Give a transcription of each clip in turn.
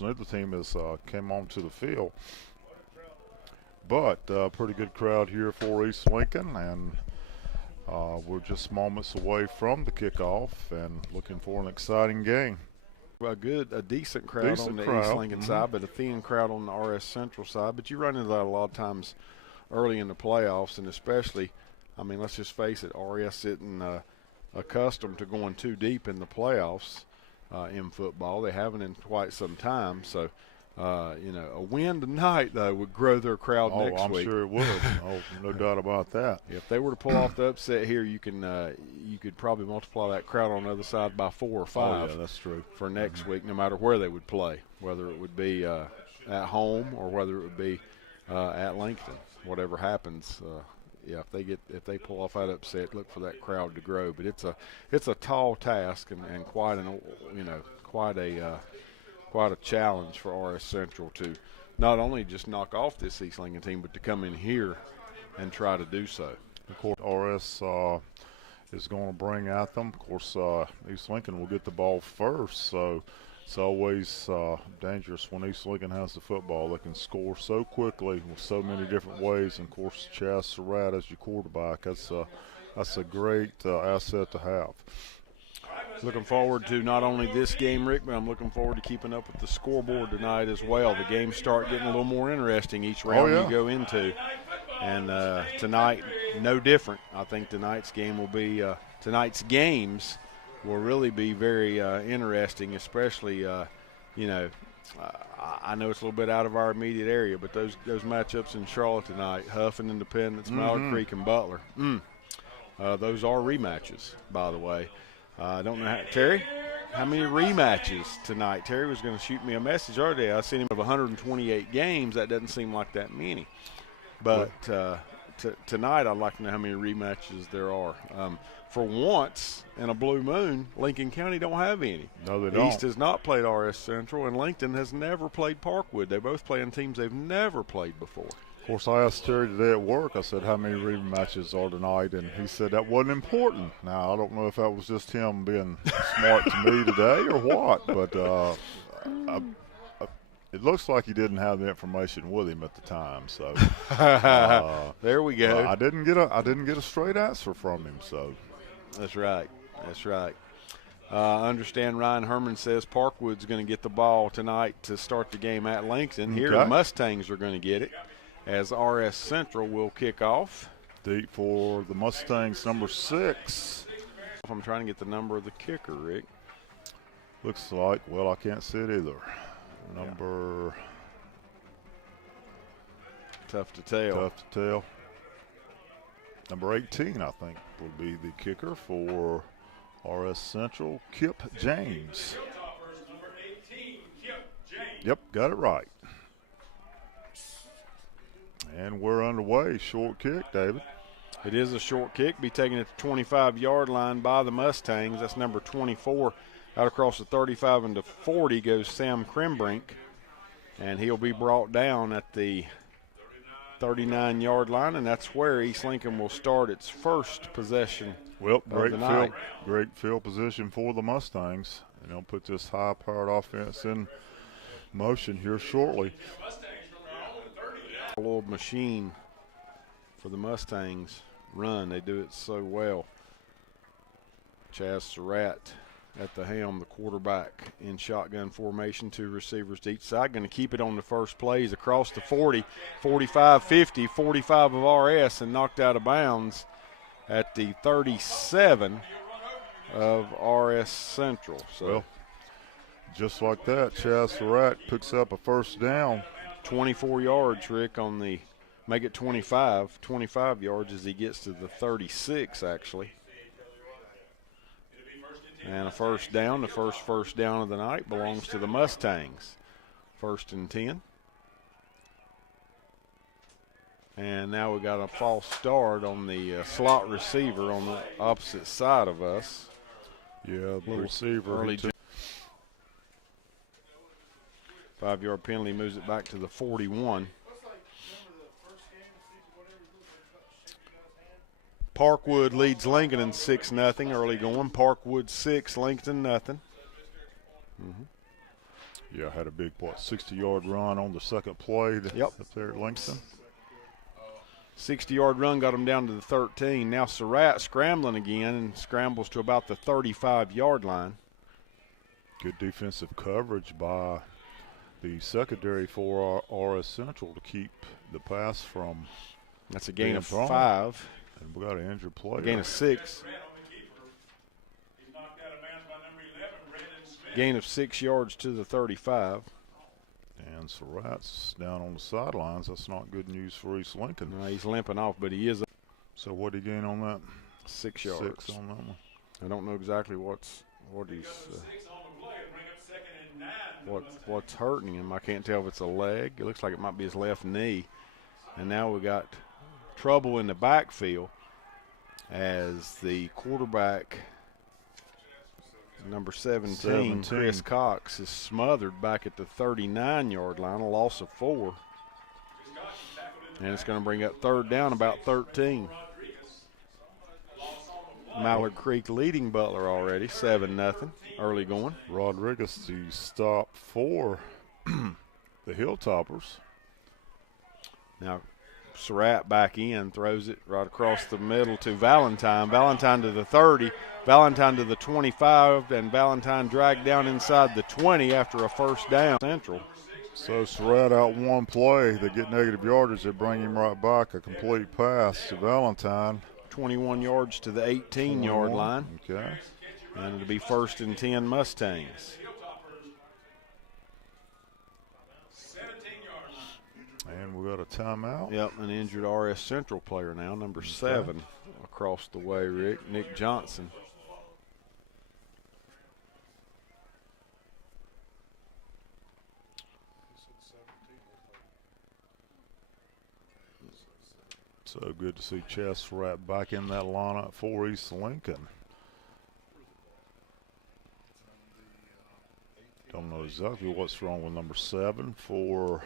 Neither team has came onto the field. But pretty good crowd here for East Lincoln, and we're just moments away from the kickoff and looking for an exciting game. A decent crowd on the East Lincoln side, but a thin crowd on the RS Central side. But you run into that a lot of times early in the playoffs, and especially, I mean, let's just face it, RS isn't accustomed to going too deep in the playoffs in football. They haven't in quite some time, so a win tonight, though, would grow their crowd next week. I'm sure it would. No doubt about that. If they were to pull off the upset here, you could probably multiply that crowd on the other side by 4 or 5. Oh, yeah, that's true. For next week, no matter where they would play, whether it would be at home or whether it would be at Lincoln. Whatever happens, if they pull off that upset, look for that crowd to grow. But it's a tall task and quite a challenge for RS Central to not only just knock off this East Lincoln team, but to come in here and try to do so. Of course, RS is going to bring at them. Of course, East Lincoln will get the ball first, so it's always dangerous when East Lincoln has the football. They can score so quickly with so many different ways. And, of course, Chaz Surratt as your quarterback, that's a great asset to have. Looking forward to not only this game, Rick, but I'm looking forward to keeping up with the scoreboard tonight as well. The games start getting a little more interesting each round you go into. And tonight, no different. I think tonight's games will really be very interesting, especially, I know it's a little bit out of our immediate area, but those matchups in Charlotte tonight, Huff and Independence, Mallard Creek and Butler, those are rematches, by the way. I don't know, Terry, how many rematches tonight? Terry was going to shoot me a message the other day. I seen him of 128 games. That doesn't seem like that many. But tonight I'd like to know how many rematches there are. For once in a blue moon, Lincoln County don't have any. No, they don't. East has not played RS Central, and Lincoln has never played Parkwood. They both play in teams they've never played before. Of course, I asked Terry today at work, I said, how many rematches are tonight? And he said that wasn't important. Now, I don't know if that was just him being smart to me today or what, but it looks like he didn't have the information with him at the time. So there we go. I didn't get a straight answer from him. So that's right. I understand Ryan Herman says Parkwood's going to get the ball tonight to start the game at Lincoln. Here the Mustangs are going to get it, as RS Central will kick off. Deep for the Mustangs, number 6. I'm trying to get the number of the kicker, Rick. Looks like, well, I can't see it either. Number. Tough to tell. Number 18, I think, will be the kicker for RS Central, Kip James. Yep, got it right. And we're underway. Short kick, David. It is a short kick. Be taken at the 25-yard line by the Mustangs. That's number 24. Out across the 35 and the 40 goes Sam Krimbrink. And he'll be brought down at the 39-yard line, and that's where East Lincoln will start its first possession. Well, great field position for the Mustangs. And they'll put this high-powered offense in motion here shortly. A little machine for the Mustangs run. They do it so well. Chaz Surratt at the helm, the quarterback in shotgun formation, 2 receivers to each side. Going to keep it on the first plays across the 40, 45, 50, 45 of RS, and knocked out of bounds at the 37 of RS Central. So, well, just like that, Chaz Surratt picks up a first down. 24 yards, Rick, on the make it 25 yards as he gets to the 36, actually. And a first down. The first down of the night belongs to the Mustangs. 1st and 10. And now we got a false start on the slot receiver on the opposite side of us. Yeah, the receiver. 5-yard penalty moves it back to the 41. Parkwood leads Lincoln in 6-0 early going. Parkwood 6, Lincoln nothing. Yeah, had a big 60-yard run on the second play. Yep. Up there at Langston. 60-yard run got him down to the 13. Now Surratt scrambling again and scrambles to about the 35-yard line. Good defensive coverage by the secondary for RS Central to keep the pass from. That's a gain of thrown. 5. And we got an injured player. A gain of 6. Gain of 6 yards to the 35. And Surratt's down on the sidelines. That's not good news for East Lincoln. No, he's limping off, but he is. So what did he gain on that? 6 yards. 6 on that one. I don't know exactly what he's what's hurting him. I can't tell if it's a leg. It looks like it might be his left knee. And now we got trouble in the backfield as the quarterback, number 17, Chris Cox, is smothered back at the 39-yard line, a loss of 4. And it's going to bring up third down, about 13. Mallard Creek leading Butler already, 7-0, early going. Rodriguez, the stop for the Hilltoppers. Now Surratt back in, throws it right across the middle to Valentine. Valentine to the 30, Valentine to the 25, and Valentine dragged down inside the 20 after a first down. Central. So Surratt out one play. They get negative yardage. They bring him right back. A complete pass to Valentine. 21 yards to the 18-yard line. Okay. And it'll be 1st and 10 Mustangs. And we got a timeout. Yep, an injured RS Central player now, number 7, across the way, Rick, Nick Johnson. So good to see Chess Surratt back in that lineup for East Lincoln. Don't know exactly what's wrong with number 7 for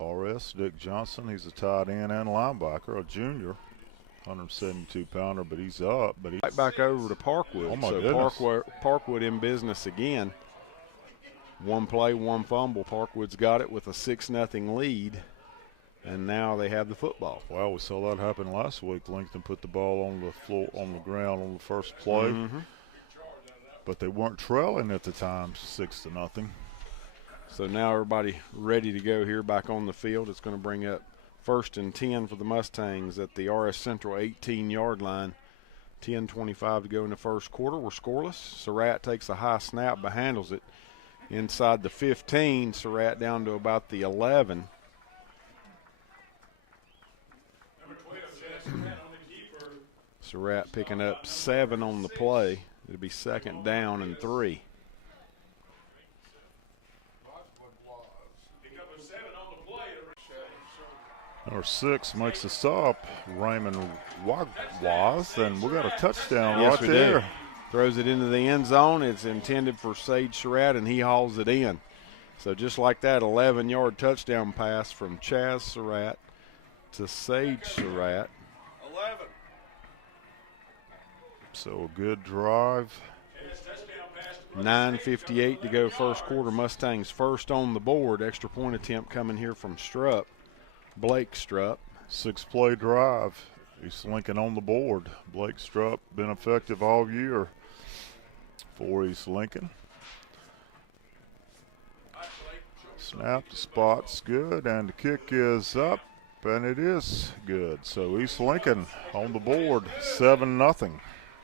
RS, Dick Johnson. He's a tight end and linebacker, a junior, 172-pounder, but he's up. But he's right back over to Parkwood. Oh my so goodness. Parkwood in business again. One play, one fumble. Parkwood's got it with a 6-0 lead, and now they have the football. Well, we saw that happen last week. Lincoln put the ball on the floor, on the ground on the first play, but they weren't trailing at the time, 6-0. So now everybody ready to go here back on the field. It's going to bring up 1st and 10 for the Mustangs at the RS Central 18-yard line. 10:25 to go in the first quarter. We're scoreless. Surratt takes a high snap but handles it inside the 15. Surratt down to about the 11. Surratt picking up 7 on the play. It'll be 2nd down and 3. Number 6 makes a stop, Raymond Waz, and we got a touchdown right there. Throws it into the end zone. It's intended for Sage Surratt, and he hauls it in. So just like that, 11-yard touchdown pass from Chaz Surratt to Sage Surratt. 11. So a good drive. 9:58 to go first quarter. Mustangs first on the board. Extra point attempt coming here from Strupp. Blake Strupp. 6-play drive. East Lincoln on the board. Blake Strupp been effective all year for East Lincoln. Snap, the spot's good, and the kick is up, and it is good. So East Lincoln on the board, 7-0.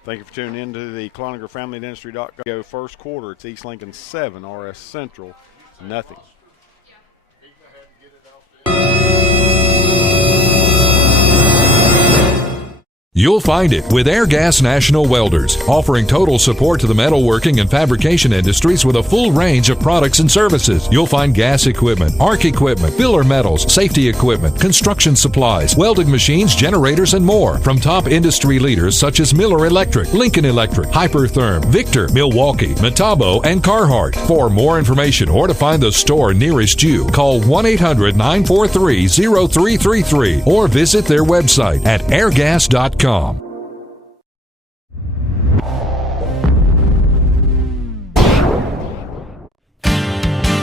Thank you for tuning in to the CloningerFamilyDentistry.com. Go first quarter. It's East Lincoln 7, RS Central nothing. You'll find it with Airgas National Welders, offering total support to the metalworking and fabrication industries with a full range of products and services. You'll find gas equipment, arc equipment, filler metals, safety equipment, construction supplies, welding machines, generators, and more from top industry leaders such as Miller Electric, Lincoln Electric, Hypertherm, Victor, Milwaukee, Metabo, and Carhartt. For more information or to find the store nearest you, call 1-800-943-0333 or visit their website at airgas.com.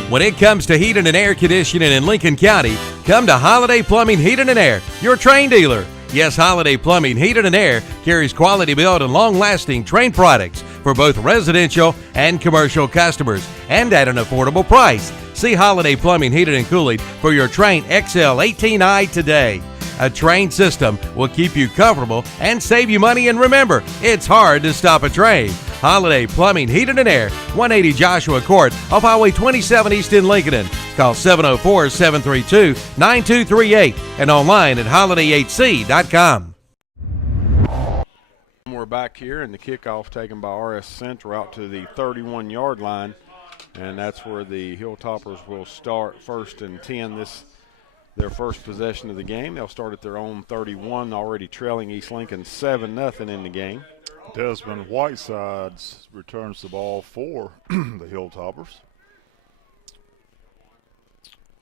When it comes to heating and air conditioning in Lincoln County, come to Holiday Plumbing Heating and Air, your Trane dealer. Yes, Holiday Plumbing Heating and Air carries quality built and long-lasting Trane products for both residential and commercial customers, and at an affordable price. See Holiday Plumbing Heating and Cooling for your Trane XL18i today. A Trane system will keep you comfortable and save you money, and remember, it's hard to stop a Trane. Holiday Plumbing Heating and Air, 180 Joshua Court off Highway 27 East in Lincoln. Call 704-732-9238 and online at holidayhc.com. We're back here, and the kickoff taken by RS Central out to the 31-yard line, and that's where the Hilltoppers will start 1st and 10. Their first possession of the game. They'll start at their own 31, already trailing East Lincoln 7-0 in the game. Desmond Whitesides returns the ball for the Hilltoppers.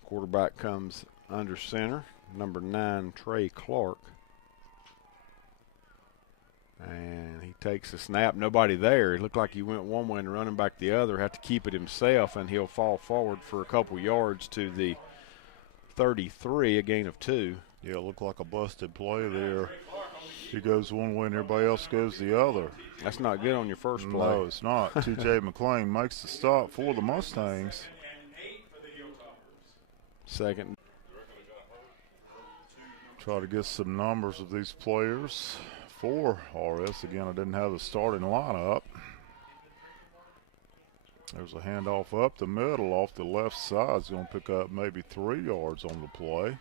Quarterback comes under center, number 9, Trey Clark. And he takes a snap. Nobody there. It looked like he went one way and running back the other. Had to keep it himself, and he'll fall forward for a couple yards to the 33, a gain of 2. Yeah, it looked like a busted play there. He goes one way and everybody else goes the other. That's not good on your first play. No, it's not. T.J. McClain makes the stop for the Mustangs. Second. Try to get some numbers of these players for RS. Again, I didn't have the starting lineup. There's a handoff up the middle off the left side. It's going to pick up maybe 3 yards on the play.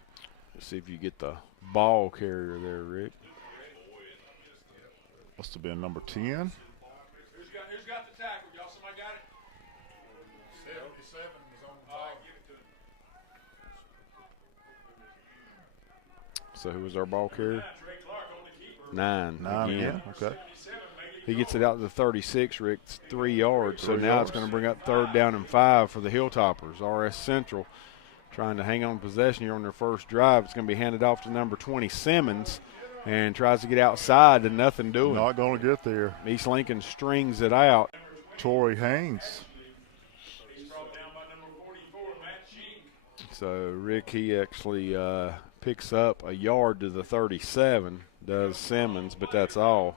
Let's see if you get the ball carrier there, Rick. Must have been number 10. Who's got the tackle? Y'all, somebody got it? 77 is on the top. Give it to him. So who was our ball carrier? 9. 9 again. Okay. He gets it out to the 36, Rick. It's 3 yards. So now it's going to bring up 3rd down and 5 for the Hilltoppers. RS Central trying to hang on possession here on their first drive. It's going to be handed off to number 20, Simmons, and tries to get outside and nothing doing. Not going to get there. East Lincoln strings it out. Torrey Haynes. So Rick, he actually picks up a yard to the 37, does Simmons, but that's all.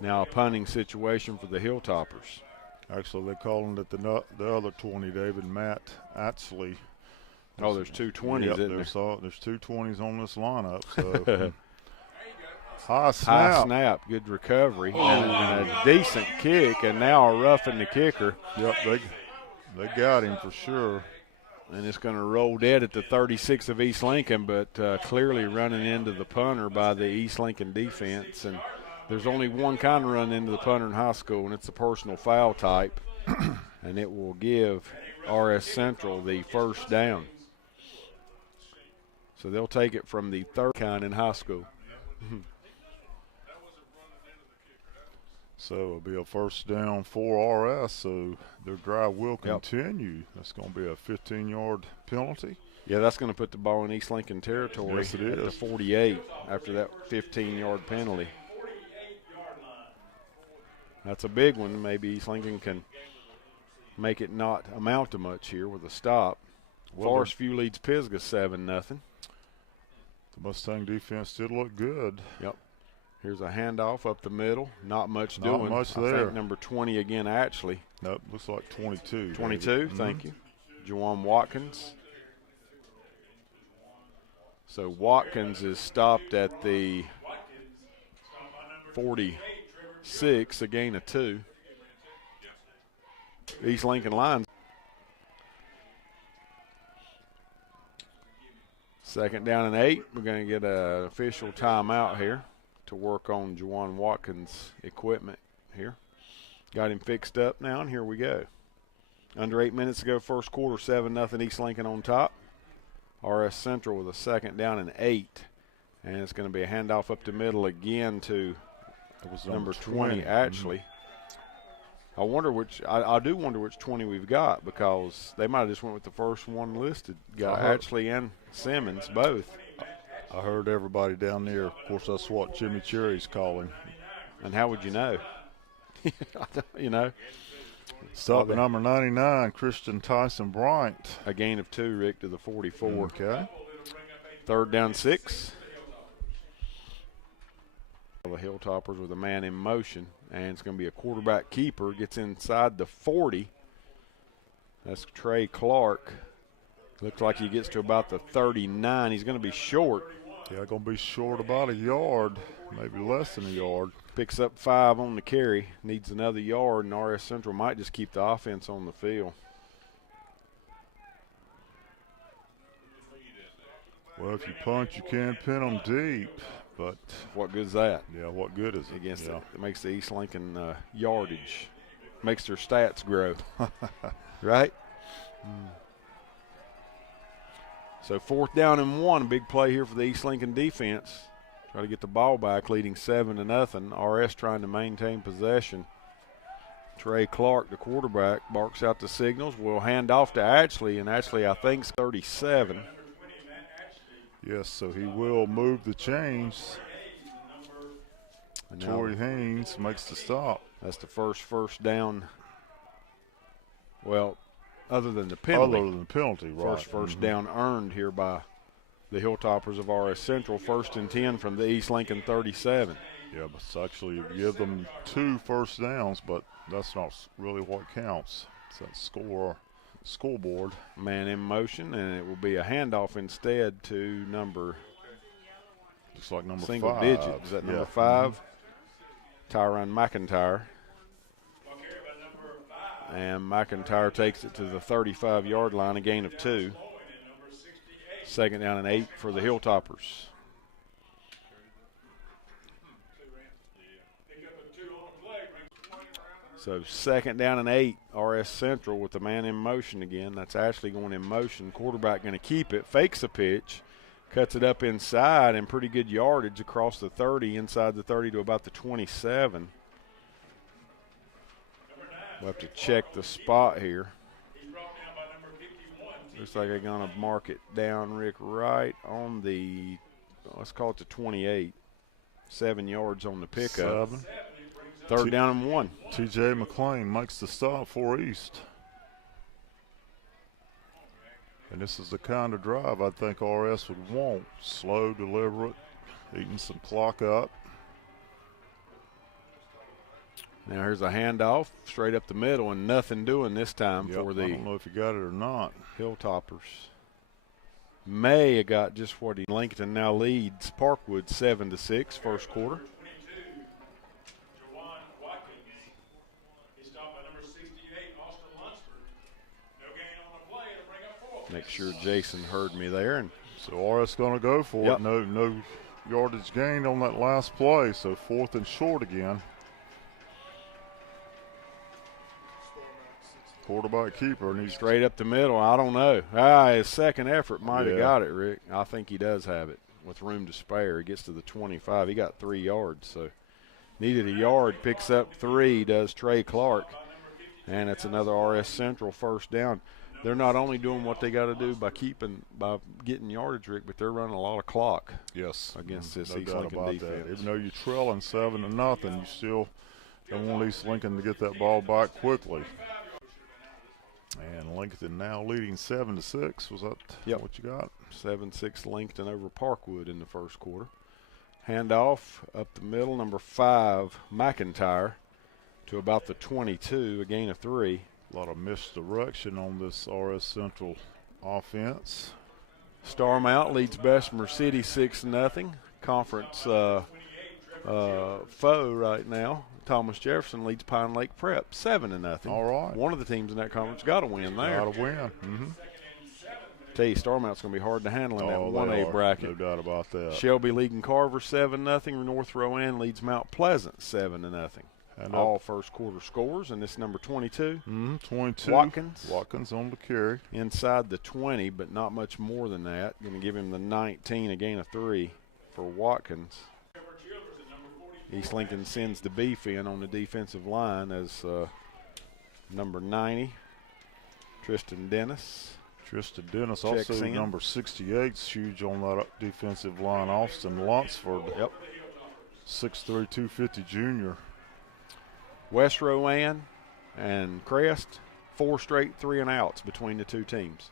Now a punting situation for the Hilltoppers. Actually, they're calling it the other 20, David, Matt Atsley. Oh, there's 2 20s, yep, isn't there? There's 2 20s on this lineup. So high snap. High snap, good recovery, and a decent kick, and now a roughing the kicker. Yep, they got him for sure. And it's going to roll dead at the 36 of East Lincoln, but clearly running into the punter by the East Lincoln defense. And there's only one kind of run into the punter in high school, and it's a personal foul type. And it will give RS Central the 1st down. So they'll take it from the 3rd kind in high school. So it'll be a 1st down for RS, so their drive will continue. That's going to be a 15-yard penalty. Yeah, that's going to put the ball in East Lincoln territory. Yes, it at is. the 48 after that 15-yard penalty. That's a big one. Maybe East Lincoln can make it not amount to much here with a stop. Forest View leads Pisgah 7-0. The Mustang defense did look good. Yep. Here's a handoff up the middle. Not much doing. Not much I there. think number 20 again, actually. Nope, looks like 22. 22, thank you. Juwan Watkins. So Watkins is stopped at the 46, a gain of 2. East Lincoln Lions. 2nd down and 8. We're going to get an official timeout here to work on Juwan Watkins' equipment here. Got him fixed up now, and here we go. Under 8 minutes to go, first quarter, 7-0 East Lincoln on top. RS Central with a 2nd down and 8. And it's going to be a handoff up the middle again to number 20, actually. I wonder which – I do wonder which 20 we've got, because they might have just went with the first one listed. Got Ashley and Simmons both. I heard everybody down there. Of course, that's what Jimmy Cherry's calling. And how would you know? You know, Stop at number 99, Christian Tyson Bryant. A gain of 2, Rick, to the 44. Okay. 3rd down 6. The Hilltoppers with a man in motion, and it's going to be a quarterback keeper. Gets inside the 40. That's Trey Clark. Looks like he gets to about the 39. He's going to be short. Yeah, going to be short about a yard, maybe less than a yard. Picks up 5 on the carry. Needs another yard, and RS Central might just keep the offense on the field. Well, if you punt, you can pin them deep, but What good is that? yeah, what good is it? Against yeah. it makes the East Lincoln yardage, makes their stats grow, right? So 4th down and 1, a big play here for the East Lincoln defense. Try to get the ball back, leading 7-0. RS trying to maintain possession. Trey Clark, the quarterback, barks out the signals. Will hand off to Ashley, and Ashley, I think, is 37. Yes, so he will move the chains. And now Torrey Haynes makes the stop. that's the first down. Well, other than the penalty. Other than the penalty, right. First down earned here by the Hilltoppers of RS Central. 1st and 10 from the East Lincoln 37. Yeah, but it's actually you give them 2 first downs, but that's not really what counts. It's that scoreboard. Man in motion, and it will be a handoff instead to number Looks like number single 5. digit. Is that number Yeah. 5? Tyron McIntyre. And McIntyre takes it to the 35-yard line, a gain of 2. 2nd down and 8 for the Hilltoppers. So 2nd down and 8, RS Central with the man in motion again. That's Ashley going in motion. Quarterback going to keep it, fakes a pitch, cuts it up inside, and pretty good yardage across the 30, inside the 30 to about the 27. We'll have to check the spot here. Looks like they're going to mark it down, Rick, right on the, let's call it the 28. 7 yards on the pickup. 7. 3rd down and 1. TJ McLean makes the stop for East. And this is the kind of drive I think RS would want. Slow, deliberate, eating some clock up. Now here's a handoff straight up the middle, and nothing doing this time Yep, for I the don't know if he got it or not. Hilltoppers. May got just what he Lincoln now leads Parkwood 7-6 first quarter. Make sure Jason heard me there. And So RS going to go for Yep. it. No yardage gained on that last play, so 4th and short again. Quarterback keeper, and he's straight up the middle, I don't know. His second effort might have Yeah. got it, Rick. I think he does have it with room to spare. He gets to the 25. He got 3 yards, so needed a yard. Picks up 3, does Trey Clark. And it's another RS Central first down. They're not only doing what they got to do by getting yardage, Rick, but they're running a lot of clock. Yes, against this no East doubt Lincoln about defense. that. Even though you're trailing 7-0, you still don't want East Lincoln to get that ball back quickly. And Lincoln now leading 7-6. Was that Yep. what you got? 7-6 Lincoln over Parkwood in the first quarter. Handoff up the middle, number 5 McIntyre to about the 22, a gain of 3. A lot of misdirection on this RS Central offense. Starmount leads Bessemer City 6-0. Conference foe right now. Thomas Jefferson leads Pine Lake Prep 7-0. All right. One of the teams in that conference got to win there. Got to win. Mm-hmm. Tell you, Starmount's going to be hard to handle in that 1A bracket. No doubt about that. Shelby leading Carver 7-0. North Rowan leads Mount Pleasant 7-0. And All first quarter scores, and this number 22. 22. Watkins on the carry. inside the 20, but not much more than that. Going to give him the 19, a gain of 3 for Watkins. East Lincoln sends the beef in on the defensive line as number 90, Tristan Dennis. Tristan Dennis, Checks also in. number 68, 's huge on that defensive line. Austin Lunsford, Yep. 6'3", 250 junior. West Rowan and Crest, 4 straight 3-and-outs between the two teams.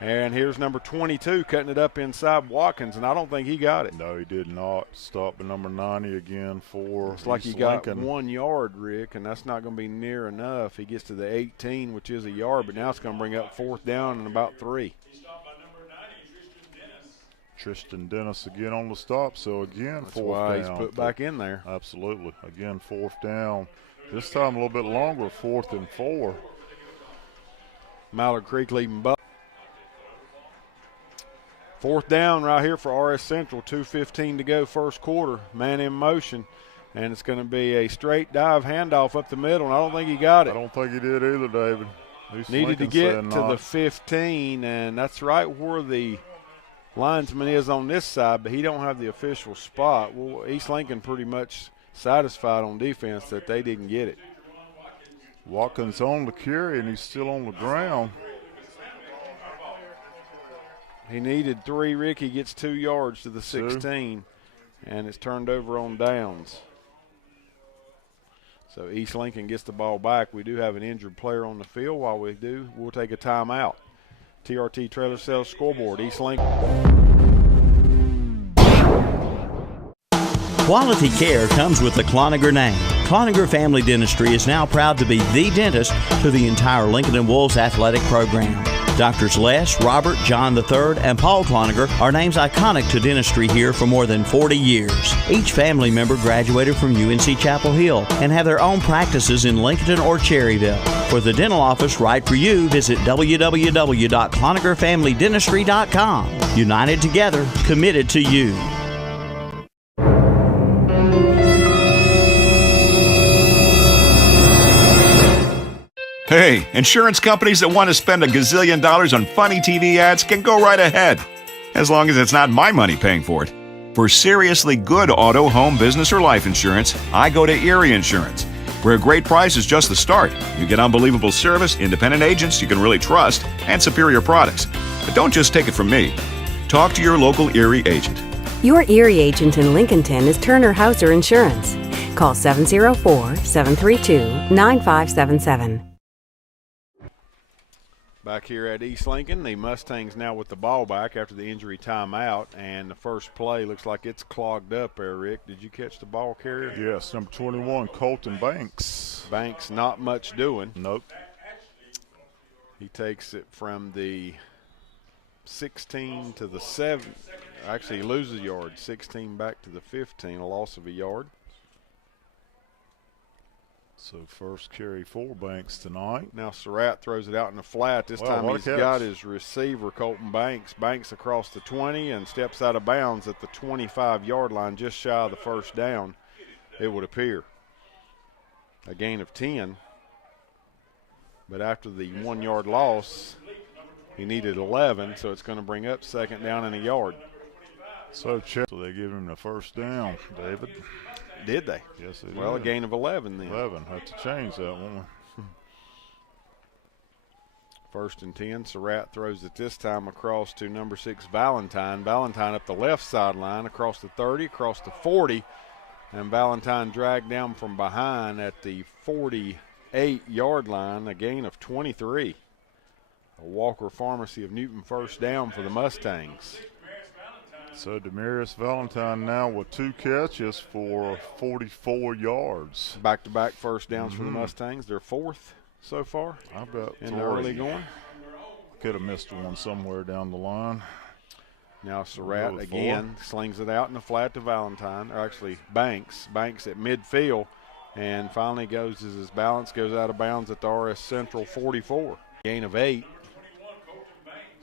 And here's number 22 cutting it up inside Watkins, and I don't think he got it. No, he did not. Stop at number 90 again for It's like East he got Lincoln. 1 yard, Rick, and that's not going to be near enough. He gets to the 18, which is a yard, but now it's going to bring up 4th down and about 3. Tristan Dennis again on the stop, so again, That's 4th why down. he's put back in there. Absolutely. Again, 4th down. This time a little bit longer, 4th and 4. Mallard Creek leading Buck. 4th down right here for RS Central, 2:15 to go first quarter. Man in motion, and it's going to be a straight dive handoff up the middle, and I don't think he got I it. don't think he did either, David. East Needed to Lincoln get said to not. the 15, and that's right where the linesman is on this side, but he don't have the official spot. Well, East Lincoln pretty much satisfied on defense that they didn't get it. Watkins on the carry, and he's still on the ground. He needed 3, Rick. He gets 2 yards to the 16, and it's turned over on downs. So East Lincoln gets the ball back. We do have an injured player on the field. While we do, we'll take a timeout. TRT Trailer Sales scoreboard, East Lincoln. Quality care comes with the Cloninger name. Cloninger Family Dentistry is now proud to be the dentist to the entire Lincoln and Wolves athletic program. Doctors Les, Robert, John III, and Paul Cloninger are names iconic to dentistry here for more than 40 years. Each family member graduated from UNC Chapel Hill and have their own practices in Lincoln or Cherryville. For the dental office right for you, visit www.cloningerfamilydentistry.com. United together, committed to you. Hey, insurance companies that want to spend a gazillion dollars on funny TV ads can go right ahead, as long as it's not my money paying for it. For seriously good auto, home, business, or life insurance, I go to Erie Insurance, where a great price is just the start. You get unbelievable service, independent agents you can really trust, and superior products. But don't just take it from me. Talk to your local Erie agent. Your Erie agent in Lincolnton is Turner Hauser Insurance. Call 704-732-9577. Back here at East Lincoln, the Mustangs now with the ball back after the injury timeout, and the first play looks like it's clogged up there, Rick. Did you catch the ball carrier? Yes, number 21, Colton Banks. Banks not much doing. Nope. He takes it from the 16 to the 7. Actually, he loses a yard. 16 back to the 15, a loss of a yard. So first carry for Banks tonight. Now Surratt throws it out in the flat. This Wow, time what a he's catch. got his receiver, Colton Banks. Banks across the 20 and steps out of bounds at the 25-yard line, just shy of the first down, it would appear. A gain of 10. But after the 1-yard loss, he needed 11, so it's going to bring up second down and a yard. So they give him the first down, David. Did they? Yes, they did. Well, a gain of 11 then. 11. Had to change that one. First and 10. Surratt throws it this time across to number 6, Valentine. Valentine up the left sideline, across the 30, across the 40. And Valentine dragged down from behind at the 48-yard line, a gain of 23. A Walker Pharmacy of Newton first down for the Mustangs. So Demarius Valentine now with 2 catches for 44 yards. Back-to-back first downs for the Mustangs. They're 4th so far I bet in the early going. Could have missed one somewhere down the line. Now Surratt Another again slings it out in the flat to Valentine, or actually Banks. Banks at midfield, and finally goes as his balance goes out of bounds at the RS Central 44. Gain of 8.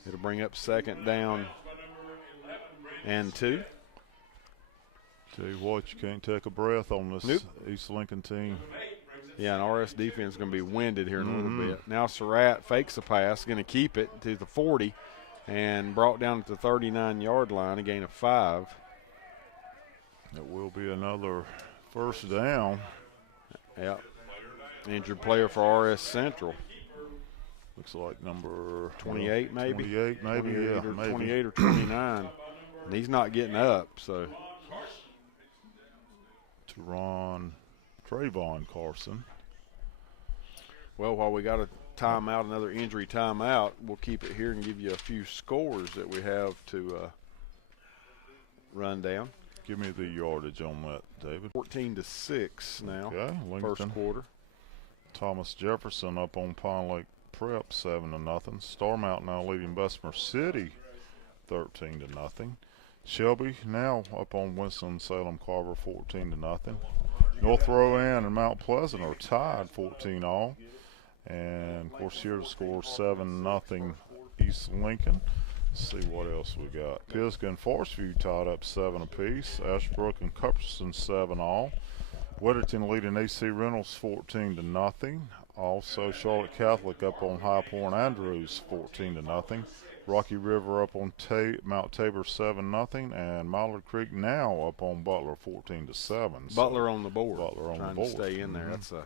It'll bring up second down and 2. Tell you what, you can't take a breath on this Nope. East Lincoln team. Yeah, and RS defense is going to be winded here in a little bit. Now Surratt fakes the pass, going to keep it to the 40, and brought down at the 39-yard line, a gain of 5. It will be another first down. Yep. Injured player for RS Central. Looks like number 28 maybe? 28 maybe, 28 yeah, or maybe. 28 or 29. And he's not getting up, so. To Trayvon Carson. Well, while we got a timeout, another injury timeout, we'll keep it here and give you a few scores that we have to run down. Give me the yardage on that, David. 14-6 now. Okay, Lincoln. First quarter. Thomas Jefferson up on Pine Lake Prep 7-0. Star Mountain now leading Bessemer City 13-0. Shelby now up on Winston-Salem Carver 14-0. North Rowan and Mount Pleasant are tied 14-all. And of course here the score 7-0 East Lincoln. Let's see what else we got. Pisgah and Forest View tied up 7 apiece. Ashbrook and Cupperson 7-all. Weatherton leading AC Reynolds 14-0. Also Charlotte Catholic up on High Point Andrews 14-0. Rocky River up on Mount Tabor 7-0, and Mallard Creek now up on Butler 14-7. Butler on the board. Butler on trying the board. To stay in there. That's a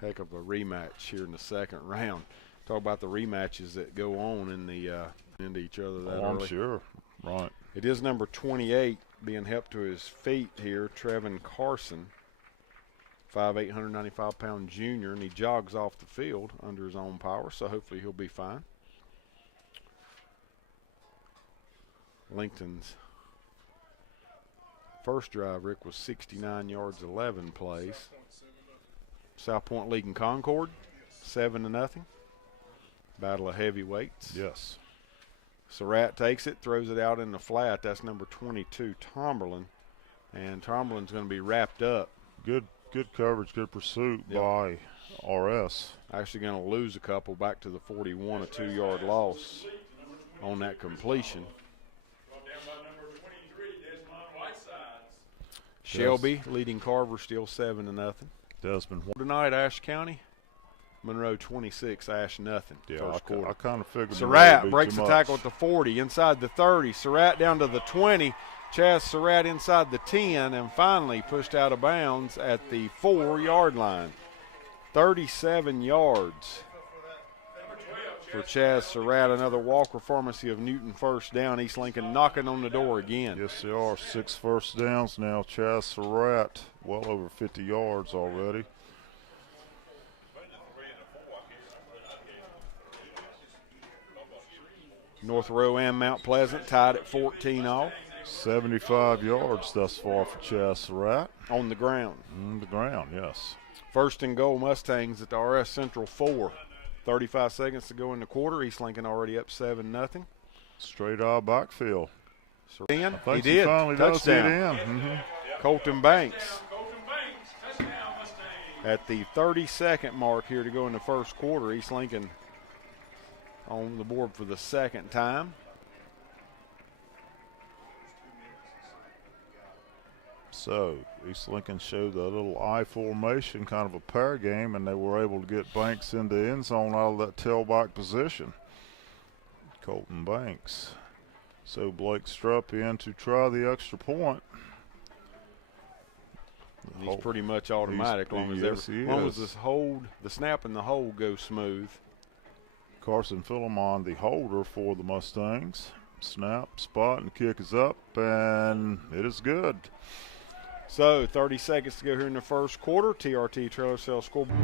heck of a rematch here in the second round. Talk about the rematches that go on in the into each other that early. I'm sure. Right. It is number 28 being helped to his feet here, Trevin Carson, 5'8", 195-pound junior, and he jogs off the field under his own power, so hopefully he'll be fine. Lincoln's first drive, Rick, was 69 yards, 11 plays. South Point leading Concord 7-0. Battle of heavyweights. Yes. Surratt takes it, throws it out in the flat. That's number 22, Tomberlin. And Tomberlin's going to be wrapped up. Good coverage, good pursuit by RS. Actually going to lose a couple back to the 41, a 2-yard loss on that completion. Shelby leading Carver still 7-0. Desmond. Tonight, Ashe County. Monroe 26, Ashe nothing. Yeah, first quarter. I kind of figured. Surratt breaks the tackle at the 40, inside the 30. Surratt down to the 20. Chaz Surratt inside the 10, and finally pushed out of bounds at the 4-yard line. 37 yards for Chaz Surratt. Another Walker Pharmacy of Newton first down. East Lincoln knocking on the door again. Yes, they are. 6 first downs now. Chaz Surratt well over 50 yards already. North Row and Mount Pleasant tied at 14-all. 75 yards thus far for Chaz Surratt. On the ground. On the ground, yes. First and goal, Mustangs at the RS Central 4. 35 seconds to go in the quarter. East Lincoln already up 7-0. Straight out of backfield. He did. did. Finally Touchdown. does get in. Colton Banks at the 30-second mark here to go in the first quarter. East Lincoln on the board for the second time. So East Lincoln showed a little I formation, kind of a pair game, and they were able to get Banks into the end zone out of that tailback position. Colton Banks. So Blake Strupp in to try the extra point. He's pretty much automatic, as long as this hold, the snap and the hold go smooth. Carson Philemon, the holder for the Mustangs. Snap, spot, and kick is up, and it is good. So 30 seconds to go here in the first quarter. TRT Trailer Sales Scoreboard.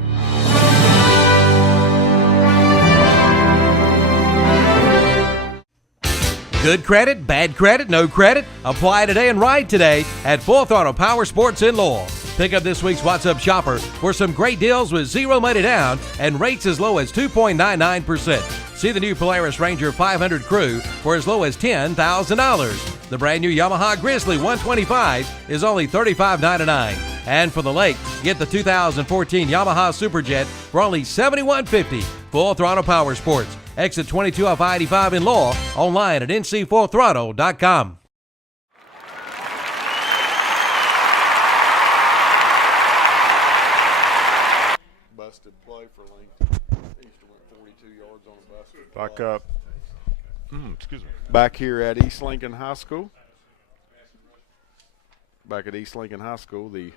Good credit, bad credit, no credit? Apply today and ride today at Full Throttle Power Sports in Lowell. Pick up this week's What's Up Shopper for some great deals with zero money down and rates as low as 2.99%. See the new Polaris Ranger 500 Crew for as low as $10,000. The brand new Yamaha Grizzly 125 is only $35.99. And for the lake, get the 2014 Yamaha Superjet for only $71.50. Full Throttle Power Sports. Exit 22 off I-85 in Lowell. Online at ncfullthrottle.com. Busted play for Lincoln. Easter went 42 yards on a busted play. Back up. Excuse me. Back here at East Lincoln High School. Back at East Lincoln High School, the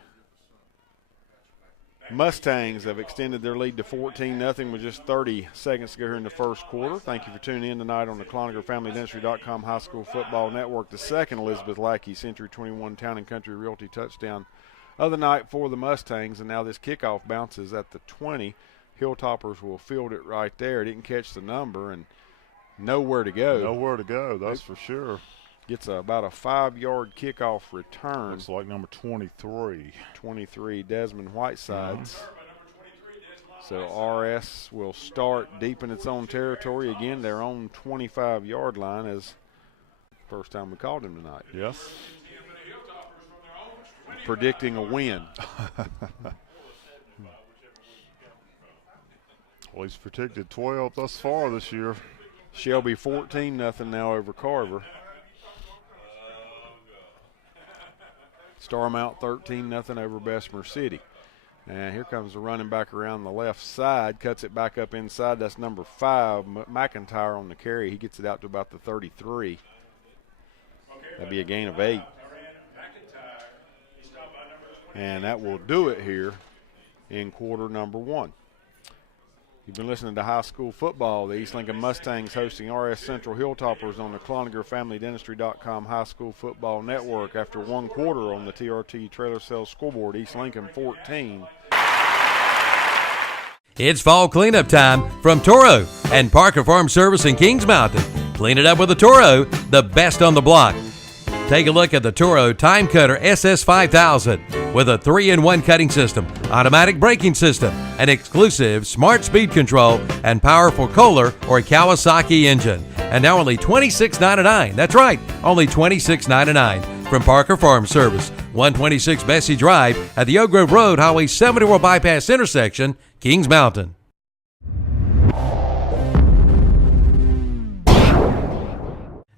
Mustangs have extended their lead to 14-0 with just 30 seconds to go here in the first quarter. Thank you for tuning in tonight on the ClonigerFamilyDentistry.com High School Football Network. The second Elizabeth Lackey Century 21 Town and Country Realty touchdown of the night for the Mustangs. And now this kickoff bounces at the 20. Hilltoppers will field it right there. Didn't catch the number and nowhere to go. Nowhere to go, that's for sure. Gets about a 5-yard kickoff return. Looks like number 23. 23, Desmond Whitesides. So RS will start deep in its own territory. Again, their own 25-yard line as first time we called him tonight. Yes. Predicting a win. Well, he's predicted 12 thus far this year. Shelby 14-0 now over Carver. Starmount 13-0 over Bessemer City. And here comes the running back around the left side, cuts it back up inside. That's number 5, McIntyre on the carry. He gets it out to about the 33. That'd be a gain of 8. And that will do it here in quarter number 1. You've been listening to high school football. The East Lincoln Mustangs hosting RS Central Hilltoppers on the ClonigerFamilyDentistry.com High School Football Network. After 1 quarter on the TRT Trailer Sales Scoreboard, East Lincoln 14. It's fall cleanup time from Toro and Parker Farm Service in Kings Mountain. Clean it up with a Toro, the best on the block. Take a look at the Toro Time Cutter SS5000 with a 3-in-1 cutting system, automatic braking system, an exclusive smart speed control, and powerful Kohler or Kawasaki engine. And now only $26.99. That's right, only $26.99 from Parker Farm Service, 126 Bessie Drive at the Oak Grove Road Highway 74 bypass intersection, Kings Mountain.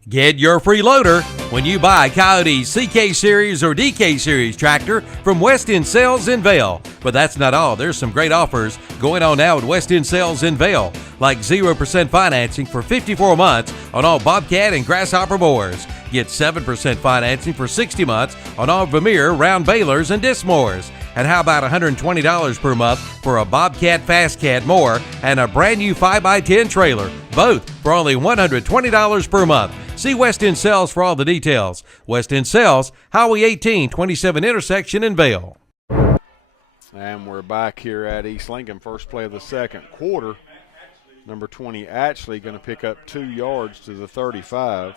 Get your free loader when you buy Coyote's CK Series or DK Series tractor from West End Sales in Vail. But that's not all. There's some great offers going on now at West End Sales in Vail, like 0% financing for 54 months on all Bobcat and Grasshopper mowers. Get 7% financing for 60 months on all Vermeer round balers and disc mowers. And how about $120 per month for a Bobcat Fast Cat mower and a brand new 5x10 trailer, both for only $120 per month. See West End Sales for all the details. West End Sales, Highway 18, 27 intersection in Vail. And we're back here at East Lincoln. First play of the second quarter. Number 20, Ashley, going to pick up 2 yards to the 35.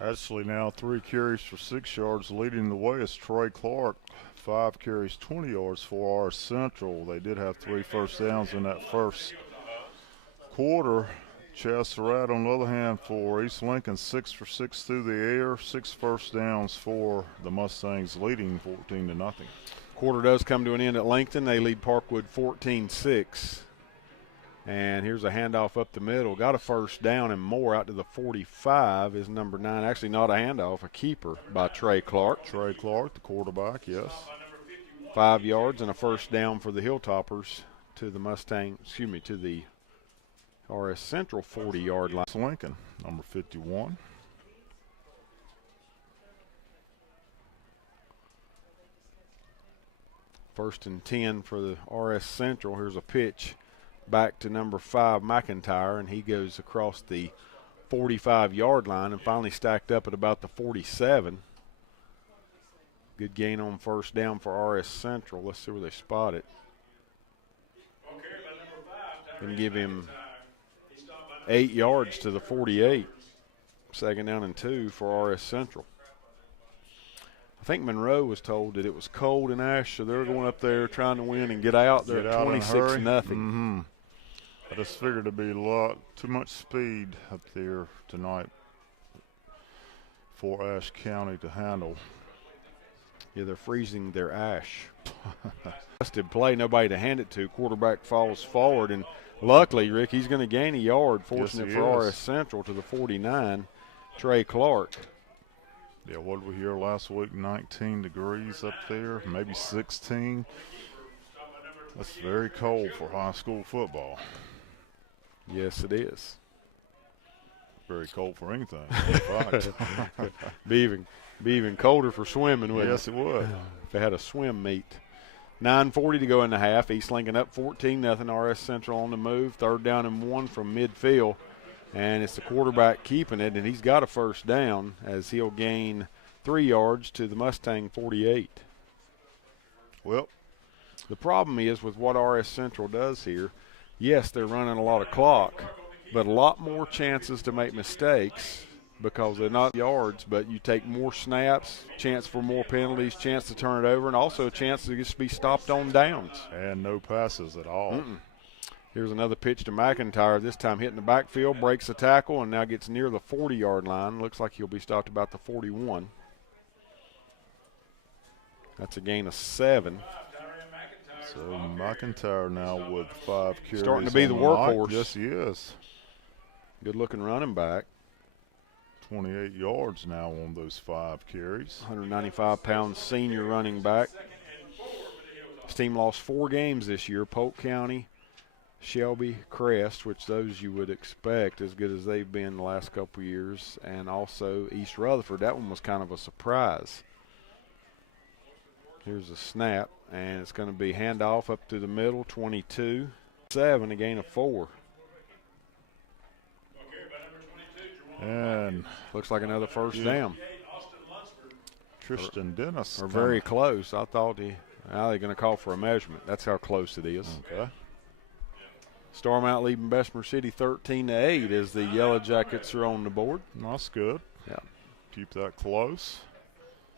Ashley now 3 carries for 6 yards. Leading the way is Trey Clark. 5 carries, 20 yards for our Central. They did have 3 first downs in that first quarter. Chaz Surratt, on the other hand, for East Lincoln, 6 for 6 through the air, 6 first downs for the Mustangs, leading 14-0. Quarter does come to an end at Langton. They lead Parkwood 14-6. And here's a handoff up the middle. Got a first down and more out to the 45 is number 9. Actually not a handoff, a keeper by Trey Clark. Trey Clark, the quarterback, yes. 5 yards and a first down for the Hilltoppers to the to the RS Central 40-yard line. Lincoln, number 51. First and 10 for the RS Central. Here's a pitch back to number 5, McIntyre, and he goes across the 45-yard line and finally stacked up at about the 47. Good gain on first down for RS Central. Let's see where they spot it. And give him 8 yards to the 48. Second down and 2 for RS Central. I think Monroe was told that it was cold in Ash, so they're going up there trying to win and get out. They're at 26-0. Mm-hmm. I just figured it'd be too much speed up there tonight for Ashe County to handle. Yeah, they're freezing their ash. Busted play, nobody to hand it to. Quarterback falls forward, and luckily, Rick, he's going to gain a yard. Fortunate for RS Central to the 49, Trey Clark. Yeah, what did we hear last week? 19 degrees up there, maybe 16. That's very cold for high school football. Yes, it is. Very cold for anything. In fact. be even colder for swimming, wouldn't it? Yes, it would. If they had a swim meet. 9:40 to go in the half. East Lincoln up 14-0. RS Central on the move. 3rd down and 1 from midfield. And it's the quarterback keeping it, and he's got a first down as he'll gain 3 yards to the Mustang 48. Well, The problem is with what RS Central does here, yes, they're running a lot of clock, but a lot more chances to make mistakes because they're not yards, but you take more snaps, chance for more penalties, chance to turn it over, and also a chance to just be stopped on downs. And no passes at all. Here's another pitch to McIntyre, this time hitting the backfield, breaks the tackle, and now gets near the 40-yard line. Looks like he'll be stopped about the 41. That's a gain of 7. So McIntyre now with 5 carries. Starting to be the night. workhorse. Yes, he is. Good-looking running back. 28 yards now on those 5 carries. 195-pound senior running back. This team lost 4 games this year. Polk County, Shelby, Crest, which those you would expect as good as they've been the last couple years, and also East Rutherford. That one was kind of a surprise. Here's a snap, and it's going to be handoff up to the middle, 22-7, a gain of 4. And looks like another first down. Tristan Dennis. Or very close. I thought now they're going to call for a measurement. That's how close it is. Okay. Stormont leading Bessemer City 13-8 as the Yellow Jackets are on the board. That's good. Yeah. Keep that close.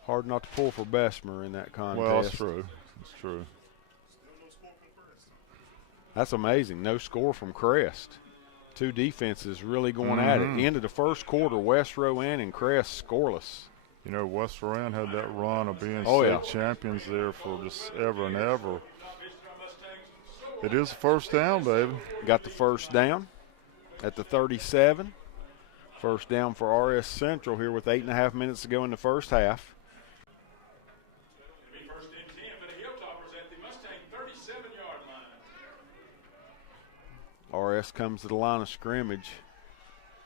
Hard not to pull for Bessemer in that contest. Well, that's true. That's true. That's amazing. No score from Crest. 2 defenses really going at it. End of the first quarter, West Rowan and Crest scoreless. You know, West Rowan had that run of being state champions there for just ever and ever. It is a first down, baby. Got the first down at the 37. First down for RS Central here with 8.5 minutes to go in the first half. RS comes to the line of scrimmage.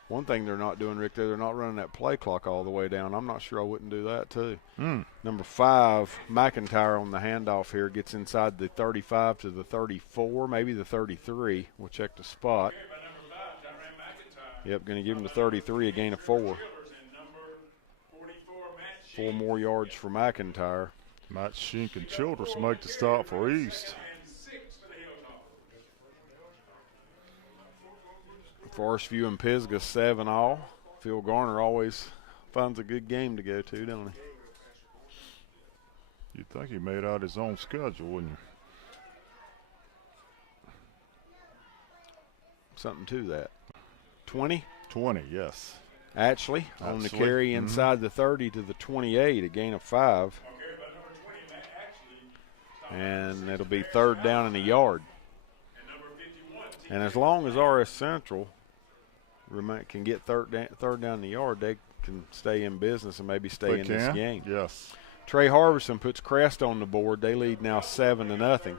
One thing they're not doing, Rick, they're not running that play clock all the way down. I'm not sure I wouldn't do that too. Number 5, McIntyre on the handoff here, gets inside the 35 to the 34, maybe the 33. We'll check the spot. Yep, going to give him the 33, a gain of 4. 4 more yards for McIntyre. Matt Shink and Childress make the stop for East. Forest View and Pisgah 7-all. Phil Garner always finds a good game to go to, don't he? You'd think he made out his own schedule, wouldn't you? Something to that. 20? 20, yes. Ashley on the carry inside the 30 to the 28, a gain of 5. And it'll be third down and a yard. And as long as RS Central can get third down in the yard, they can stay in business and maybe stay in this game. Yes. Trey Harbison puts Crest on the board. They lead now 7-0.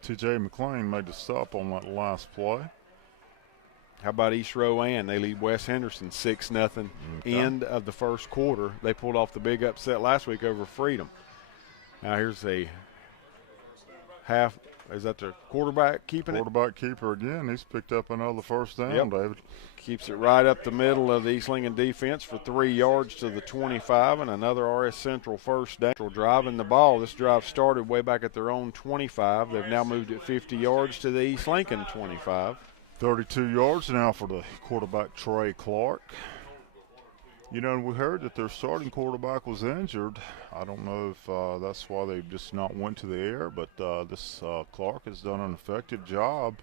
T.J. McLean made the stop on that last play. How about East Rowan? They lead West Henderson 6-0. End of the first quarter. They pulled off the big upset last week over Freedom. Now here's a half. Is that the quarterback keeping it? Quarterback keeper again. He's picked up another first down, David. Keeps it right up the middle of the East Lincoln defense for 3 yards to the 25, and another RS Central first down. Driving the ball. This drive started way back at their own 25. They've now moved it 50 yards to the East Lincoln 25. 32 yards now for the quarterback, Trey Clark. You know, we heard that their starting quarterback was injured. I don't know if that's why they just not went to the air, but this Clark has done an effective job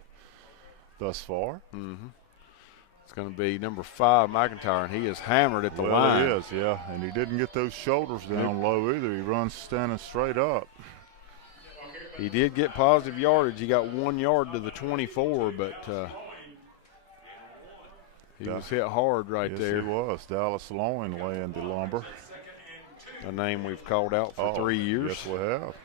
thus far. It's going to be number 5, McIntyre, and he is hammered at the line. He is, yeah, and he didn't get those shoulders down low either. He runs standing straight up. He did get positive yardage. He got 1 yard to the 24, but he was hit hard right there. Yes, he was. Dallas Loin laying the lumber. A name we've called out for 3 years. Yes, we have.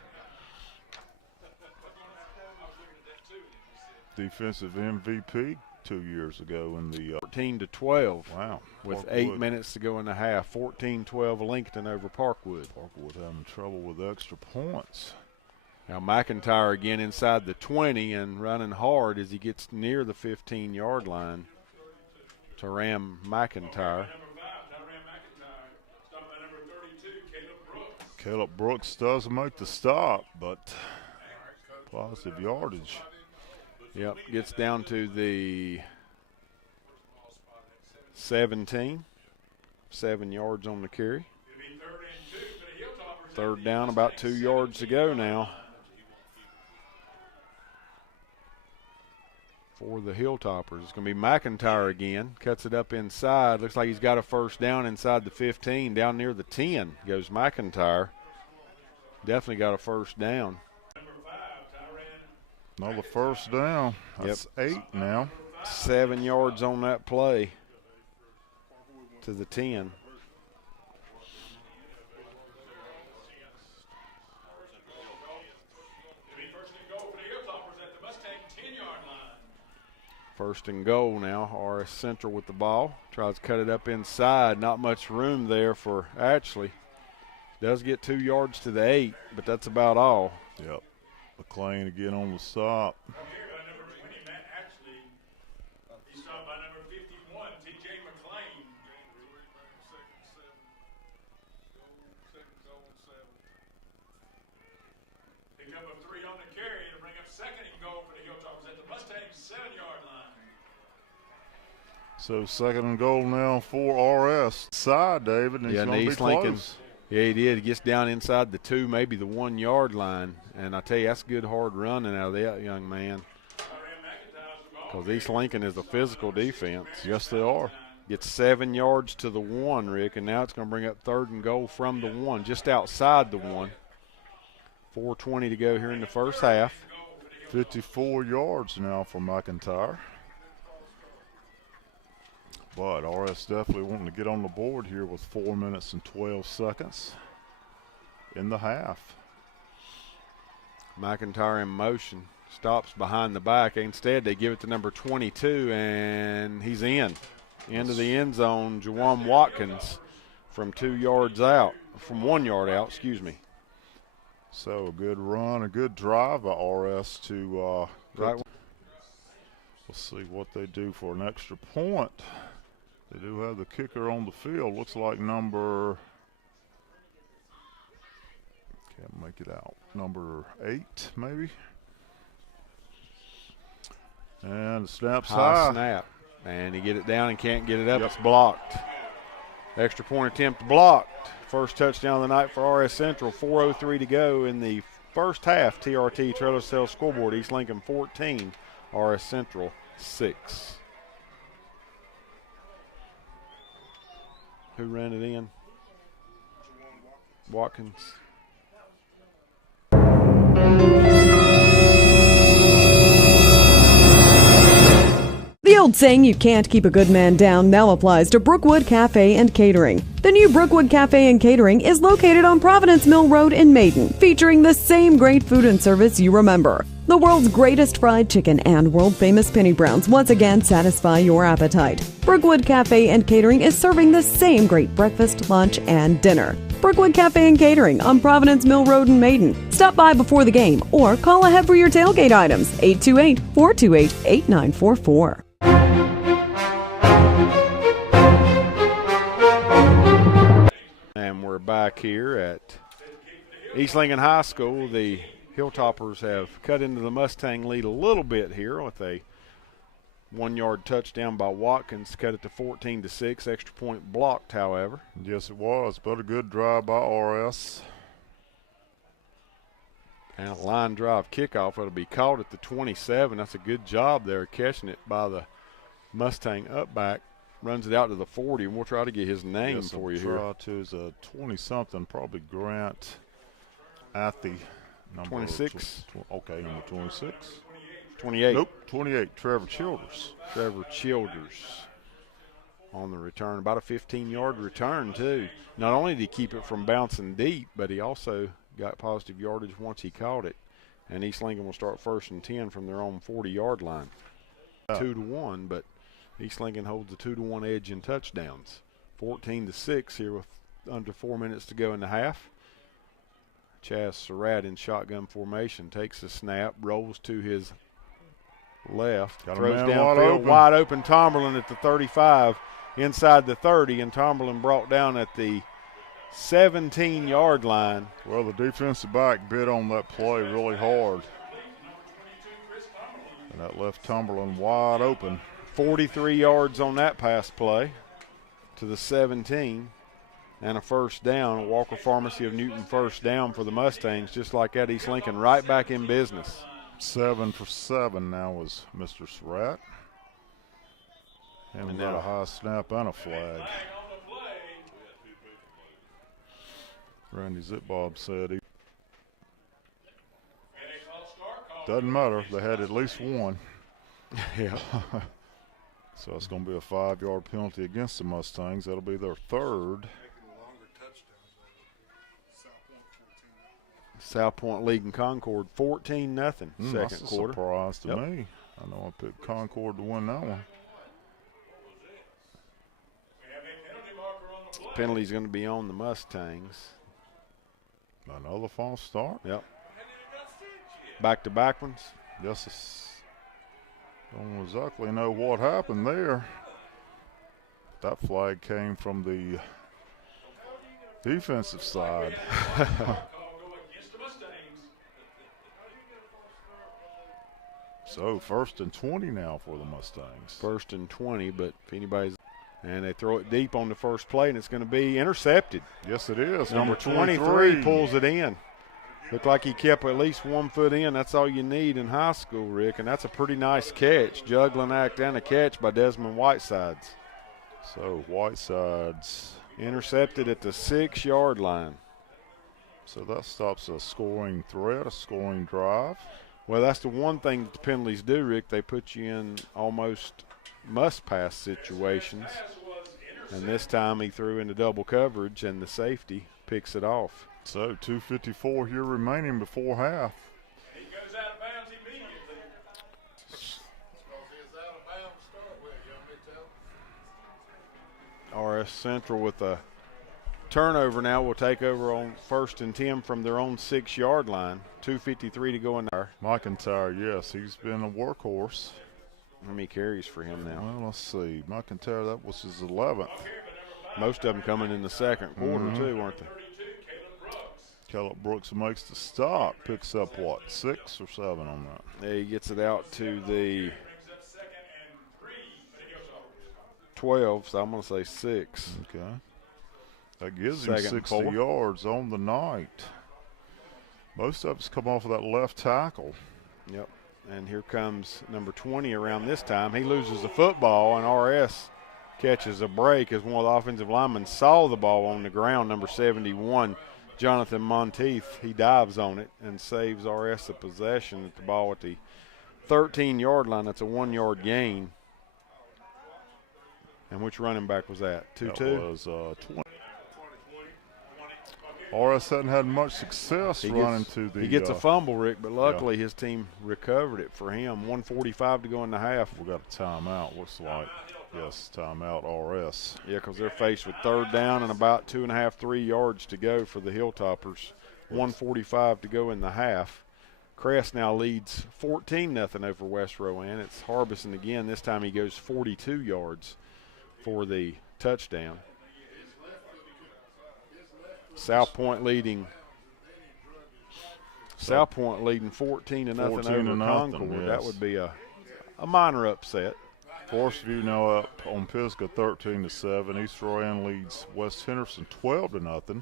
Defensive MVP 2 years ago in the 14-12. Wow. With 8 minutes to go in the half. 14-12 Lincoln over Parkwood. Parkwood having trouble with extra points. Now McIntyre again inside the 20 and running hard as he gets near the 15-yard line. Taram McIntyre. Caleb Brooks does make the stop, but positive yardage. Yep, gets down to the 17. 7 yards on the carry. Third down, about 2 yards to go now for the Hilltoppers. It's going to be McIntyre again. Cuts it up inside. Looks like he's got a first down inside the 15. Down near the 10 goes McIntyre. Definitely got a first down. Another first down. That's 8 now. 7 yards on that play to the 10. First and goal now. RS Central with the ball. Tries to cut it up inside. Not much room there for Ashley. Does get 2 yards to the 8, but that's about all. Yep. McLean again on the stop. So second and goal now for RS. Side, David, and he's going to be close. Yeah, he did. He gets down inside the 2, maybe the 1 yard line. And I tell you, that's good hard running out of that young man. Because East Lincoln is a physical defense. Yes, they are. Gets 7 yards to the 1, Rick, and now it's going to bring up third and goal from the 1, just outside the 1. 4:20 to go here in the first half. 54 yards now for McIntyre. But RS definitely wanting to get on the board here with 4 minutes and 12 seconds in the half. McIntyre in motion. Stops behind the back. Instead, they give it to number 22, and he's in. Into the end zone, Juwan Watkins from 2 yards out. From 1 yard out, excuse me. So a good run, a good drive by RS to right. We'll see what they do for an extra point. They do have the kicker on the field. Looks like number, can't make it out, number 8 maybe. And the snap's high. Snap. And he get it down and can't get it up. Yep. It's blocked. Extra point attempt blocked. First touchdown of the night for RS Central. 4:03 to go in the first half. TRT Trailer Sales scoreboard. East Lincoln 14, RS Central 6. Who ran it in? Watkins. The old saying, you can't keep a good man down, now applies to Brookwood Cafe and Catering. The new Brookwood Cafe and Catering is located on Providence Mill Road in Maiden, featuring the same great food and service you remember. The world's greatest fried chicken and world-famous penny browns once again satisfy your appetite. Brookwood Cafe and Catering is serving the same great breakfast, lunch, and dinner. Brookwood Cafe and Catering on Providence Mill Road in Maiden. Stop by before the game or call ahead for your tailgate items, 828-428-8944. And we're back here at East Lincoln High School. The Hilltoppers have cut into the Mustang lead a little bit here with a 1 yard touchdown by Watkins, cut it to 14-6. Extra point blocked, however. Yes, it was, but a good drive by RS. And a line drive kickoff. It'll be caught at the 27. That's a good job there catching it by the Mustang up back. Runs it out to the 40, and we'll try to get his name for you here. Is a 20-something, probably Grant Athy. 26. Okay, number 26. 28. Nope, 28, Trevor Childers. Trevor Childers on the return. About a 15-yard return, too. Not only did he keep it from bouncing deep, but he also got positive yardage once he caught it. And East Lincoln will start 1st and 10 from their own 40-yard line. 2-1, but East Lincoln holds a 2-1 edge in touchdowns. 14-6 here with under 4 minutes to go in the half. Chaz Surratt in shotgun formation takes a snap, rolls to his left, throws downfield, wide open. Tomberlin at the 35, inside the 30, and Tomberlin brought down at the 17-yard line. Well, the defensive back bit on that play really hard. And that left Cumberland wide open. 43 yards on that pass play to the 17. And a first down. Walker Pharmacy of Newton first down for the Mustangs, just like that. East Lincoln right back in business. 7 for 7 now is Mr. Surratt. And we got a high snap and a flag. Randy Zitbob said he doesn't matter. They had at least one. Yeah. So it's going to be a 5-yard penalty against the Mustangs. That'll be their third. South Point leading Concord 14-0 second that's a quarter. Surprise to me. I know I picked Concord to win that one. Penalty's going to be on the Mustangs. Another false start. Yep. Back-to-back ones. Yes. Don't exactly know what happened there. That flag came from the defensive side. So 1st and 20 now for the Mustangs. 1st and 20, but if anybody's – and they throw it deep on the first play, and it's going to be intercepted. Yes, it is. Number 23 pulls it in. Looked like he kept at least 1 foot in. That's all you need in high school, Rick, and that's a pretty nice catch. Juggling act and a catch by Desmond Whitesides. So Whitesides intercepted at the 6-yard line. So that stops a scoring threat, a scoring drive. Well, that's the one thing that the penalties do, Rick. They put you in almost must-pass situations. And this time he threw into double coverage, and the safety picks it off. So 2:54 here remaining before half. He goes out of bounds immediately. RS Central with a turnover now will take over on 1st and 10 from their own 6-yard line. 2:53 to go in there. McIntyre, yes, he's been a workhorse. How many carries for him now? Well, let's see. McIntyre, that was his 11th. Most of them coming in the second quarter, too, weren't they? Caleb Brooks makes the stop. Picks up, what, 6 or 7 on that? He gets it out to the 12, so I'm going to say 6. Okay. That gives him Second 60 4. yards on the night. Most of it's come off of that left tackle. Yep. And here comes number 20 around this time. He loses the football, and RS catches a break as one of the offensive linemen saw the ball on the ground. Number 71, Jonathan Monteith, he dives on it and saves RS the possession at the ball at the 13-yard line. That's a 1-yard gain. And which running back was that? 2-2? That was 20. RS hadn't had much success running to the. He gets a fumble, Rick, but luckily his team recovered it for him. 1:45 to go in the half. We got a timeout, looks like. Yes, timeout RS. Yeah, because they're faced with 3rd down and about 2.5, 3 yards to go for the Hilltoppers. 1:45 to go in the half. Crest now leads 14-0 over West Rowan. It's Harbison again. This time he goes 42 yards for the touchdown. South Point leading 14-0 over Concord. Yes. That would be a minor upset. Forest View now up on Pisgah 13-7. East Rowan leads West Henderson 12-0.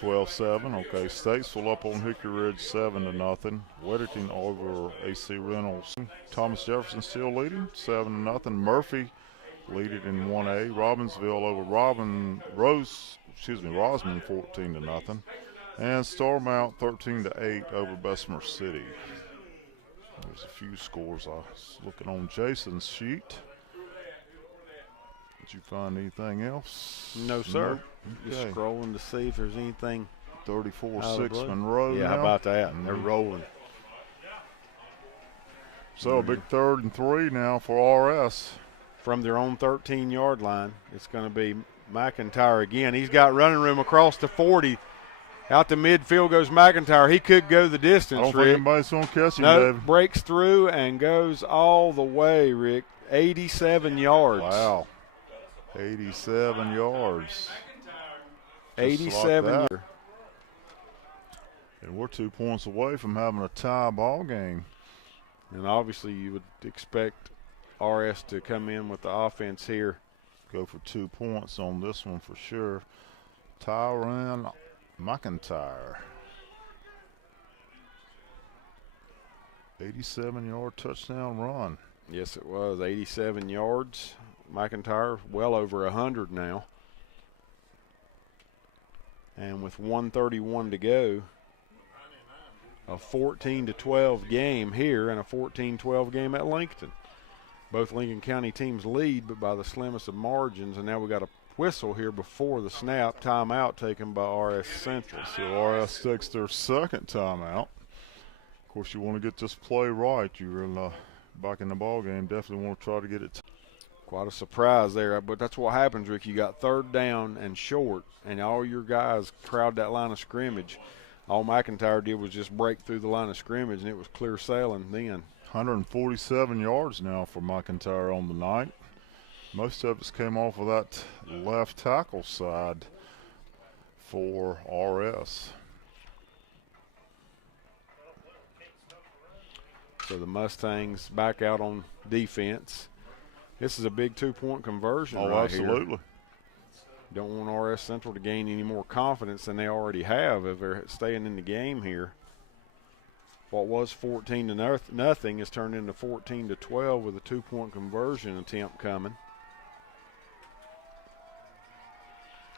12-7. Okay, Statesville up on Hickory Ridge 7-0. Weddington over AC Reynolds. Thomas Jefferson still leading 7-0. Murphy leading in 1A. Robbinsville over Rosman 14-0. And Starmount 13-8 over Bessemer City. There's a few scores. I was looking on Jason's sheet. Did you find anything else? No, sir. Nope. Just Okay. scrolling to see if there's anything. 34-6 Monroe. Yeah, now. how about that? They're rolling. So a big 3rd and 3 now for RS. From their own 13-yard line, it's going to be McIntyre again. He's got running room across the 40. Out to midfield goes McIntyre. He could go the distance, I don't Rick. think anybody's going to catch him, No, Dave. breaks through and goes all the way, Rick. 87 yards. Wow. 87 yards. 87 like year. And we're 2 points away from having a tie ball game. And obviously you would expect RS to come in with the offense here. Go for 2 points on this one for sure. Tyron McIntyre. 87-yard touchdown run. Yes, it was. 87 yards. McIntyre well over 100 now. And with 1:31 to go, a 14-12 game here and a 14-12 game at Lincoln. Both Lincoln County teams lead, but by the slimmest of margins. And now we got a whistle here before the snap. Timeout taken by RS Central. So RS takes their second timeout. Of course, you want to get this play right. You're back in the ball game. Definitely want to try to get it. Quite a surprise there, but that's what happens, Rick. You got third down and short, and all your guys crowd that line of scrimmage. All McIntyre did was just break through the line of scrimmage, and it was clear sailing then. 147 yards now for McIntyre on the night. Most of us came off of that left tackle side for RS. So the Mustangs back out on defense. This is a big 2-point conversion right absolutely. here. Don't want RS Central to gain any more confidence than they already have if they're staying in the game here. What was 14-0 has turned into 14-12 with a 2-point conversion attempt coming.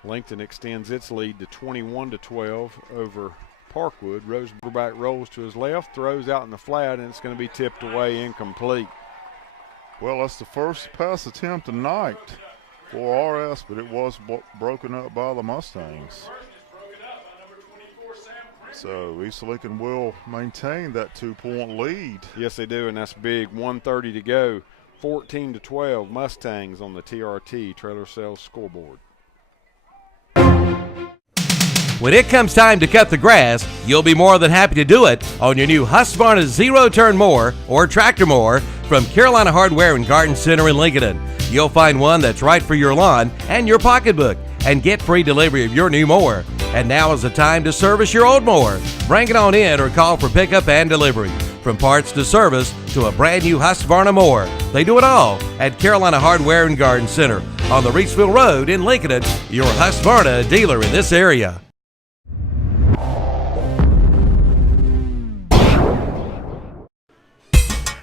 Lincoln extends its lead to 21-12 over Parkwood. Rosenberg rolls to his left, throws out in the flat, and it's going to be tipped away incomplete. Well, that's the first pass attempt tonight for RS, but it was broken up by the Mustangs. So East Lincoln will maintain that 2-point lead. Yes, they do, and that's big. 1:30 to go. 14-12 Mustangs on the TRT Trailer Sales scoreboard. When it comes time to cut the grass, you'll be more than happy to do it on your new Husqvarna zero-turn mower or tractor mower from Carolina Hardware and Garden Center in Lincoln. You'll find one that's right for your lawn and your pocketbook, and get free delivery of your new mower. And now is the time to service your old mower. Bring it on in or call for pickup and delivery. From parts to service to a brand new Husqvarna mower, they do it all at Carolina Hardware and Garden Center on the Reedsville Road in Lincoln, your Husqvarna dealer in this area.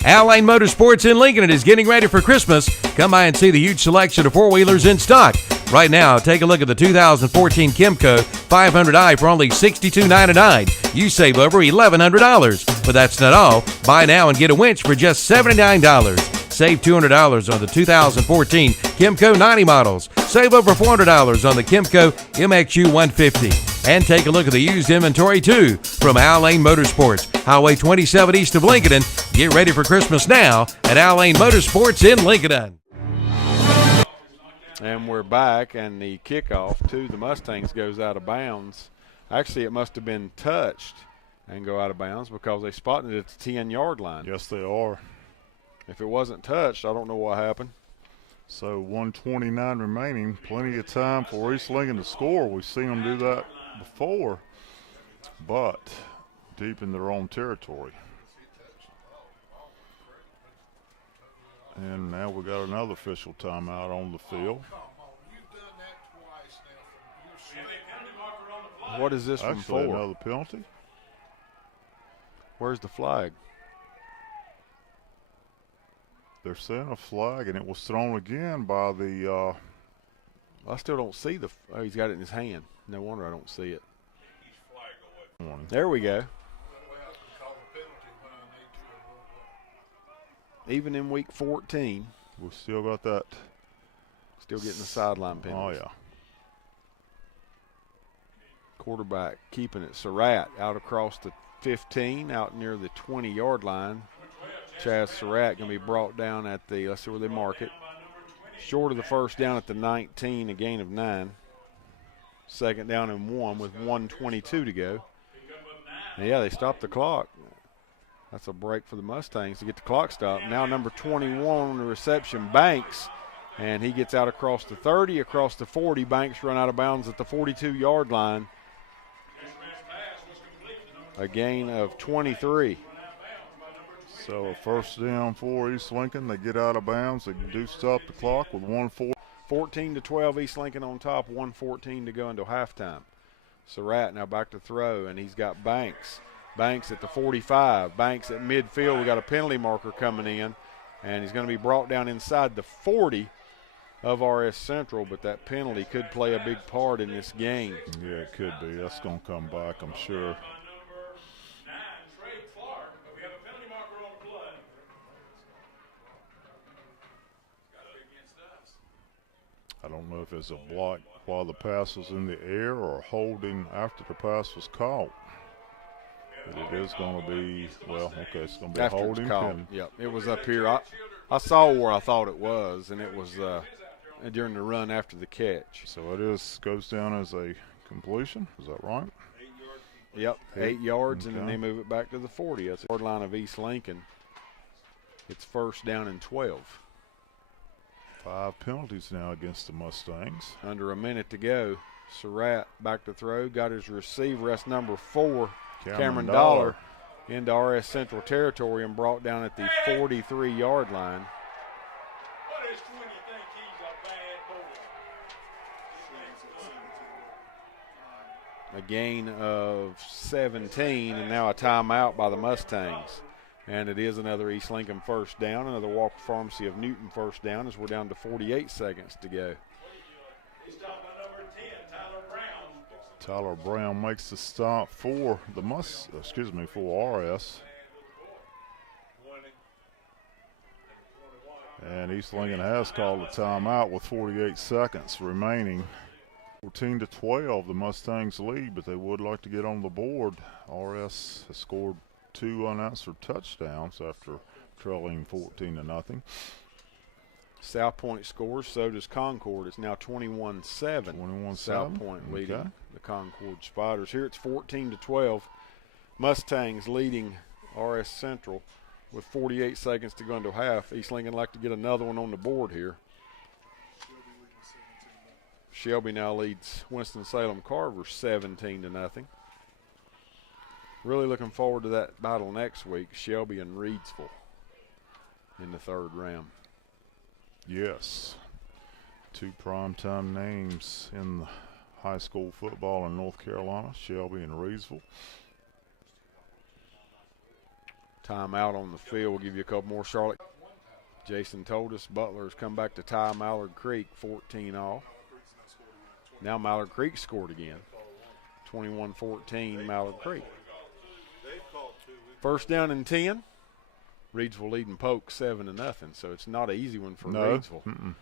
Al Lane Motorsports in Lincoln is getting ready for Christmas. Come by and see the huge selection of four-wheelers in stock. Right now, take a look at the 2014 Kymco 500i for only $62.99. You save over $1,100. But that's not all. Buy now and get a winch for just $79. Save $200 on the 2014 Kymco 90 models. Save over $400 on the Kymco MXU 150. And take a look at the used inventory too from Al Lane Motorsports, Highway 27 east of Lincoln. Get ready for Christmas now at Al Lane Motorsports in Lincoln. And we're back, and the kickoff to the Mustangs goes out of bounds. Actually, it must have been touched and go out of bounds because they spotted it at the 10-yard line. Yes, they are. If it wasn't touched, I don't know what happened. So 1:29 remaining. Plenty of time for East Lincoln to score. We've seen them do that before, but deep in their own territory. And now we got another official timeout on the field. What is this one for? Another penalty. Where's the flag? They're setting a flag, and it was thrown again by the. I still don't see the. Oh, he's got it in his hand. No wonder I don't see it. There we go. Even in week 14, we've still got that. Still getting the sideline penalty. Oh, yeah. Quarterback keeping it. Surratt out across the 15, out near the 20-yard line. Chaz Surratt going to be brought down at the, let's see where they mark it. Short of the first down at the 19, a gain of 9. Second down and 1 with 1:22 to go. And yeah, they stopped the clock. That's a break for the Mustangs to get the clock stopped. Now number 21 on the reception, Banks, And he gets out across the 30, across the 40. Banks run out of bounds at the 42-yard line. A gain of 23. So a first down for East Lincoln. They get out of bounds. They do stop the clock with 1:40. 14-12, East Lincoln on top, 1:14 to go until halftime. Surratt now back to throw, and he's got Banks. Banks at the 45. Banks at midfield. We got a penalty marker coming in, and he's going to be brought down inside the 40 of RS Central, but that penalty could play a big part in this game. Yeah, it could be. That's going to come back, I'm sure. I don't know if it's a block while the pass was in the air or holding after the pass was caught. But it is going to be, well, okay, it's going to be After a holding penalty. Yep, it was up here. I saw where I thought it was, and it was during the run after the catch. So it goes down as a completion. Is that right? Yep, 8 yards, okay. And then they move it back to the 40. That's the yard line of East Lincoln. It's first down and 12. 5 penalties now against the Mustangs. Under a minute to go. Surratt back to throw. Got his receiver. That's number 4, Cameron Dollar, into RS Central territory and brought down at the 43-yard line. A gain of 17, and now a timeout by the Mustangs. And it is another East Lincoln first down, another Walker Pharmacy of Newton first down as we're down to 48 seconds to go. Tyler Brown makes the stop for the for RS. And East Lincoln has called a timeout with 48 seconds remaining. 14-12, the Mustangs lead, but they would like to get on the board. RS has scored 2 unanswered touchdowns after trailing 14-0. South Point scores, so does Concord. It's now 21-7. 21-7. South Point leading Okay. the Concord Spiders. Here it's 14-12. Mustangs leading RS Central with 48 seconds to go into half. East Lincoln like to get another one on the board here. Shelby now leads Winston-Salem Carver 17-0. Really looking forward to that battle next week, Shelby and Reedsville in the third round. Yes. 2 primetime names in high school football in North Carolina, Shelby and Reedsville. Timeout on the field. We'll give you a couple more, Charlotte. Jason told us Butler's come back to tie Mallard Creek 14 all. Now Mallard Creek scored again. 21-14 Mallard Creek. First down and 10. Reedsville leading Polk 7-0, so it's not an easy one for Reedsville.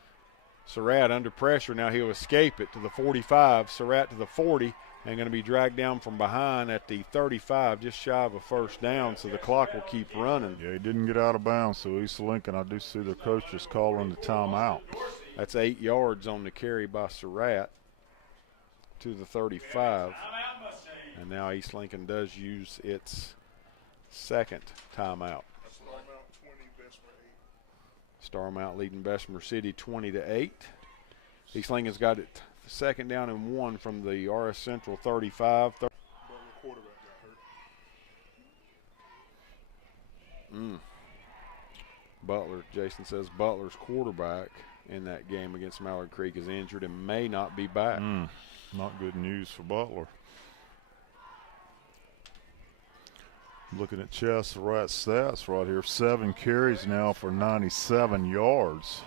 Surratt under pressure. Now he'll escape it to the 45. Surratt to the 40 and going to be dragged down from behind at the 35, just shy of a first down, so the clock will keep running. Yeah, he didn't get out of bounds, so East Lincoln, I do see the coaches calling the timeout. That's 8 yards on the carry by Surratt to the 35. And now East Lincoln does use its second timeout. Starmount leading Bessemer City 20-8. East Lincoln's got it second down and 1 from the RS Central 35. Butler, Jason says Butler's quarterback in that game against Mallard Creek is injured and may not be back. Not good news for Butler. Looking at Surratt stats right here, 7 carries now for 97 yards.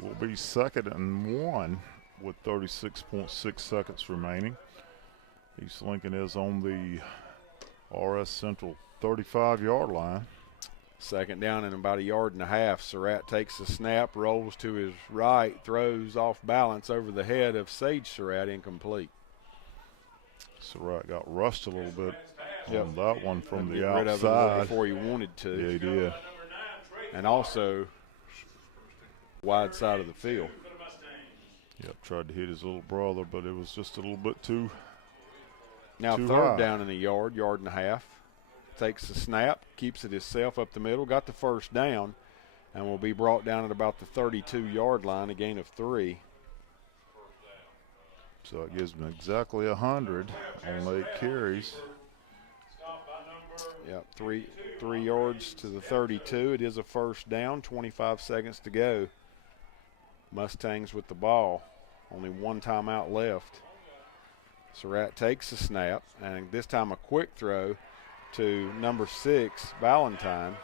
Will be second and 1 with 36.6 seconds remaining. East Lincoln is on the RS Central 35-yard line. Second down and about 1.5 yards. Surratt takes the snap, rolls to his right, throws off balance over the head of Sage Surratt, incomplete. Surratt got rushed a little bit on that one from the rid of it outside. before he wanted to. Yeah, he did. And also wide side of the field. Yep, tried to hit his little brother, but it was just a little bit too Now too third high. down in 1.5 yards. Takes the snap, keeps it himself up the middle, got the first down, and will be brought down at about the 32-yard line, a gain of 3. So it gives them exactly 100 on 8 carries. Yep, three yards to the 32. It is a first down, 25 seconds to go. Mustangs with the ball. Only one timeout left. Surratt takes the snap, and this time a quick throw to number 6, Valentine.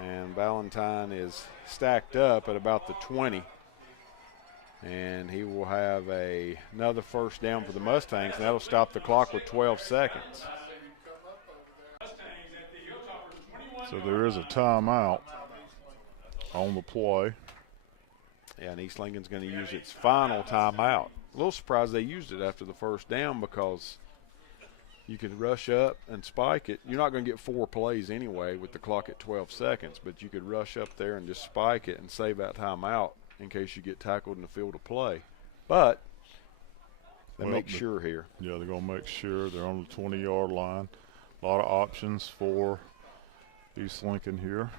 And Valentine is stacked up at about the 20. And he will have another first down for the Mustangs, and that'll stop the clock with 12 seconds. So there is a timeout on the play. Yeah, and East Lincoln's going to use its final timeout. A little surprised they used it after the first down because you can rush up and spike it. You're not going to get 4 plays anyway with the clock at 12 seconds, but you could rush up there and just spike it and save that timeout in case you get tackled in the field of play. But they make sure here. Yeah, they're going to make sure they're on the 20-yard line. A lot of options for East Lincoln here.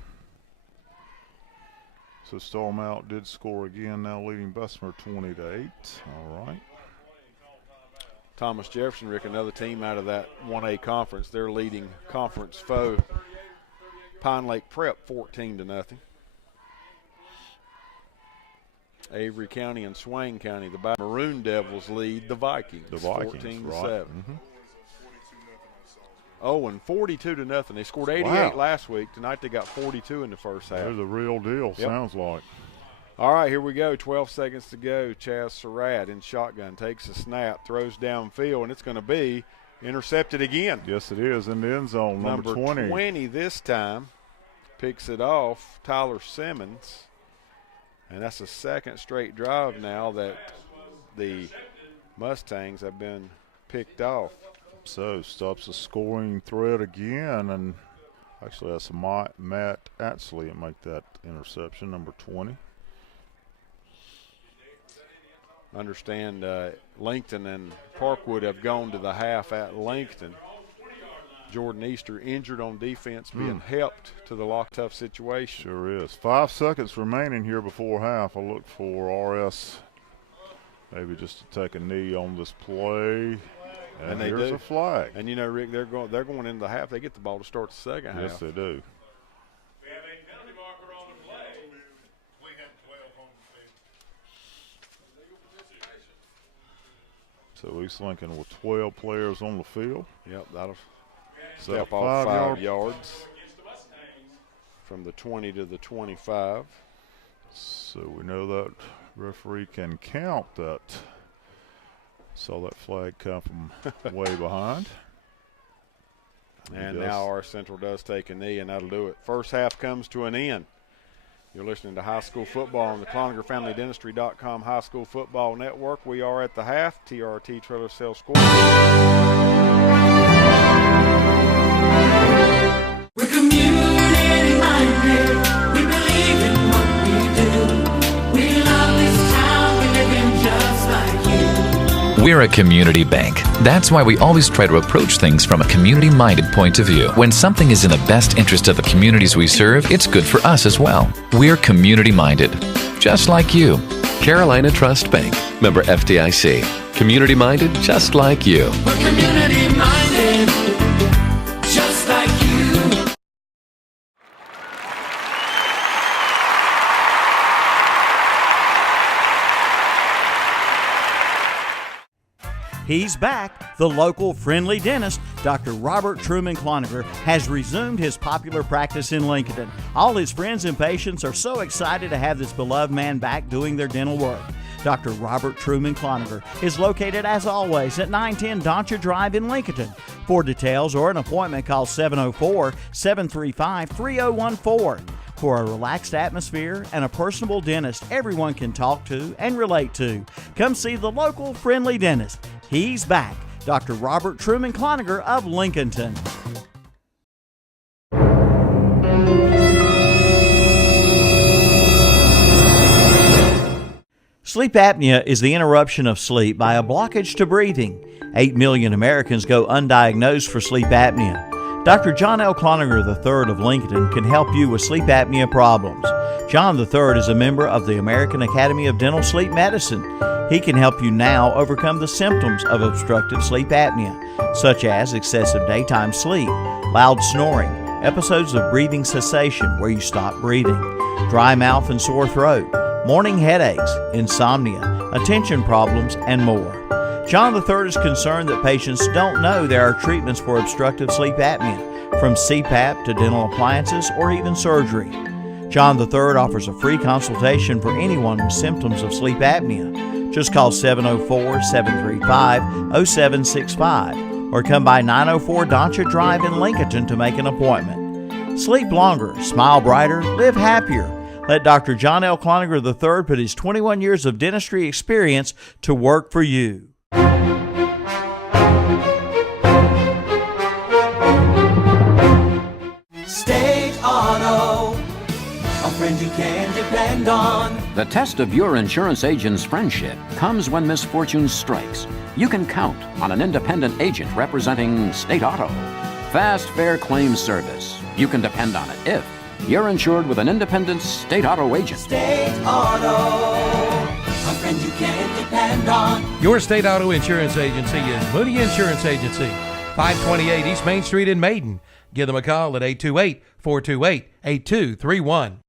So Stallmount did score again, now leading Bessemer 20-8. All right. Thomas Jefferson, Rick, another team out of that 1A conference. They're leading conference foe Pine Lake Prep 14-0. Avery County and Swain County, the Maroon Devils lead the Vikings. 14-7. Right. Oh, and 42-0. They scored 88 last week. Tonight they got 42 in the first half. They're the real deal, sounds like. All right, here we go. 12 seconds to go. Chaz Surratt in shotgun takes a snap, throws downfield, and it's going to be intercepted again. Yes, it is, in the end zone. Number 20 this time picks it off, Tyler Simmons. And that's the second straight drive now that the Mustangs have been picked off. So stops the scoring thread again, and actually that's Matt Atsley that make that interception, number 20. Understand Lincoln and Parkwood have gone to the half at Lincoln. Jordan Easter injured on defense, being helped to the tough situation. Sure is. 5 seconds remaining here before half. I'll look for RS maybe just to take a knee on this play. And here's a flag. And you know, Rick, they're going into the half. They get the ball to start the second half. Yes, they do. We have a penalty marker on the play. We had 12 on the field. So East Lincoln with 12 players on the field. Yep, that'll step off 5 yards from the 20 to the 25. So we know that referee can count that. Saw that flag come from way behind. And now our Central does take a knee, and that'll do it. First half comes to an end. You're listening to High School Football on the CloningerFamilyDentistry.com High School Football Network. We are at the half. TRT Trailer Sales Score. We're community minded. We believe in what we do. We love this town. We live in just like you. We're a community bank. That's why we always try to approach things from a community-minded point of view. When something is in the best interest of the communities we serve, it's good for us as well. We're community-minded, just like you. Carolina Trust Bank, member FDIC. Community-minded, just like you. We're community-minded, just like you. He's back. The local friendly dentist, Dr. Robert Truman Cloninger, has resumed his popular practice in Lincoln. All his friends and patients are so excited to have this beloved man back doing their dental work. Dr. Robert Truman Cloninger is located, as always, at 910 Doncher Drive in Lincoln. For details or an appointment, call 704-735-3014. For a relaxed atmosphere and a personable dentist everyone can talk to and relate to, come see the local friendly dentist. He's back, Dr. Robert Truman Cloninger of Lincolnton. Sleep apnea is the interruption of sleep by a blockage to breathing. 8 million Americans go undiagnosed for sleep apnea. Dr. John L. Cloninger III of Lincoln can help you with sleep apnea problems. John III is a member of the American Academy of Dental Sleep Medicine. He can help you now overcome the symptoms of obstructive sleep apnea, such as excessive daytime sleep, loud snoring, episodes of breathing cessation where you stop breathing, dry mouth and sore throat, morning headaches, insomnia, attention problems, and more. John III is concerned that patients don't know there are treatments for obstructive sleep apnea, from CPAP to dental appliances or even surgery. John III offers a free consultation for anyone with symptoms of sleep apnea. Just call 704-735-0765 or come by 904 Doncha Drive in Lincolnton to make an appointment. Sleep longer, smile brighter, live happier. Let Dr. John L. Cloninger III put his 21 years of dentistry experience to work for you. State Auto, a friend you can depend on. The test of your insurance agent's friendship comes when misfortune strikes. You can count on an independent agent representing State Auto. Fast, fair claim service. You can depend on it if you're insured with an independent State Auto agent. State Auto, a friend you can depend on. Your State Auto Insurance Agency is Moody Insurance Agency, 528 East Main Street in Maiden. Give them a call at 828-428-8231.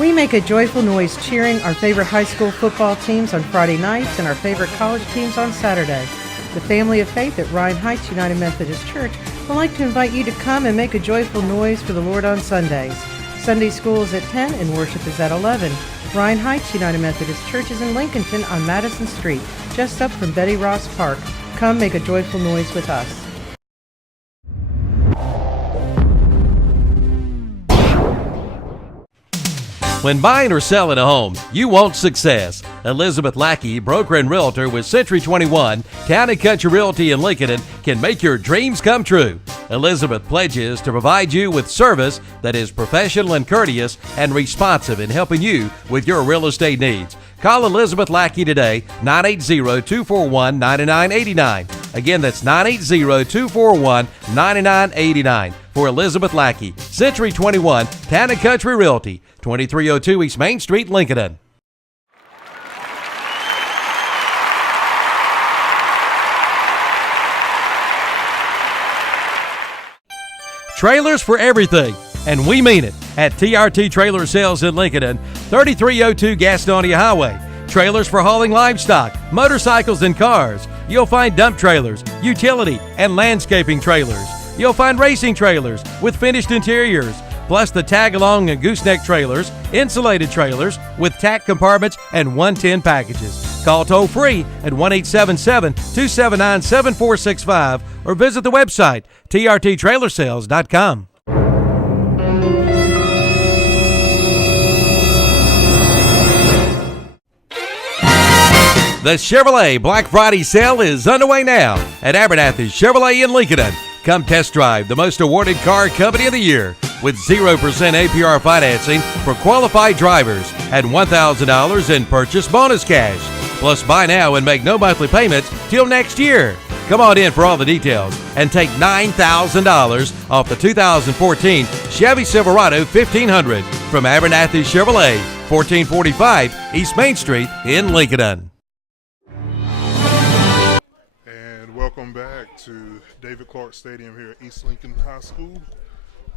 We make a joyful noise cheering our favorite high school football teams on Friday nights and our favorite college teams on Saturday. The Family of Faith at Ryan Heights United Methodist Church would like to invite you to come and make a joyful noise for the Lord on Sundays. Sunday school is at 10 and worship is at 11. Ryan Heights United Methodist Church is in Lincolnton on Madison Street, just up from Betty Ross Park. Come make a joyful noise with us. When buying or selling a home, you want success. Elizabeth Lackey, broker and realtor with Century 21, Town and Country Realty in Lincoln, can make your dreams come true. Elizabeth pledges to provide you with service that is professional and courteous and responsive in helping you with your real estate needs. Call Elizabeth Lackey today, 980-241-9989. Again, that's 980-241-9989 for Elizabeth Lackey, Century 21, Town and Country Realty, 2302 East Main Street, Lincoln. Trailers for everything, and we mean it, at TRT Trailer Sales in Lincoln, 3302 Gastonia Highway. Trailers for hauling livestock, motorcycles, and cars. You'll find dump trailers, utility, and landscaping trailers. You'll find racing trailers with finished interiors, plus the tag-along and gooseneck trailers, insulated trailers with tack compartments and 110 packages. Call toll-free at 1-877-279-7465 or visit the website, trttrailersales.com. The Chevrolet Black Friday sale is underway now at Abernathy Chevrolet in Lincoln. Come test drive the most awarded car company of the year with 0% APR financing for qualified drivers and $1,000 in purchase bonus cash. Plus, buy now and make no monthly payments till next year. Come on in for all the details and take $9,000 off the 2014 Chevy Silverado 1500 from Abernathy Chevrolet, 1445 East Main Street in Lincoln. And welcome back to David Clark Stadium here at East Lincoln High School.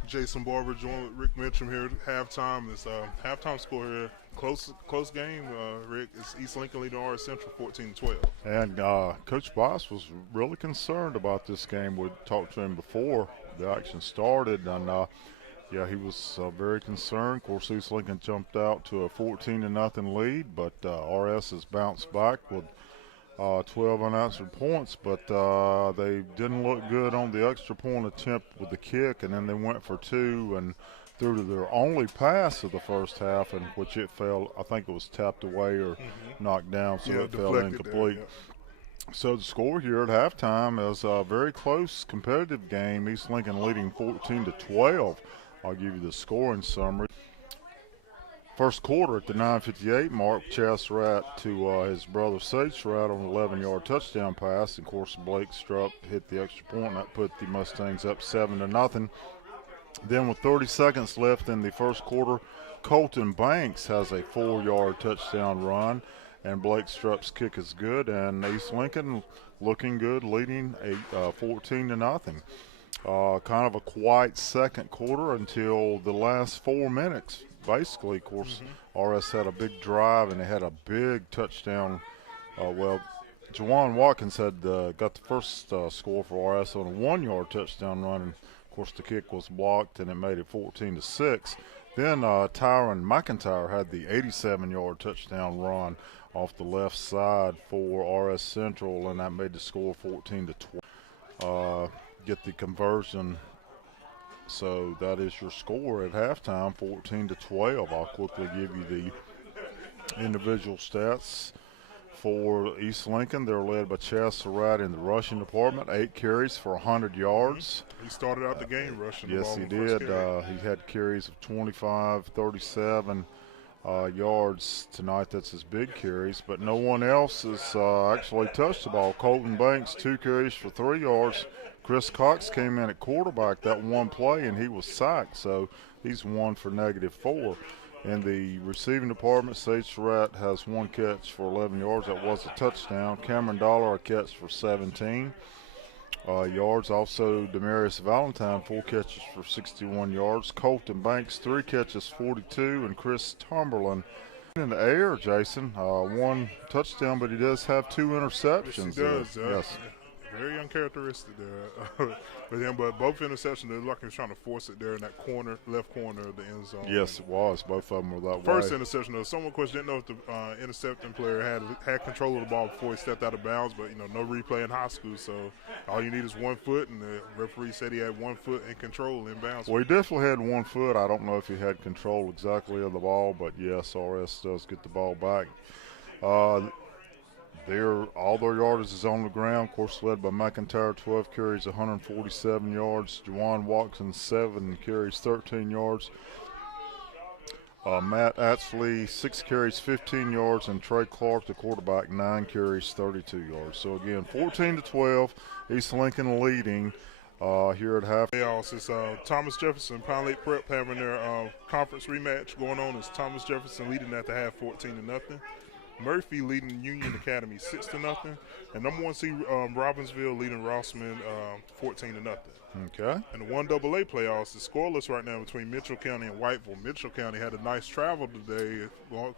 Jason Barber joined with Rick Mitchum here at halftime. It's halftime score here. Close game, Rick. It's East Lincoln leading RS Central 14-12. And Coach Boss was really concerned about this game. We talked to him before the action started, and yeah, he was very concerned. Of course, East Lincoln jumped out to a 14-0 lead, but RS has bounced back with 12 unanswered points, but they didn't look good on the extra point attempt with the kick, and then they went for two and threw to their only pass of the first half, in which it fell. I think it was tapped away or knocked down, so it fell incomplete. There, So the score here at halftime is a very close, competitive game. East Lincoln leading 14-12. I'll give you the scoring summary. First quarter at the 9:58 mark, Chaz Surratt to his brother Sage Surratt on an 11-yard touchdown pass. And of course, Blake Strupp hit the extra point, and that put the Mustangs up 7-0. Then with 30 seconds left in the first quarter, Colton Banks has a 4-yard touchdown run, and Blake Strupp's kick is good, and East Lincoln looking good, leading 14-0. Kind of a quiet second quarter until the last 4 minutes. Basically, of course, RS had a big drive, and they had a big touchdown. Juwan Watkins had got the first score for RS on a 1-yard touchdown run, and of course the kick was blocked, and it made it 14-6. Then Tyron McIntyre had the 87-yard touchdown run off the left side for RS Central, and that made the score 14-12. Get the conversion. So that is your score at halftime, 14-12. I'll quickly give you the individual stats for East Lincoln. They're led by Chaz Surratt in the rushing department, 8 carries for 100 yards. He started out the game rushing the Yes, ball. he did. He had carries of 25, 37 yards tonight. That's his big carries, but no one else has actually touched the ball. Colton Banks, 2 carries for 3 yards. Chris Cox came in at quarterback that one play, and he was sacked, so he's 1 for -4. In the receiving department, Sage Surratt has 1 catch for 11 yards. That was a touchdown. Cameron Dollar, a catch for 17 yards. Also, Demarius Valentine, 4 catches for 61 yards. Colton Banks, 3 catches, 42. And Chris Tomberlin in the air, Jason. 1 touchdown, but he does have 2 interceptions. Yes, he does. Yes. Very uncharacteristic there. But both interceptions, they look like he was trying to force it there in that corner, left corner of the end zone. Yes, it was. Both of them were that way. First interception, though, someone didn't know if the intercepting player had control of the ball before he stepped out of bounds, but, no replay in high school, so all you need is 1 foot, and the referee said he had 1 foot in control in bounds. Well, he definitely had 1 foot. I don't know if he had control exactly of the ball, but yes, RS does get the ball back. All their yardage is on the ground, of course, led by McIntyre, 12 carries, 147 yards. Juwan Watkins, 7 carries, 13 yards. Matt Atsley, 6 carries, 15 yards, and Trey Clark, the quarterback, 9 carries, 32 yards. So, again, 14-12, East Lincoln leading here at half. Playoffs is Thomas Jefferson, Pine Lake Prep having their conference rematch going on. Is Thomas Jefferson leading at the half 14-0. Murphy leading Union Academy 6-0, and number 1 seed Robbinsville leading Rossman 14-0. Okay. And the 1AA playoffs is scoreless right now between Mitchell County and Whiteville. Mitchell County had a nice travel today,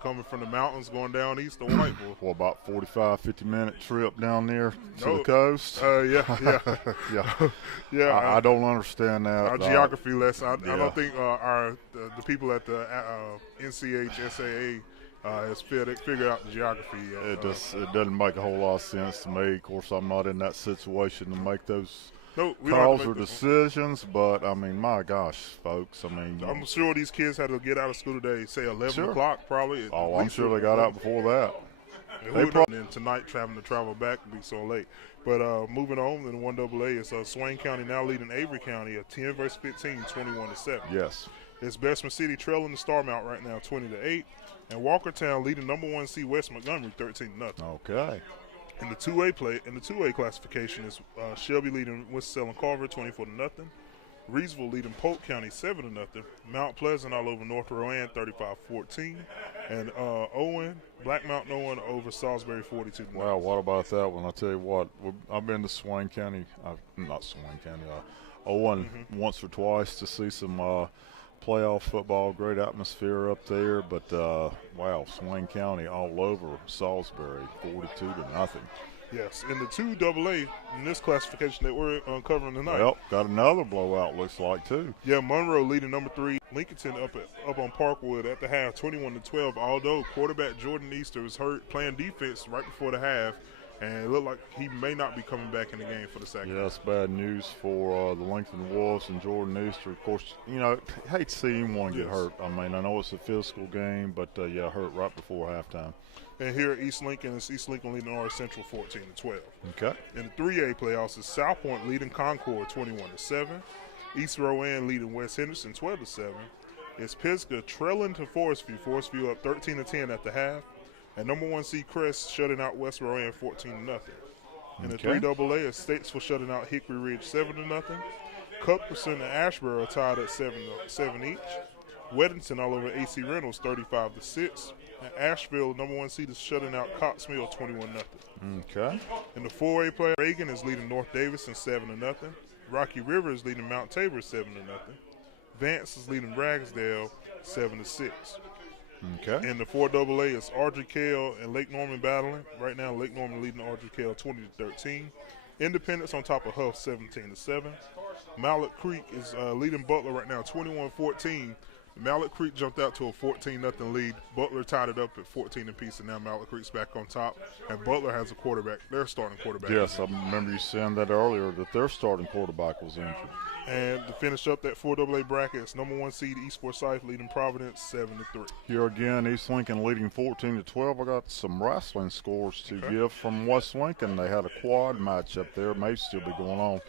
coming from the mountains going down east to Whiteville. For about 45, 50-minute trip down there to the coast. Yeah. I don't understand that. Our geography lesson. I don't think the people at the NCHSAA has figured out the geography yet. It doesn't make a whole lot of sense to me. Of course, I'm not in that situation to make those we calls don't or decisions, but, I mean, my gosh, folks. I mean, I'm sure these kids had to get out of school today, say 11 o'clock probably. Oh, I'm sure they got out before that. And tonight travel back would be so late. But moving on, in 1AA, it's Swain County now leading Avery County at 10 versus 15, 21-7. Yes. It's Bessemer City trailing the Starmount right now, 20-8. And Walkertown leading number 1 seed West Montgomery 13-0. Okay. In the 2A classification is Shelby leading Winston-Salem Carver 24-0. Reedsville leading Polk County 7-0. Mount Pleasant all over North Rowan 35-14. And Black Mountain Owen over Salisbury 42-0. Wow, what about that one? I'll tell you what, I've been to Swain County, Owen once or twice to see some playoff football, great atmosphere up there, but wow, Swain County all over Salisbury, 42-0. Yes, in the 2AA, in this classification that we're uncovering tonight. Well, got another blowout, looks like, too. Yeah, Monroe leading number 3, Lincolnton up on Parkwood at the half, 21-12, although quarterback Jordan Easter was hurt playing defense right before the half, and it looked like he may not be coming back in the game for the second. Yes, bad news for the Lincoln Wolves and Jordan Easter. Of course, hate to see anyone get hurt. I mean, I know it's a physical game, but, hurt right before halftime. And here at East Lincoln, it's East Lincoln leading RS Central 14-12. Okay. In the 3A playoffs, it's South Point leading Concord 21-7. East Rowan leading West Henderson 12-7. It's Pisgah trailing to Forest View. Forest View up 13-10 at the half. And number 1 seed Crest shutting out West Rowan 14-0. In the 3AA, it's Statesville shutting out Hickory Ridge 7-0. Cuthbertson and Asheboro tied at 7 each. Weddington all over AC Reynolds 35-6. And Asheville, number 1 seed, is shutting out Cox Mill 21-0. Okay. In the 4A play, Reagan is leading North Davidson 7-0. Rocky River is leading Mount Tabor 7-0. Vance is leading Ragsdale 7-6. Okay. In the 4AA, it's Ardrey Kell and Lake Norman battling. Right now, Lake Norman leading Ardrey Kell 20-13. Independence on top of Huff 17-7. Mallet Creek is leading Butler right now 21-14. Mallet Creek jumped out to a 14-0 lead. Butler tied it up at 14 apiece, and now Mallet Creek's back on top. And Butler has a quarterback, their starting quarterback. Yes, I remember you saying that earlier, that their starting quarterback was injured. And to finish up that 4AA bracket, it's number 1 seed East Forsyth leading Providence 7-3. Here again, East Lincoln leading 14-12. I got some wrestling scores to give from West Lincoln. They had a quad match up there. It may still be going on.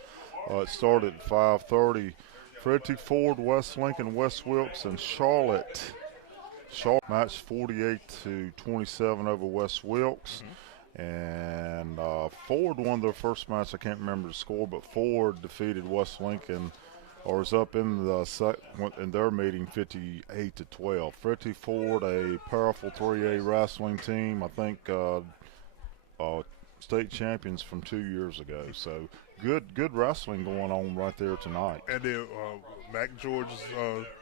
It started at 5:30. Freddie Ford, West Lincoln, West Wilkes, and Charlotte. Charlotte matched 48-27 over West Wilkes. And Ford won their first match. I can't remember the score, but Ford defeated West Lincoln, or is up in the in their meeting 58-12. Freddie Ford, a powerful 3A wrestling team. I think state champions from 2 years ago. So good wrestling going on right there tonight. And then Mac George is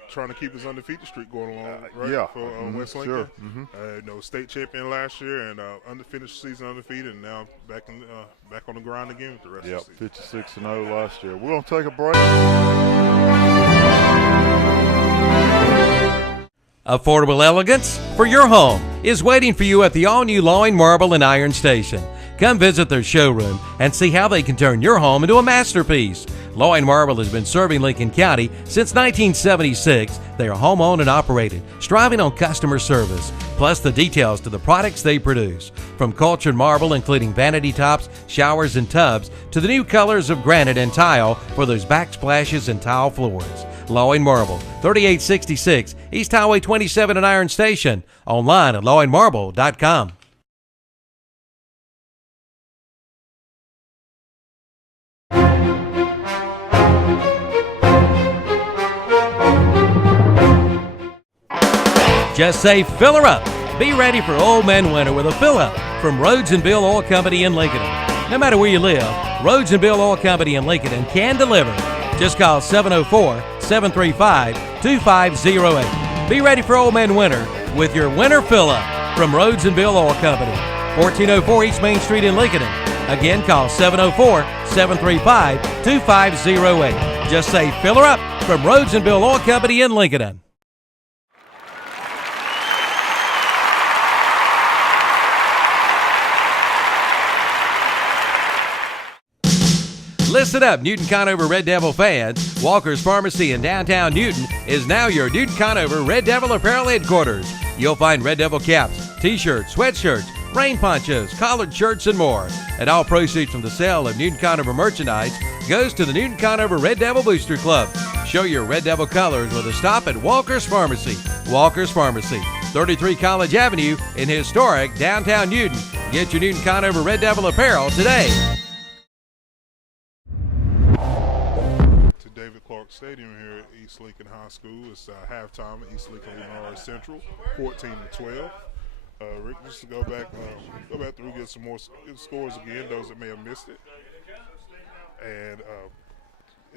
trying to keep his undefeated streak going along, right? Yeah. For West Sure. Lincoln. State champion last year and finished season undefeated, and now back on the grind again with the rest of the season. 56-0 last year. We're going to take a break. Affordable elegance for your home is waiting for you at the all-new Loin Marble and Iron Station. Come visit their showroom and see how they can turn your home into a masterpiece. Loin Marble has been serving Lincoln County since 1976. They are home-owned and operated, striving on customer service, plus the details to the products they produce. From cultured marble, including vanity tops, showers, and tubs, to the new colors of granite and tile for those backsplashes and tile floors. Loin Marble, 3866 East Highway 27 in Iron Station. Online at loinmarble.com. Just say fill her up. Be ready for Old Man Winter with a fill up from Rhodes and Bill Oil Company in Lincoln. No matter where you live, Rhodes and Bill Oil Company in Lincoln can deliver. Just call 704-735-2508. Be ready for Old Man Winter with your winter fill up from Rhodes and Bill Oil Company, 1404 East Main Street in Lincoln. Again, call 704-735-2508. Just say fill her up from Rhodes and Bill Oil Company in Lincoln. Listen up, Newton Conover Red Devil fans. Walker's Pharmacy in downtown Newton is now your Newton Conover Red Devil apparel headquarters. You'll find Red Devil caps, t-shirts, sweatshirts, rain ponchos, collared shirts, and more. And all proceeds from the sale of Newton Conover merchandise goes to the Newton Conover Red Devil Booster Club. Show your Red Devil colors with a stop at Walker's Pharmacy. Walker's Pharmacy, 33 College Avenue in historic downtown Newton. Get your Newton Conover Red Devil apparel today. Stadium here at East Lincoln High School. It's halftime at East Lincoln Lenore Central, 14-12. Rick, just to go back through, get some more scores again, those that may have missed it. And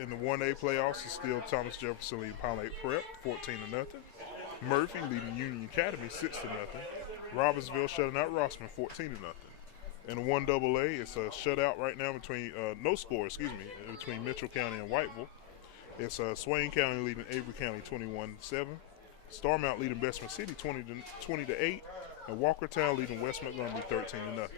in the 1A playoffs, it's still Thomas Jefferson leading Pilate Prep, 14-0. Murphy leading Union Academy, 6-0. Robbinsville shutting out Rossman, 14-0. In the 1AA, it's a shutout right now between between Mitchell County and Whiteville. It's Swain County leading Avery County 21-7. Starmount leading Bessemer City 20-8. And Walkertown leading West Montgomery 13-0. Okay,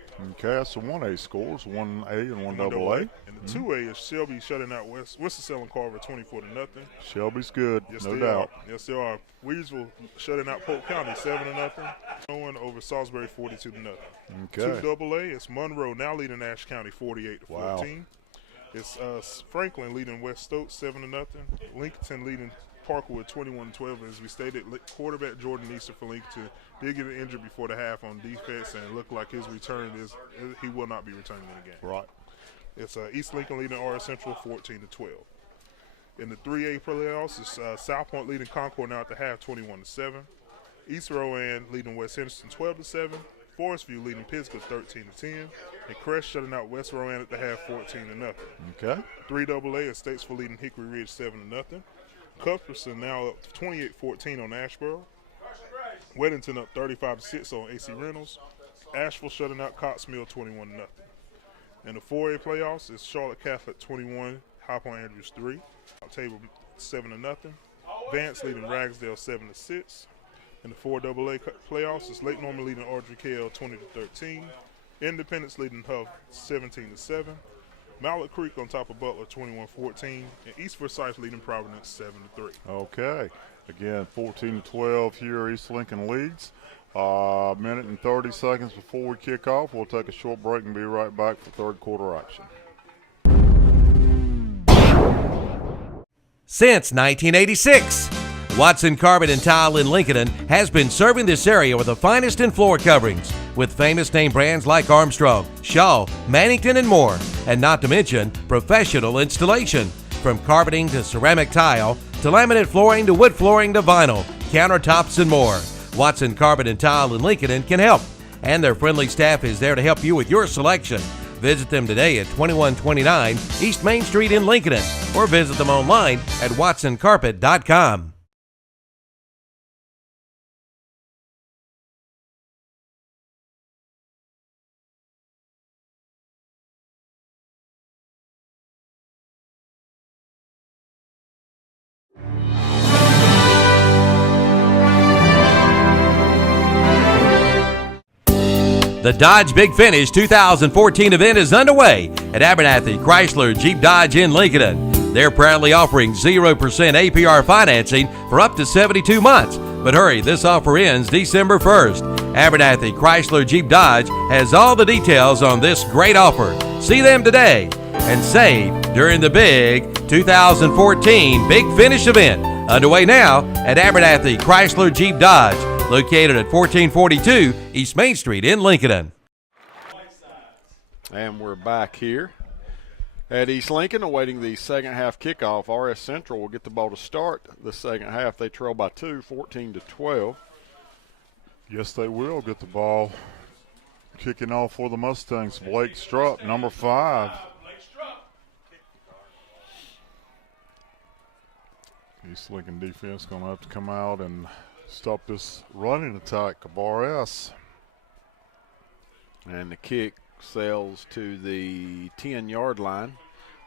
that's the 1A scores, 1A and 1AA. And the 2A is Shelby shutting out Winston-Salem Carver 24-0. Shelby's good, yes, no doubt. Yes, they are. Weedsville shutting out Polk County 7-0. Owen over Salisbury 42-0. Okay. 2AA, it's Monroe now leading Ashe County 48-14. Wow. It's Franklin leading West Stokes 7-0. Lincoln leading Parkwood 21-12. As we stated, quarterback Jordan Easter for Lincoln did get an injury before the half on defense, and it looked like his return he will not be returning in the game. Right. It's East Lincoln leading RS Central 14-12. In the 3A playoffs, it's South Point leading Concord now at the half 21-7. East Rowan leading West Henderson 12-7. Forest View leading Pittsburgh 13-10. And Crest shutting out West Rowan at the half 14-0. Okay. 3AA is Statesville leading Hickory Ridge 7-0. Cuthbertson now up 28-14 on Asheboro. Weddington up 35-6 on AC Reynolds. Asheville shutting out Cox Mill 21-0. In the 4A playoffs, it's Charlotte Catholic 21, High Point Andrews 3. Table 7-0. Vance leading Ragsdale 7-6. In the 4AA playoffs, it's Lake Norman leading Audrey KL 20-13. Independence leading Huff 17-7. Mallard Creek on top of Butler 21-14. And East Forsyth leading Providence 7-3. Okay. Again, 14-12 here. East Lincoln leads. Minute and 30 seconds before we kick off. We'll take a short break and be right back for third quarter action. Since 1986, Watson Carpet and Tile in Lincoln has been serving this area with the finest in floor coverings, with famous name brands like Armstrong, Shaw, Mannington, and more, and not to mention professional installation. From carpeting to ceramic tile, to laminate flooring to wood flooring to vinyl, countertops, and more. Watson Carpet and Tile in Lincoln can help, and their friendly staff is there to help you with your selection. Visit them today at 2129 East Main Street in Lincoln, or visit them online at watsoncarpet.com. The Dodge Big Finish 2014 event is underway at Abernathy Chrysler Jeep Dodge in Lincoln. They're proudly offering 0% APR financing for up to 72 months. But hurry, this offer ends December 1st. Abernathy Chrysler Jeep Dodge has all the details on this great offer. See them today and save during the big 2014 Big Finish event, underway now at Abernathy Chrysler Jeep Dodge, located at 1442 East Main Street in Lincoln. And we're back here at East Lincoln, awaiting the second half kickoff. RS Central will get the ball to start the second half. They trail by 2, 14-12. Yes, they will get the ball. Kicking off for the Mustangs, Blake Strupp, number 5. East Lincoln defense going to have to come out and stop this running attack of RS. And the kick sails to the 10-yard line,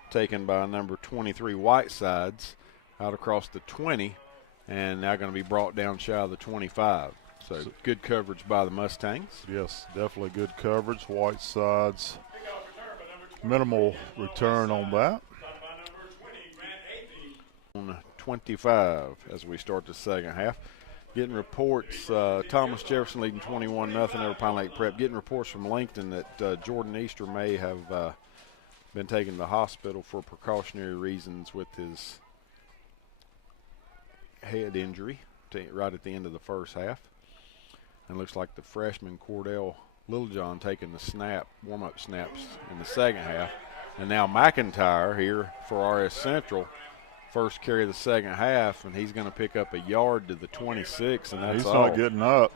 taken by number 23 Whitesides, out across the 20, and now going to be brought down shy of the 25. So good coverage by the Mustangs. Yes, definitely good coverage. Whitesides, minimal return on that. On 25 as we start the second half. Getting reports, Thomas Jefferson leading 21-0 over Pine Lake Prep. Getting reports from Lincoln that Jordan Easter may have been taken to the hospital for precautionary reasons with his head injury right at the end of the first half. And looks like the freshman Cordell Littlejohn taking the snap, warm-up snaps in the second half. And now McIntyre here for RS Central. First carry of the second half, and he's going to pick up a yard to the 26, and that's He's all. not getting up.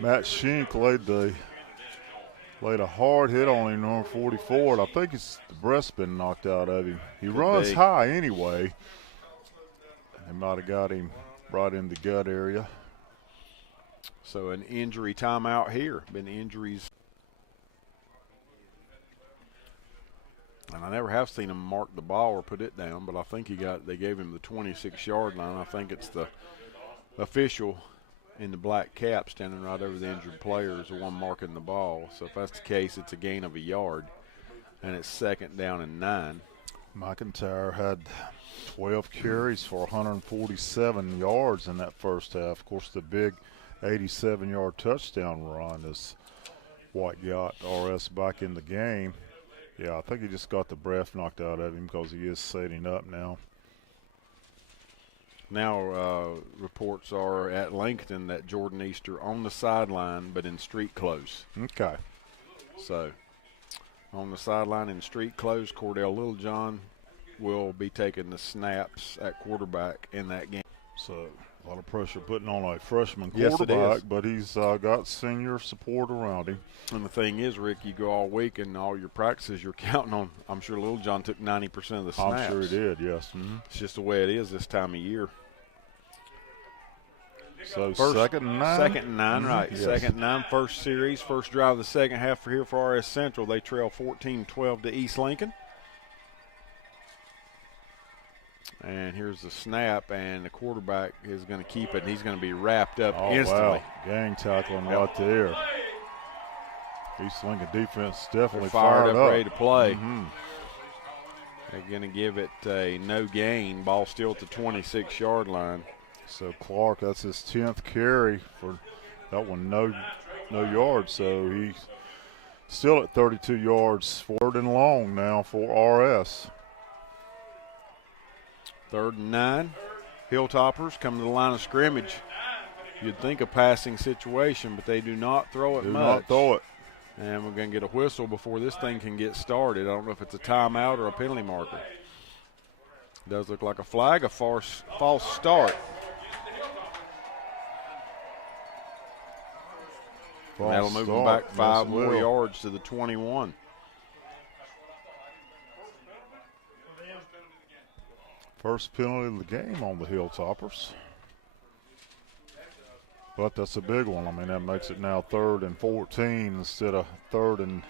Matt Schenck laid a hard hit on him, number 44, and I think it's the breast's been knocked out of him. He runs high anyway. They might have got him right in the gut area. So an injury timeout here. Been injuries. And I never have seen him mark the ball or put it down, but I think they gave him the 26-yard line. I think it's the official in the black cap standing right over the injured player is the one marking the ball. So if that's the case, it's a gain of a yard, and it's 2nd down and 9. McIntyre had 12 carries for 147 yards in that first half. Of course, the big 87-yard touchdown run is what got RS back in the game. Yeah, I think he just got the breath knocked out of him because he is setting up now. Now reports are at Lincoln that Jordan Easter on the sideline but in street clothes. Okay. So on the sideline in street clothes, Cordell Littlejohn will be taking the snaps at quarterback in that game. So a lot of pressure putting on a freshman Yes, it quarterback, is. but he's got senior support around him. And the thing is, Rick, you go all week and all your practices you're counting on. I'm sure Littlejohn took 90% of the snaps. I'm sure he did, yes. Mm-hmm. It's just the way it is this time of year. So First, second and 9? Second and 9, right. Yes. Second and 9, first series, first drive of the second half for here for RS Central. They trail 14-12 to East Lincoln. And here's the snap, and the quarterback is going to keep it, and he's going to be wrapped up instantly. Wow. Gang tackling right there. East Lincoln defense definitely They're fired up, up. ready to play. Mm-hmm. They're going to give it a no gain. Ball still at the 26-yard line. So Clark, that's his 10th carry for that one, no yards. So he's still at 32 yards, forward and long now for RS. 3rd and 9. Hilltoppers come to the line of scrimmage. You'd think a passing situation, but they do not throw it much. Do not throw it. And we're going to get a whistle before this thing can get started. I don't know if it's a timeout or a penalty marker. Does look like a flag, a false start. And that'll move them back 5 more yards to the 21. First penalty of the game on the Hilltoppers. But that's a big one. I mean, that makes it now 3rd and 14 instead of 3rd and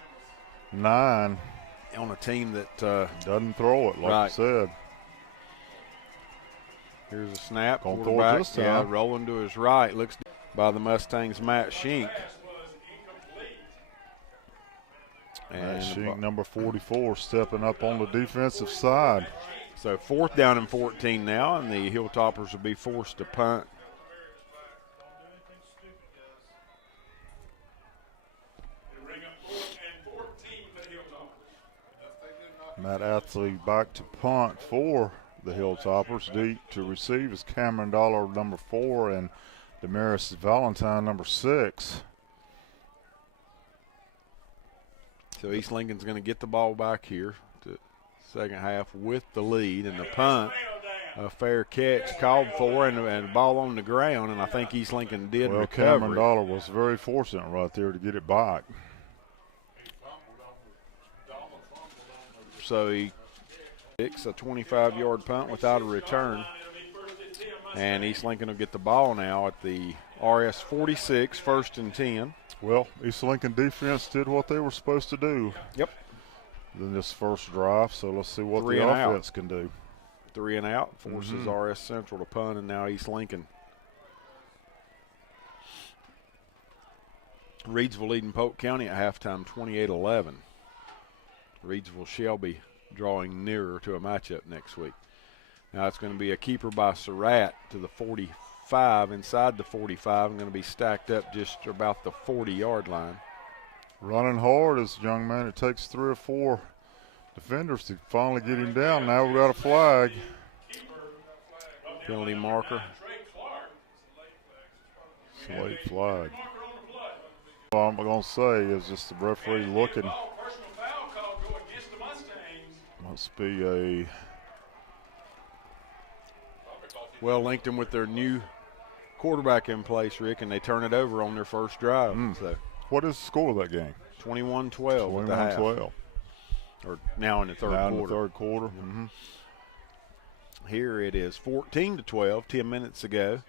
9. On a team that doesn't throw it, like right. I said. Here's a snap. Gonna throw it Quarterback, this time. yeah, rolling to his right. Looks by the Mustangs' Matt Shink. And Shink, number 44, stepping up on the defensive side. So 4th down and 14 now, and the Hilltoppers will be forced to punt. Matt Athley back to punt for the Hilltoppers. Deep to receive is Cameron Dollar, number 4, and Damaris Valentine, number 6. So East Lincoln's going to get the ball back here to second half with the lead, and the punt, a fair catch called for, and the ball on the ground, and I think East Lincoln did Well, recover Cameron it. Dollar was very fortunate right there to get it back. So he kicks a 25-yard punt without a return. And East Lincoln will get the ball now at the RS 46, 1st and 10. Well, East Lincoln defense did what they were supposed to do. Yep. In this first drive, so let's see what 3 the and out. offense can do. 3 and out, forces RS Central to punt, and now East Lincoln. Reidsville leading Polk County at halftime, 28-11. Reidsville shall be drawing nearer to a matchup next week. Now it's going to be a keeper by Surratt to the 45, inside the 45, and going to be stacked up just about the 40-yard line. Running hard as a young man. It takes 3 or 4 defenders to finally get him down. Now we've got a flag. Penalty marker. It's a late flag. All I'm going to say is just the referee looking. Must be a. Well, Lincoln with their new quarterback in place, Rick, and they turn it over on their first drive. So what is the score of that game? 21-12 at the half. 21-12. Or now in the third quarter. In the third quarter. Mm-hmm. Here it is 14-12, 10 minutes ago,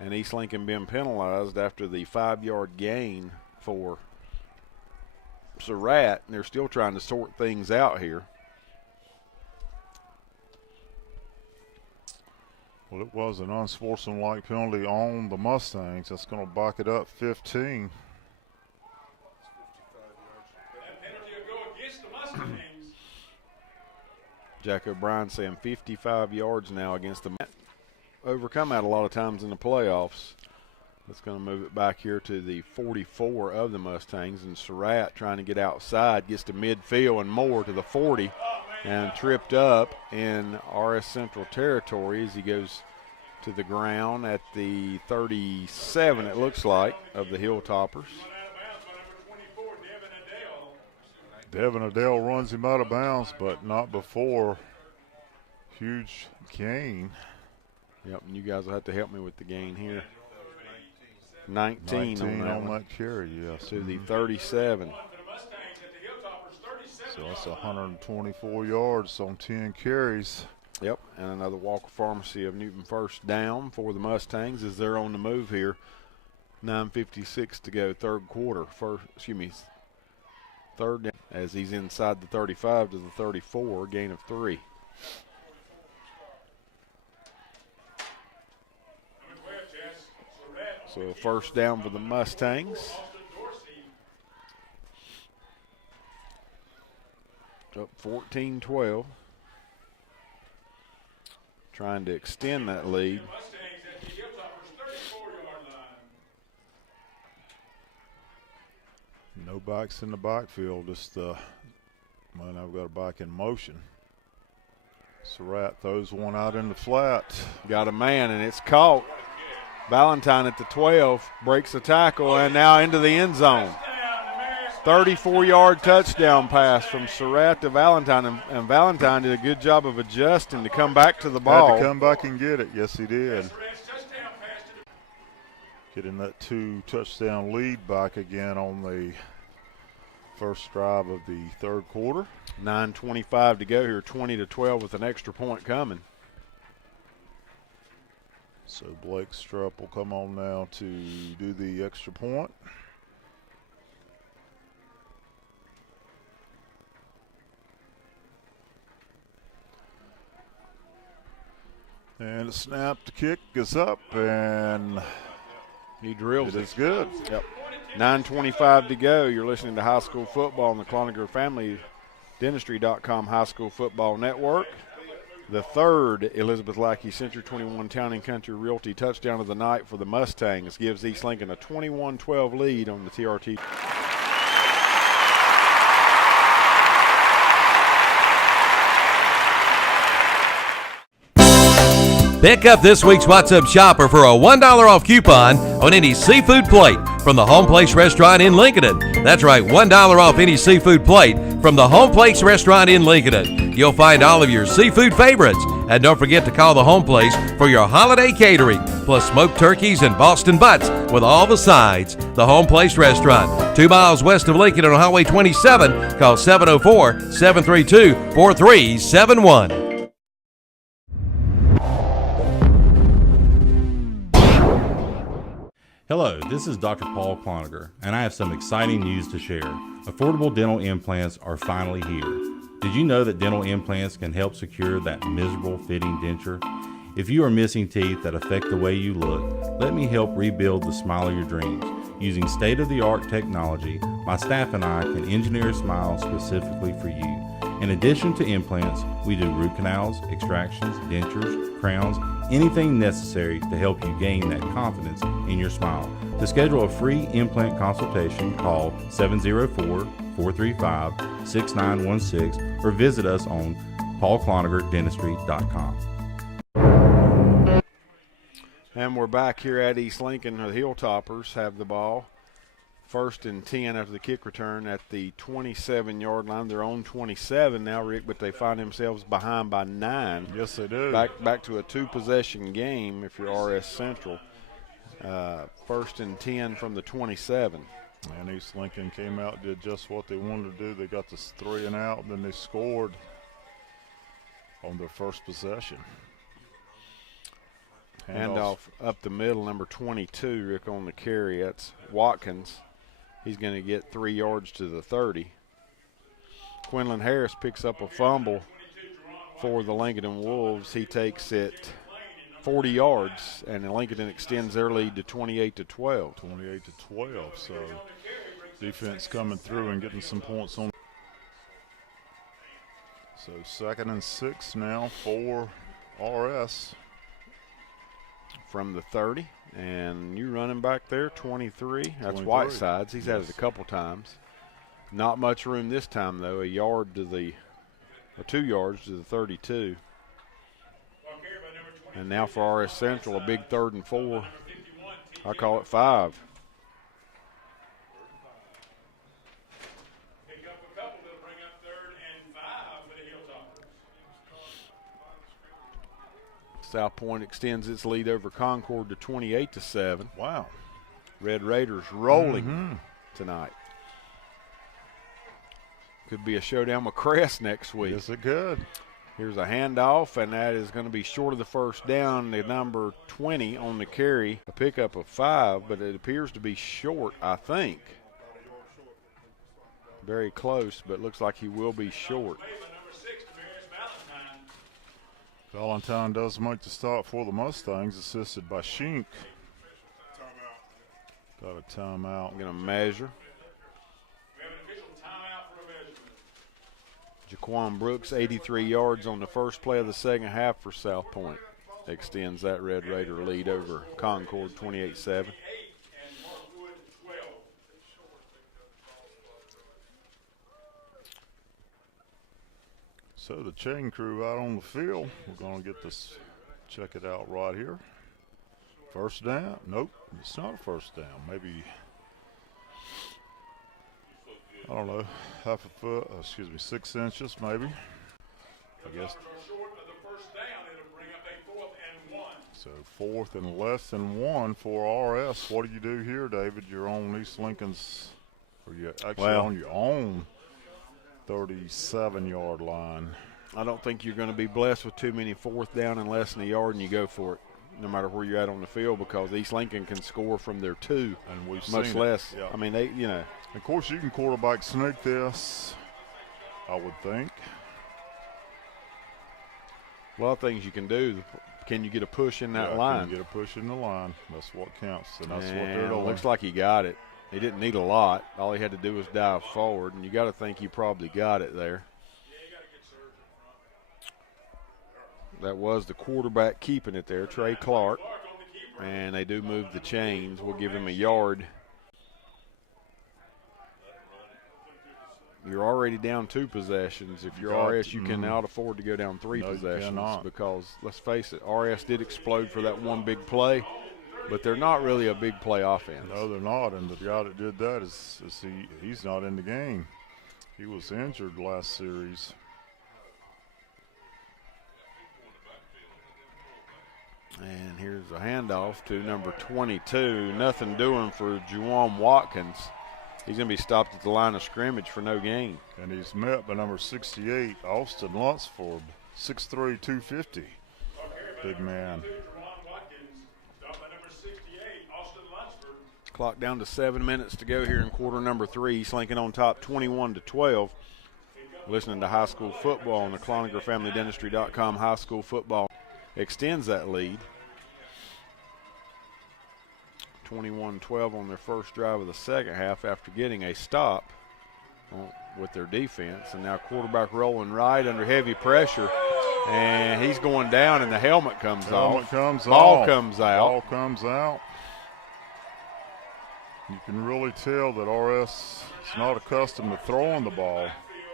and East Lincoln being penalized after the 5-yard gain for Surratt, and they're still trying to sort things out here. Well, it was an unsportsmanlike penalty on the Mustangs. That's going to back it up 15. Jack O'Brien saying 55 yards now against the overcome that a lot of times in the playoffs. That's going to move it back here to the 44 of the Mustangs. And Surratt trying to get outside, gets to midfield and more to the 40, and tripped up in RS Central territory as he goes to the ground at the 37, it looks like, of the Hilltoppers. Devin Adele runs him out of bounds, but not before. Huge gain. Yep, and you guys will have to help me with the gain here. 19 on that carry, yes. To the 37. So that's 124 yards on 10 carries. Yep, and another Walker Pharmacy of Newton first down for the Mustangs as they're on the move here. 9:56 to go, third quarter. Third down as he's inside the 35 to the 34, gain of 3. So first down for the Mustangs. Up 14-12. Trying to extend that lead. No bikes in the backfield, just man, I've got a bike in motion. Surratt throws one out in the flat. Got a man, and it's caught. Valentine at the 12 breaks the tackle and now into the end zone. 34-yard touchdown pass from Surratt to Valentine, and Valentine did a good job of adjusting to come back to the ball. Had to come back and get it. Yes, he did. Getting that 2-touchdown lead back again on the first drive of the third quarter. 9:25 to go here, 20-12 with an extra point coming. So Blake Strupp will come on now to do the extra point. And the snap, the kick is up, and he drills it. It's good. Yep. 9:25 to go. You're listening to High School Football on the Cloninger Family Dentistry.com High School Football Network. The third Elizabeth Lackey Century 21 Town and Country Realty touchdown of the night for the Mustangs gives East Lincoln a 21-12 lead on the TRT. Pick up this week's What's Up Shopper for a $1 off coupon on any seafood plate from the Home Place Restaurant in Lincoln. That's right, $1 off any seafood plate from the Home Place Restaurant in Lincoln. You'll find all of your seafood favorites. And don't forget to call the Home Place for your holiday catering, plus smoked turkeys and Boston butts with all the sides. The Home Place Restaurant, 2 miles west of Lincoln on Highway 27. Call 704-732-4371. Hello, this is Dr. Paul Cloninger, and I have some exciting news to share. Affordable dental implants are finally here. Did you know that dental implants can help secure that miserable fitting denture? If you are missing teeth that affect the way you look, let me help rebuild the smile of your dreams. Using state-of-the-art technology, my staff and I can engineer a smile specifically for you. In addition to implants, we do root canals, extractions, dentures, crowns, anything necessary to help you gain that confidence in your smile. To schedule a free implant consultation, call 704-435-6916 or visit us on paulclonigerdentistry.com. And we're back here at East Lincoln. The Hilltoppers have the ball. 1st and 10 after the kick return at the 27-yard line. They're on 27 now, Rick, but they find themselves behind by 9. Yes, they do. Back to a 2-possession game if you're RS Central. 1st and 10 from the 27. And East Lincoln came out, did just what they wanted to do. They got this 3 and out, and then they scored on their first possession. Handoff up the middle, number 22, Rick, on the carry. That's Watkins. He's going to get 3 yards to the 30. Quinlan Harris picks up a fumble for the Lincoln Wolves. He takes it 40 yards, and Lincoln extends their lead to 28-12. 28-12, so defense coming through and getting some points on. So 2nd and 6 now for RS. From the 30, And you running back there, 23. That's 23. Whitesides. He's had it a couple times. Not much room this time, though. 2 yards to the 32. And now for RS Central, a big 3rd and 4. I call it 5. South Point extends its lead over Concord to 28-7. Wow. Red Raiders rolling tonight. Could be a showdown with Crest next week. Yes, it could. Here's a handoff, and that is going to be short of the first down. The number 20 on the carry, a pickup of 5, but it appears to be short, I think. Very close, but looks like he will be short. Valentine does make the stop for the Mustangs, assisted by Shink. Got a timeout. I'm going to measure. Jaquan Brooks, 83 yards on the first play of the second half for South Point. Extends that Red Raider lead over Concord 28-7. So the chain crew out on the field. We're going to get this, check it out right here. First down. Nope, it's not a first down. Maybe, I don't know, 6 inches maybe. I guess. So 4th and less than 1 for RS. What do you do here, David? You're on East Lincoln's, or you're actually on your own 37-yard line. I don't think you're going to be blessed with too many 4th down and less than a yard, and you go for it, no matter where you're at on the field, because East Lincoln can score from their 2, and we've much seen less. It. Yeah. I mean, they, you know. Of course, you can quarterback sneak this, I would think. A lot of things you can do. Can you get a push in that line? Can you get a push in the line? That's what counts, and that's what they're doing. Looks like he got it. He didn't need a lot. All he had to do was dive forward, and you got to think he probably got it there. That was the quarterback keeping it there, Trey Clark. And they do move the chains. We'll give him a yard. You're already down 2 possessions. If you're RS, you cannot afford to go down 3 possessions, because, let's face it, RS did explode for that one big play, but they're not really a big play offense. No, they're not, and the guy that did that he's not in the game. He was injured last series. And here's a handoff to number 22. Nothing doing for Juwan Watkins. He's going to be stopped at the line of scrimmage for no gain. And he's met by number 68, Austin Lunsford, 6'3", 250. Big man. Clock down to 7 minutes to go here in quarter number 3. East Lincoln on top 21-12. Listening to high school football on the ClonigerFamilyDentistry.com. High school football extends that lead. 21-12 on their first drive of the second half after getting a stop with their defense. And now quarterback rolling right under heavy pressure. And he's going down, and the helmet comes off. Ball comes out. Ball comes out. You can really tell that RS is not accustomed to throwing the ball.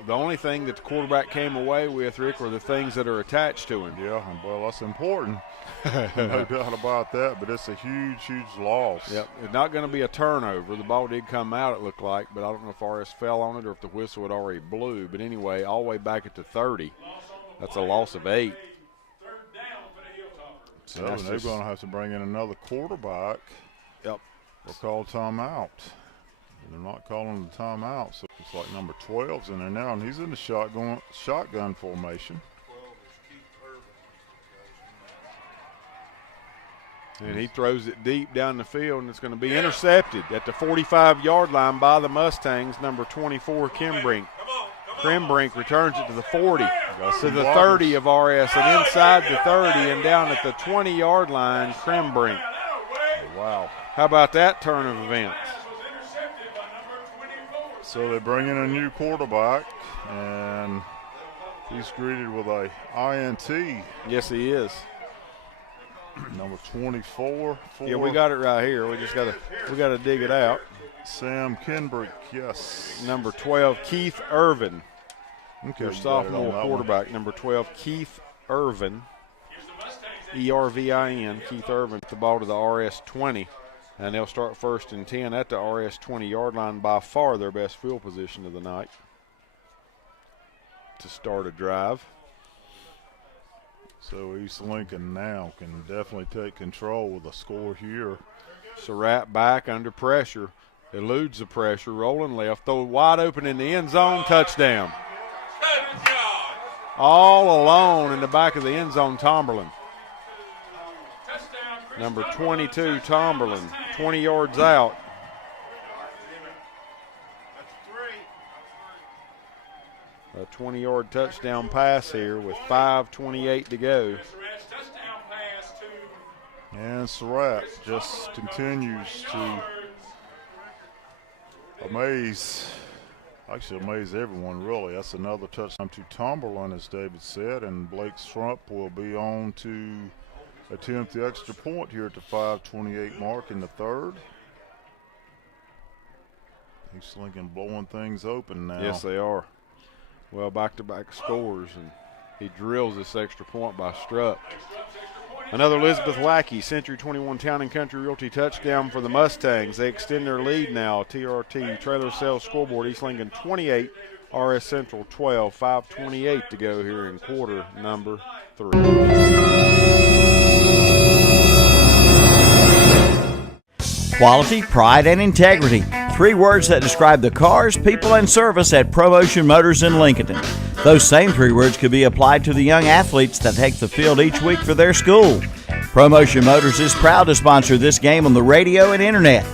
The only thing that the quarterback came away with, Rick, were the things that are attached to him. Yeah, well, that's important. No doubt about that, but it's a huge, huge loss. Yep, it's not going to be a turnover. The ball did come out, it looked like, but I don't know if RS fell on it or if the whistle had already blew. But anyway, all the way back at the 30. That's a loss of 8. So they're going to have to bring in another quarterback. Yep. Or call timeout. They're not calling the timeout, so it's like number 12's in there now, and he's in the shotgun formation. And he throws it deep down the field, and it's going to be intercepted at the 45-yard line by the Mustangs, number 24, Kimbrink. Kimbrink returns it to the 40, to the 30 of RS, and inside the 30 and down at the 20-yard line, Kimbrink. Wow. How about that turn of events? So they bring in a new quarterback, and he's greeted with a INT. Yes, he is. Number 24. Yeah, we got it right here. We gotta dig it out. Sam Kenbrick, yes. Number 12, Keith Irvin. Okay, Your you got it on sophomore that quarterback. Number 12, Keith Irvin. E-R-V-I-N, Keith Irvin. The ball to the RS-20, and they'll start 1st and 10 at the RS-20-yard line. By far their best field position of the night to start a drive. So East Lincoln now can definitely take control with a score here. Surratt back under pressure, eludes the pressure, rolling left, throw wide open in the end zone, touchdown. All alone in the back of the end zone, Tomberlin. Number 22, Tomberlin, 20 yards out. A 20-yard touchdown pass here with 5:28 to go. And Surratt just continues to amaze everyone, really. That's another touchdown to Tomberlin, as David said, and Blake Strump will be on to attempt the extra point here at the 5:28 mark in the third. East Lincoln blowing things open now. Yes, they are. Well, back-to-back scores, and he drills this extra point by Strupp. Another Elizabeth Lackey, Century 21 Town and Country Realty touchdown for the Mustangs. They extend their lead now. TRT Trailer Sales Scoreboard, East Lincoln 28, RS Central 12, 5:28 to go here in quarter number 3. Quality, pride, and integrity. 3 words that describe the cars, people, and service at ProMotion Motors in Lincoln. Those same 3 words could be applied to the young athletes that take the field each week for their school. ProMotion Motors is proud to sponsor this game on the radio and internet.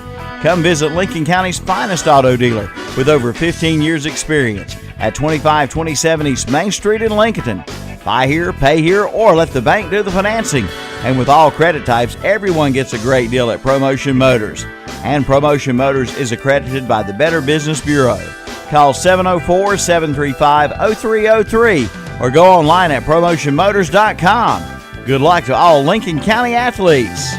Come visit Lincoln County's finest auto dealer with over 15 years experience at 2527 East Main Street in Lincoln. Buy here, pay here, or let the bank do the financing. And with all credit types, everyone gets a great deal at ProMotion Motors. And ProMotion Motors is accredited by the Better Business Bureau. Call 704-735-0303 or go online at PromotionMotors.com. Good luck to all Lincoln County athletes.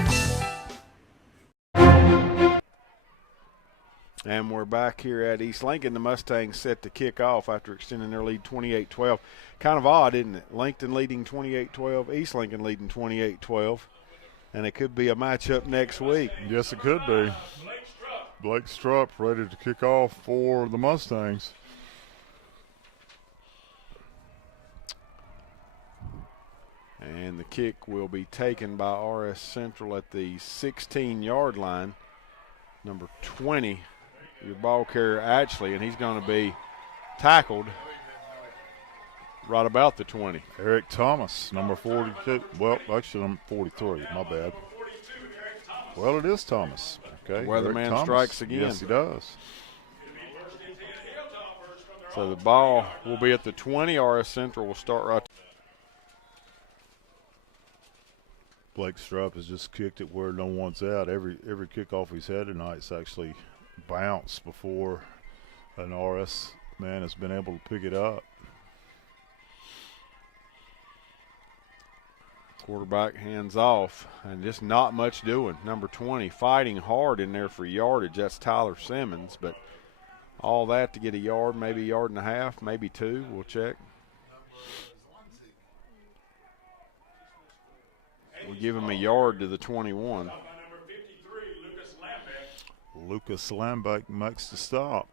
And we're back here at East Lincoln. The Mustangs set to kick off after extending their lead 28-12. Kind of odd, isn't it? Lincoln leading 28-12, East Lincoln leading 28-12. And it could be a matchup next week. Yes, it could be. Blake Strupp ready to kick off for the Mustangs. And the kick will be taken by RS Central at the 16-yard line. Number 20, your ball carrier Ashley, and he's going to be tackled right about the 20. Eric Thomas, number 42. Well, actually, number 43. My bad. Well, it is Thomas. Okay. The weatherman strikes again. Yes, he does. So the ball will be at the 20. RS Central will start right. Blake Strupp has just kicked it where no one's out. Every kickoff he's had tonight's actually bounced before an RS man has been able to pick it up. Quarterback hands off, and just not much doing. Number 20 fighting hard in there for yardage. That's Tyler Simmons, but all that to get a yard, maybe a yard and a half, maybe 2. We'll check. We'll give him a yard to the 21. Lucas Lambeck makes the stop.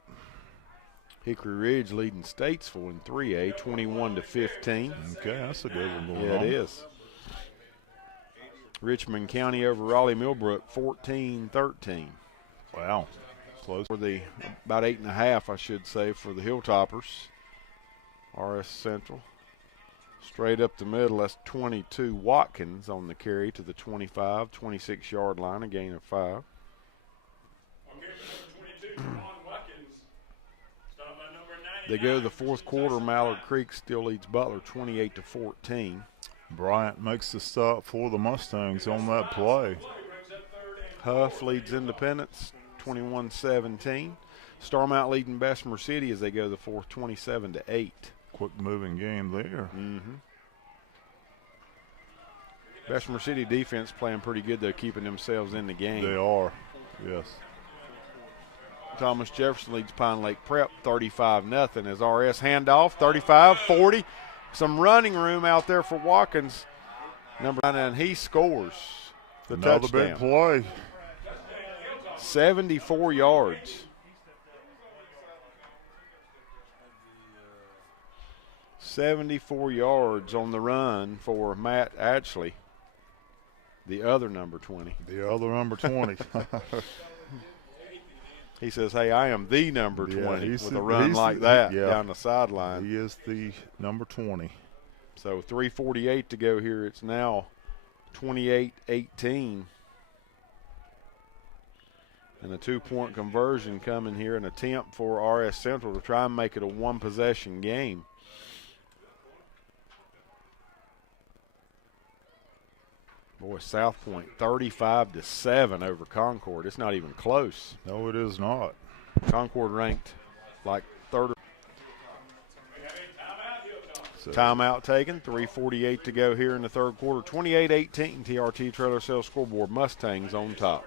Hickory Ridge leading Statesville in 3A, 21-15. Okay, that's a good one. Yeah, it is. Richmond County over Raleigh Millbrook, 14-13. Wow, close. For the about 8.5, I should say, for the Hilltoppers. RS Central. Straight up the middle, that's 22 Watkins on the carry to the 25, 26-yard line, a gain of 5. They go to the fourth quarter. Mallard Creek still leads Butler 28-14. Bryant makes the stop for the Mustangs on that play. Huff leads Independence 21-17. Starmount leading Bessemer City as they go to the fourth 27-8. Quick moving game there. Mm-hmm. Bessemer City defense playing pretty good, though, keeping themselves in the game. They are, yes. Thomas Jefferson leads Pine Lake Prep 35-0 as RS handoff, 35-40. Some running room out there for Watkins, number 9, and he scores the Another touchdown. big play. 74 yards. $74 yards on the run for Matt Atchley, the other number 20. The other number 20. He says, hey, I am the number 20 with a run like that down the sideline. He is the number 20. So 3:48 to go here. It's now 28-18. And a 2-point conversion coming here, an attempt for RS Central to try and make it a one-possession game. Boy, South Point 35-7 over Concord. It's not even close. No, it is not. Concord ranked like third. Timeout taken. 3:48 to go here in the third quarter. 28-18. TRT Trailer Sales scoreboard. Mustangs on top.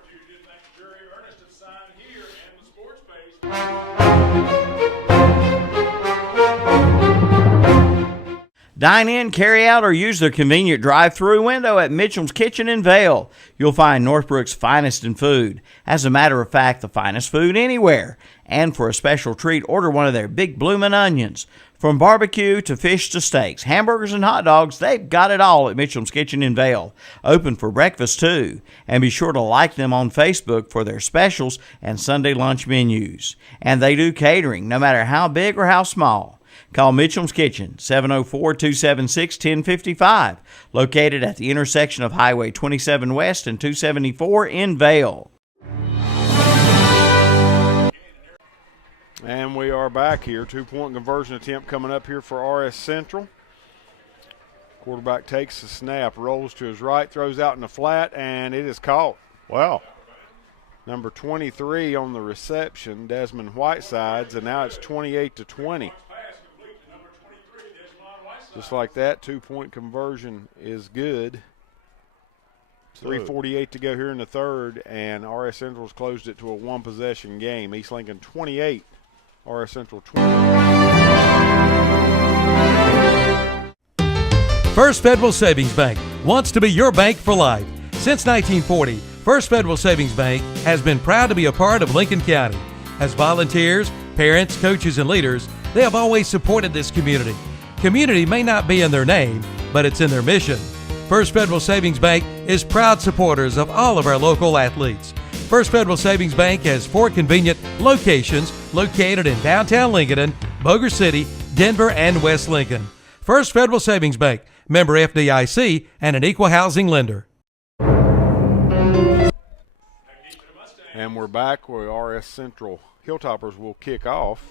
Dine in, carry out, or use their convenient drive-through window at Mitchell's Kitchen in Vail. You'll find Northbrook's finest in food. As a matter of fact, the finest food anywhere. And for a special treat, order one of their big bloomin' onions. From barbecue to fish to steaks, hamburgers and hot dogs, they've got it all at Mitchell's Kitchen in Vail. Open for breakfast too. And be sure to like them on Facebook for their specials and Sunday lunch menus. And they do catering, no matter how big or how small. Call Mitchell's Kitchen, 704-276-1055, located at the intersection of Highway 27 West and 274 in Vail. And we are back here. 2-point conversion attempt coming up here for RS Central. Quarterback takes the snap, rolls to his right, throws out in the flat, and it is caught. Wow. Number 23 on the reception, Desmond Whitesides, and now it's 28-20. Just like that, 2-point conversion is good. 3:48 to go here in the third, and RS Central's closed it to a one-possession game. East Lincoln 28, RS Central 20. First Federal Savings Bank wants to be your bank for life. Since 1940, First Federal Savings Bank has been proud to be a part of Lincoln County. As volunteers, parents, coaches, and leaders, they have always supported this community. Community may not be in their name, but it's in their mission. First Federal Savings Bank is proud supporters of all of our local athletes. First Federal Savings Bank has 4 convenient locations located in downtown Lincoln, Boger City, Denver, and West Lincoln. First Federal Savings Bank, member FDIC, and an equal housing lender. And we're back where RS Central Hilltoppers will kick off.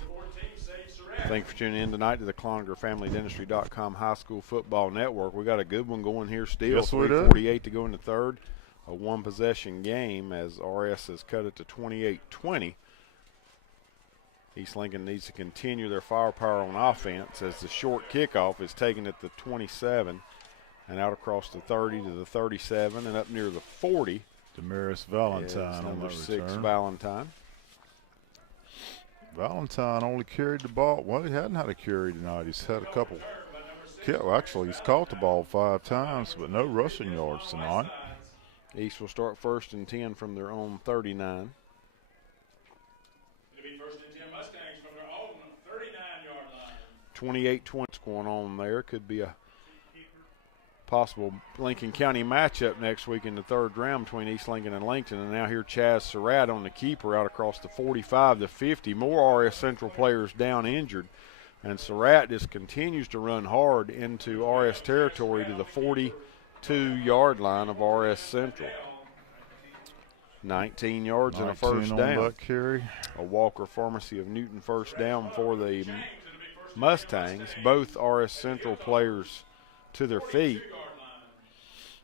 Thanks for tuning in tonight to the CloningerFamilyDentistry.com High School Football Network. We got a good one going here still. Yes, we do. 3:48 to go in the third. A one-possession game as RS has cut it to 28-20. East Lincoln needs to continue their firepower on offense as the short kickoff is taken at the 27 and out across the 30 to the 37 and up near the 40. Damaris Valentine on number that 6, return. Valentine. Valentine only carried the ball. Well, he hadn't had a carry tonight. He's had a couple. Well, actually, he's caught the ball 5 times, but no rushing yards tonight. East will start 1st and 10 from their own 39. It'll be 1st and 10 Mustangs from their own 39-yard line. 28-20 going on there. Could be a possible Lincoln County matchup next week in the third round between East Lincoln and Lincoln. And now here Chaz Surratt on the keeper out across the 45 to 50. More RS Central players down injured. And Surratt just continues to run hard into RS territory to the 42-yard line of RS Central. 19 yards and a first down. That carry. A Walker Pharmacy of Newton first down for the Mustangs. Both RS Central players to their feet.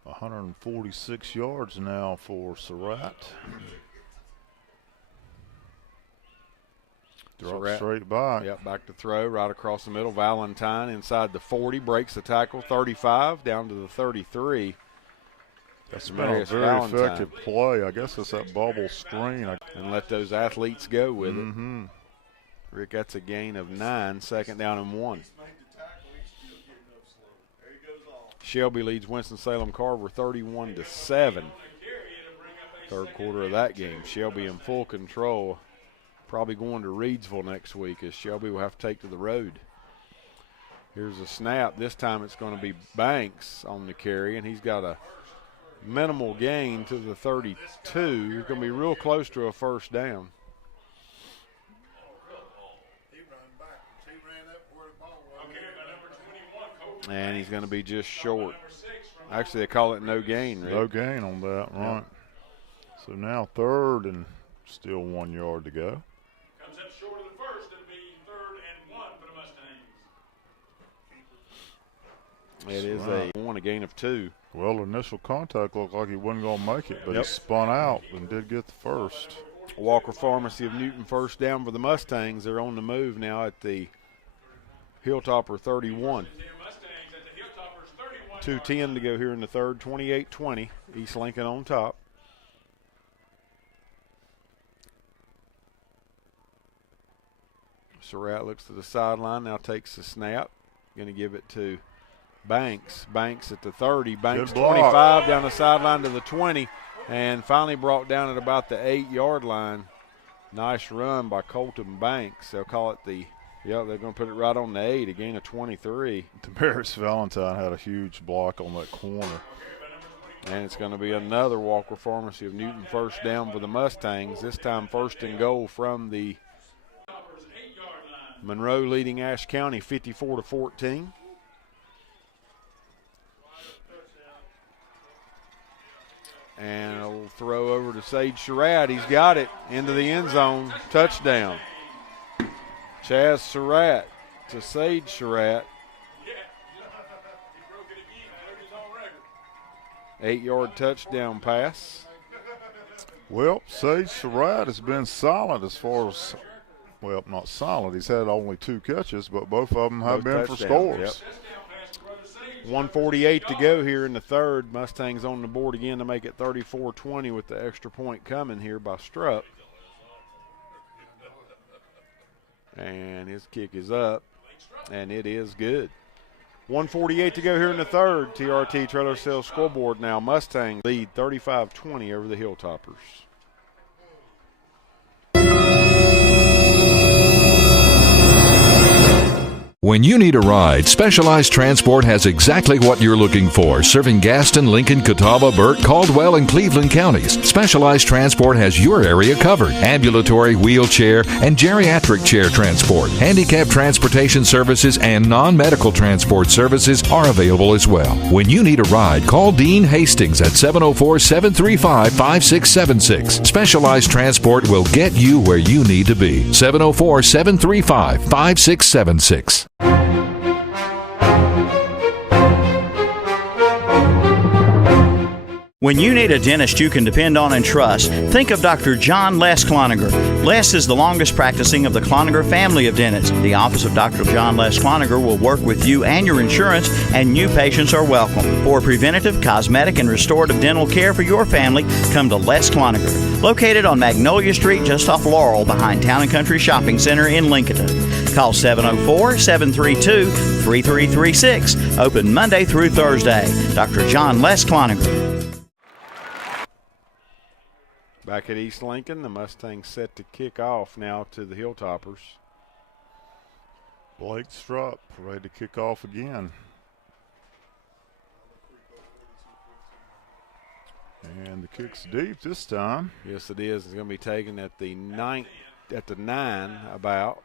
146 yards now for Surratt. Surratt, straight back. Yep, back to throw right across the middle. Valentine inside the 40, breaks the tackle, 35 down to the 33. That's been a Marius very Valentine. effective play. I guess it's that bubble screen. And let those athletes go with Mm-hmm. it. Rick, that's a gain of 9, 2nd down and 1. Shelby leads Winston-Salem Carver 31-7. Third quarter of that game. Shelby in full control. Probably going to Reedsville next week as Shelby will have to take to the road. Here's a snap. This time it's going to be Banks on the carry, and he's got a minimal gain to the 32. He's going to be real close to a first down. And he's going to be just short. Actually, they call it no gain, Rick. No gain on that, right. So now 3rd and still 1 yard to go. Comes up short of the first. It'll be 3rd and 1 for the Mustangs. It is a gain of 2. Well, initial contact looked like he wasn't going to make it, but Yep. he spun out and did get the first. Walker Pharmacy of Newton first down for the Mustangs. They're on the move now at the Hilltopper 31. 2:10 to go here in the third, 28-20. East Lincoln on top. Surratt looks to the sideline, now takes the snap. Going to give it to Banks. Banks at the 30. Banks Good block. 25 down the sideline to the 20. And finally brought down at about the 8-yard line. Nice run by Colton Banks. They'll call it the, they're going to put it right on the 8, a gain of 23. Damaris Valentine had a huge block on that corner. And it's going to be another Walker Pharmacy of Newton first down for the Mustangs. This time 1st and goal from the Monroe leading Ashe County 54-14. And a little throw over to Sage Surratt. He's got it into the end zone. Touchdown. Chaz Surratt to Sage Surratt. 8-yard touchdown pass. Well, Sage Surratt has been solid as far as, well, not solid. He's had only 2 catches, but both of them have been for scores. Yep. 1:48 to go here in the third. Mustangs on the board again to make it 34-20 with the extra point coming here by Strupp. And his kick is up, and it is good. 1:48 to go here in the third. TRT Trailer Sales scoreboard now. Mustangs lead 35-20 over the Hilltoppers. When you need a ride, Specialized Transport has exactly what you're looking for, serving Gaston, Lincoln, Catawba, Burt, Caldwell, and Cleveland counties. Specialized Transport has your area covered. Ambulatory, wheelchair, and geriatric chair transport. Handicap transportation services and non-medical transport services are available as well. When you need a ride, call Dean Hastings at 704-735-5676. Specialized Transport will get you where you need to be. 704-735-5676. When you need a dentist you can depend on and trust, think of Dr. John Les Cloninger. Les is the longest practicing of the Cloninger family of dentists. The office of Dr. John Les Cloninger will work with you and your insurance, and new patients are welcome. For preventative, cosmetic, and restorative dental care for your family, come to Les Cloninger. Located on Magnolia Street just off Laurel behind Town & Country Shopping Center in Lincoln. Call 704-732-3336. Open Monday through Thursday. Dr. John Les Cloninger. Back at East Lincoln, the Mustangs set to kick off now to the Hilltoppers. Blake Strupp ready to kick off again. And the kick's deep this time. Yes, it is. It's going to be taken at the 9 about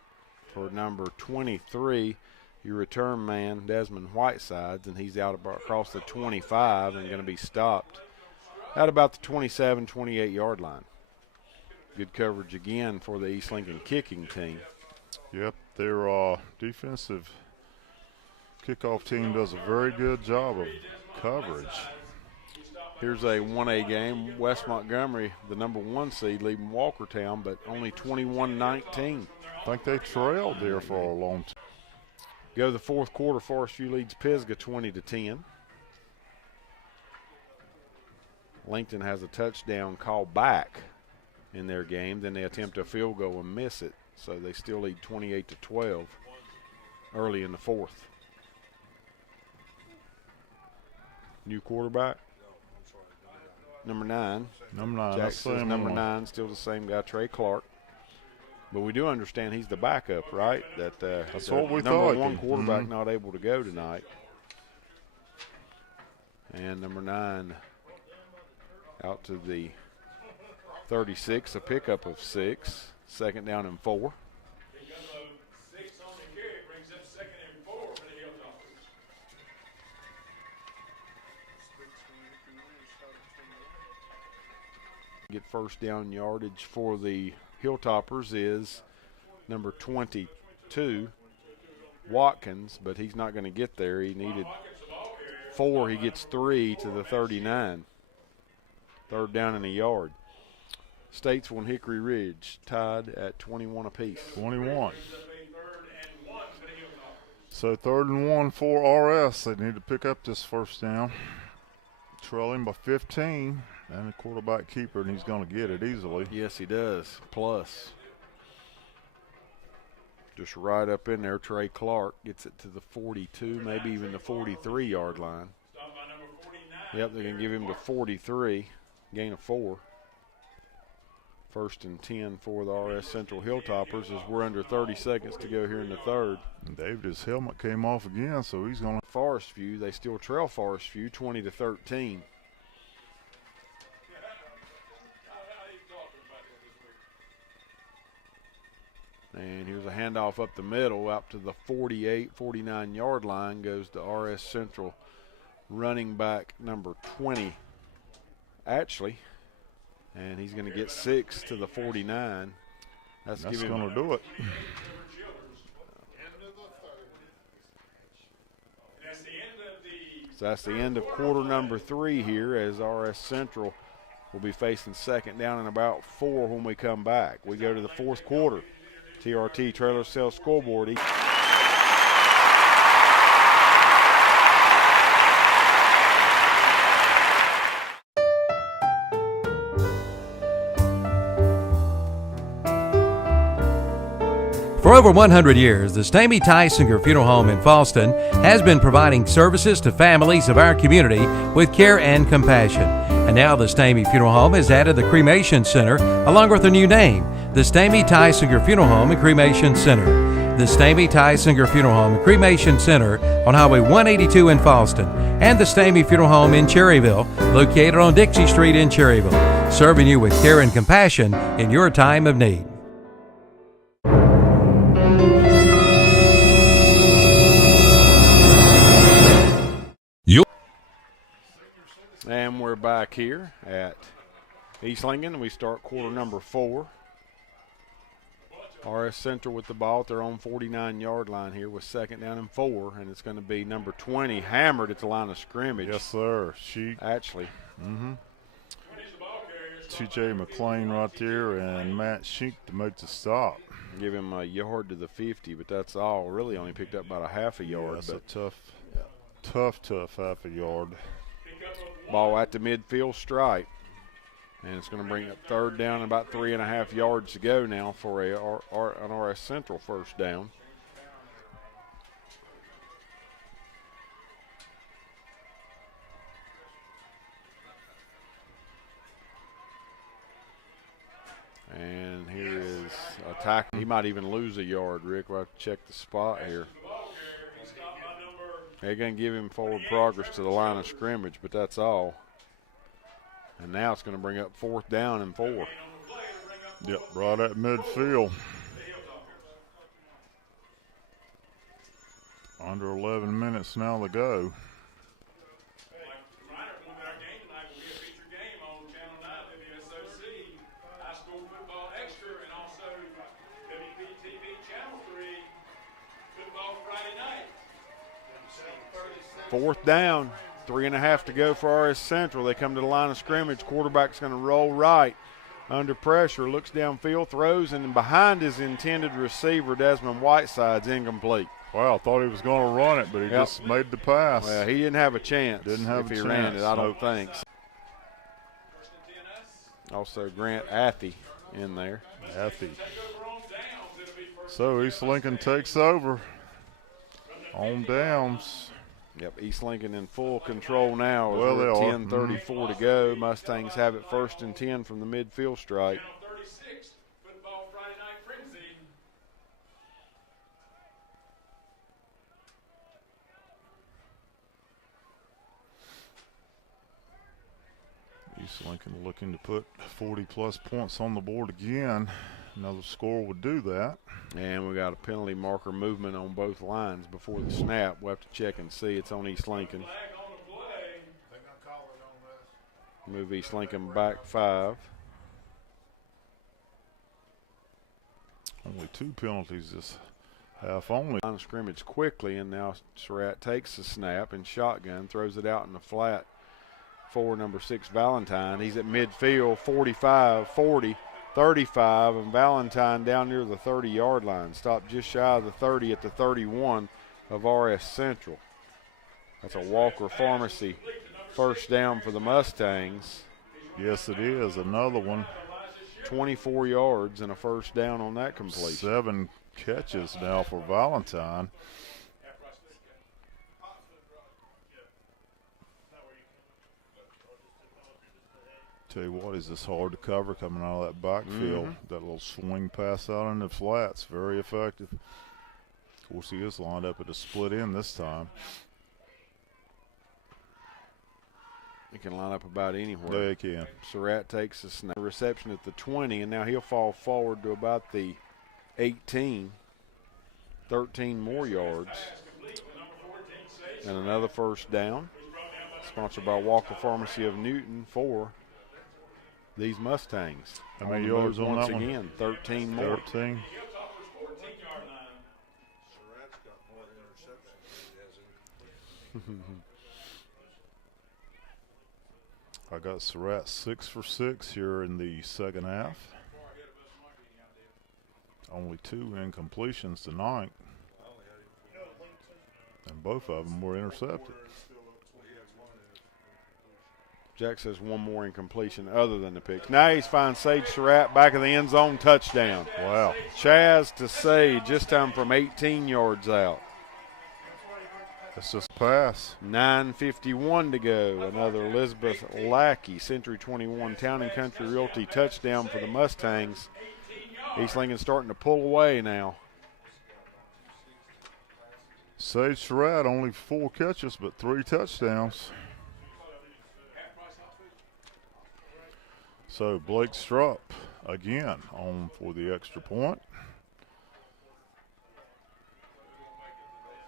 for number 23, your return man, Desmond Whitesides, and he's out across the 25 and going to be stopped at about the 27, 28-yard line. Good coverage again for the East Lincoln kicking team. Yep, their defensive kickoff team does a very good job of coverage. Here's a 1A game. West Montgomery, the number 1 seed, leading Walkertown, but only 21-19. I think they trailed there for a long time. Go to the fourth quarter. Forest View leads Pisgah 20-10. Lincoln has a touchdown call back in their game. Then they attempt a field goal and miss it. So they still lead 28-12 early in the fourth. New quarterback. Number 9. Number 9. Jackson's number 9, still the same guy, Trey Clark. But we do understand he's the backup, right? That's what we number thought. 1 quarterback not able to go tonight. And number 9 out to the 36, a pickup of 6. Second down and 4. Get first down yardage for the Hilltoppers is number 22, Watkins, but he's not going to get there. He needed 4. He gets 3 to the 39. Third down and a yard. Statesville and Hickory Ridge tied at 21 apiece. 21. So 3rd and 1 for RS. They need to pick up this first down. Trailing by 15. And the quarterback keeper, and he's going to get it easily. Yes, he does. Plus. Just right up in there, Trey Clark gets it to the 42, maybe even the 43-yard line. Yep, they can give him the 43, gain of 4. First and 10 for the RS Central Hilltoppers as we're under 30 seconds to go here in the third. And David, his helmet came off again, so he's going to. Forest View, they still trail Forest View 20-13. And here's a handoff up the middle, out to the 48, 49-yard line goes to RS Central running back number 20, Ashley. And he's going to get 6 to the 49. That's going to do it. So that's the end of quarter number 3 here as RS Central will be facing second down and about 4 when we come back. We go to the fourth quarter. TRT Trailer Sales Scoreboard. For over 100 years, the Stamey Tysinger Funeral Home in Falston has been providing services to families of our community with care and compassion. And now the Stamey Funeral Home has added the Cremation Center along with a new name, the Stamey Tysinger Funeral Home and Cremation Center. The Stamey Tysinger Funeral Home and Cremation Center on Highway 182 in Falston, and the Stamey Funeral Home in Cherryville, located on Dixie Street in Cherryville, serving you with care and compassion in your time of need. And we're back here at East Lincoln. We start quarter number 4. RS Central with the ball at their own 49-yard line here with second down and 4, and it's going to be number 20 hammered at the line of scrimmage. Yes, sir. Actually. TJ McLean right there and Matt Sheik to make the stop. Give him a yard to the 50, but that's all. Really only picked up about a half a yard. Yeah, that's a tough half a yard. Ball at the midfield stripe. And it's going to bring up third down, about 3.5 yards to go now for an RS Central first down. And here is a tackle. He might even lose a yard, Rick. We'll have to check the spot here. They're going to give him forward progress to the line of scrimmage, but that's all. And now it's going to bring up fourth down and 4. Yep, right at midfield. Under 11 minutes now to go. Fourth down, 3.5 to go for RS Central. They come to the line of scrimmage. Quarterback's going to roll right under pressure, looks downfield, throws, and behind his intended receiver, Desmond Whiteside's incomplete. Wow, I thought he was going to run it, but he just made the pass. Well, he didn't have a chance if he ran it, I don't think. Also Grant Athey in there. Athey. So East Lincoln takes over on downs. Yep, East Lincoln in full control now. Well, they are. 10:34 to go. Mustangs have it 1st and 10 from the midfield stripe. East Lincoln looking to put 40-plus points on the board again. Another score would do that. And we got a penalty marker movement on both lines before the snap. We'll have to check and see. It's on East Lincoln. Move East Lincoln back 5. Only 2 penalties this half only. On scrimmage quickly, and now Surratt takes the snap and shotgun, throws it out in the flat for number 6 Valentine. He's at midfield, 45, 40, 35, and Valentine down near the 30-yard line. Stopped just shy of the 30 at the 31 of RS Central. That's a Walker Pharmacy first down for the Mustangs. Yes, it is. Another one. 24 yards and a first down on that completion. 7 catches now for Valentine. Tell you what, is this hard to cover coming out of that backfield. That little swing pass out in the flats, very effective. Of course, he is lined up at a split end this time. He can line up about anywhere. They can. Surratt takes a snap reception at the 20, and now he'll fall forward to about the 18. 13 more yards. And another first down. Sponsored by Walker Pharmacy of Newton for these Mustangs. How many yards on once that one? again, 13 more. 13. I got Surratt 6 for 6 here in the second half. Only 2 incompletions tonight. And both of them were intercepted. Jack says one more incompletion other than the picks. Now he's finds Sage Surratt back of the end zone, touchdown. Wow. Chaz to Sage, this time from 18 yards out. That's just a pass. 9:51 to go. Another Elizabeth Lackey, Century 21 Town and Country Realty touchdown for the Mustangs. East Lincoln starting to pull away now. Sage Surratt only 4 catches but 3 touchdowns. So Blake Strupp again on for the extra point.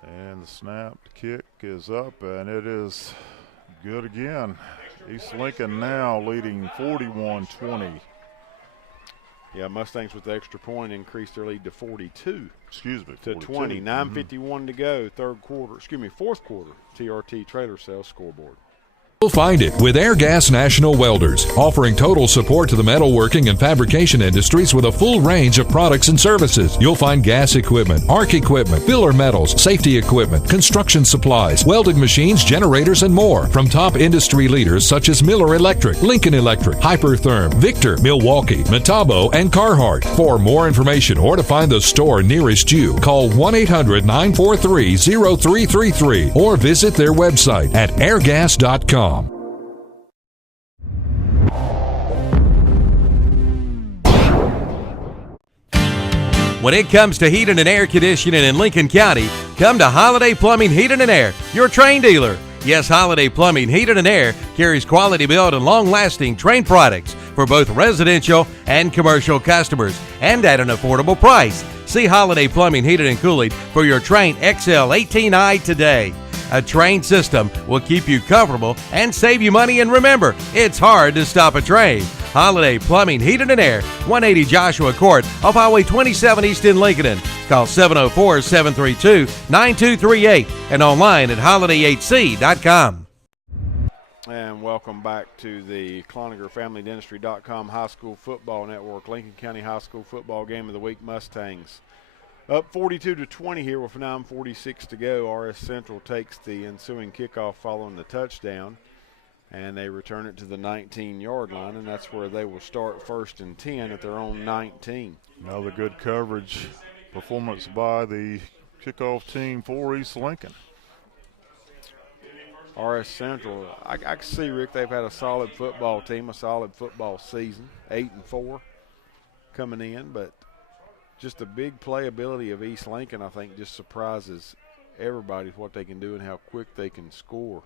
And the snap, the kick is up, and it is good again. East Lincoln now leading 41-20. Yeah, Mustangs with the extra point increased their lead to 42. Excuse me, to 20. 9:51 to go, fourth quarter. TRT Trailer Sales scoreboard. You'll find it with Airgas National Welders, offering total support to the metalworking and fabrication industries with a full range of products and services. You'll find gas equipment, arc equipment, filler metals, safety equipment, construction supplies, welding machines, generators, and more from top industry leaders such as Miller Electric, Lincoln Electric, Hypertherm, Victor, Milwaukee, Metabo, and Carhartt. For more information or to find the store nearest you, call 1-800-943-0333 or visit their website at airgas.com. When it comes to heating and air conditioning in Lincoln County, come to Holiday Plumbing Heating and Air, your Trane dealer. Yes, Holiday Plumbing Heating and Air carries quality built and long-lasting Trane products for both residential and commercial customers, and at an affordable price. See Holiday Plumbing Heating and Cooling for your Trane XL18i today. A Trane system will keep you comfortable and save you money, and remember, it's hard to stop a Trane. Holiday Plumbing Heating and Air, 180 Joshua Court off Highway 27 East in Lincoln. Call 704-732-9238 and online at holidayhc.com. And welcome back to the ClonigerFamilyDentistry.com High School Football Network. Lincoln County High School Football Game of the Week. Mustangs up 42-20 here with 9:46 to go. RS Central takes the ensuing kickoff following the touchdown. And they return it to the 19-yard line, and that's where they will start 1st and 10 at their own 19. Another good coverage performance by the kickoff team for East Lincoln. RS Central, I can see, Rick, they've had a solid football team, a solid football season, 8-4 coming in, but just the big playability of East Lincoln, I think, just surprises everybody what they can do and how quick they can score.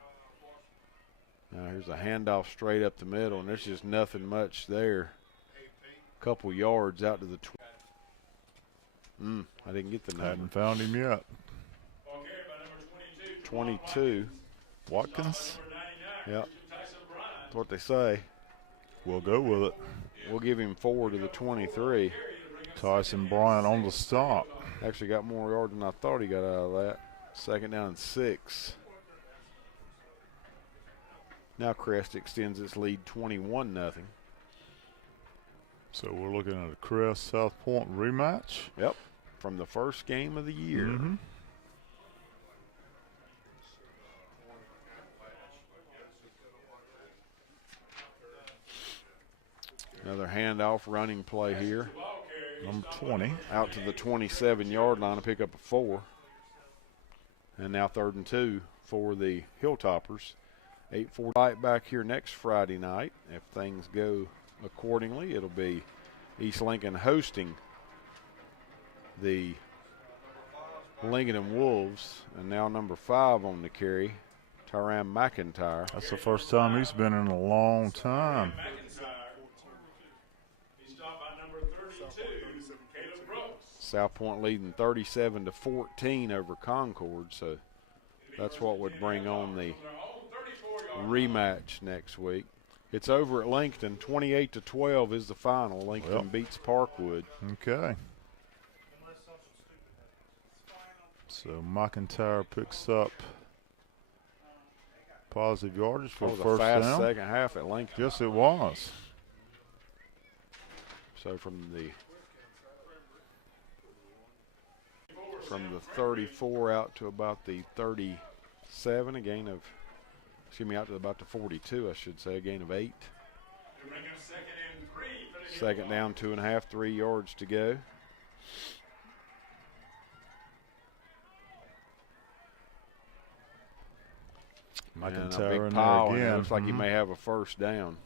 Now here's a handoff straight up the middle, and there's just nothing much there. A couple yards out to the I didn't get the number. Hadn't found him yet. 22. Watkins? Yep. That's what they say. We'll go with it. We'll give him 4 to the 23. Tyson Bryant on the stop. Actually got more yards than I thought he got out of that. 2nd down and 6. Now Crest extends its lead 21-0. So we're looking at a Crest South Point rematch. Yep, from the first game of the year. Another handoff running play here. Number 20. Out to the 27-yard line to pick up a 4. And now 3rd and 2 for the Hilltoppers. 8-4 fight back here next Friday night. If things go accordingly, it'll be East Lincoln hosting the Lincoln Wolves. And now number 5 on the carry, Tyran McIntyre. That's the first time he's been in a long time. South Point leading 37-14 over Concord, so that's what would bring on the rematch next week. It's over at Lincoln. 28-12 is the final. Lincoln beats Parkwood. Okay. So McIntyre picks up positive yardage for the first fast down. Second half at Lincoln. Yes, it was. So from the 34 out to about the 37, a gain of, out to about the 42, I should say, a gain of 8. 2nd down, 2.5, 3 yards to go. McIntyre and a big in pile, there and again. it looks like he may have a first down.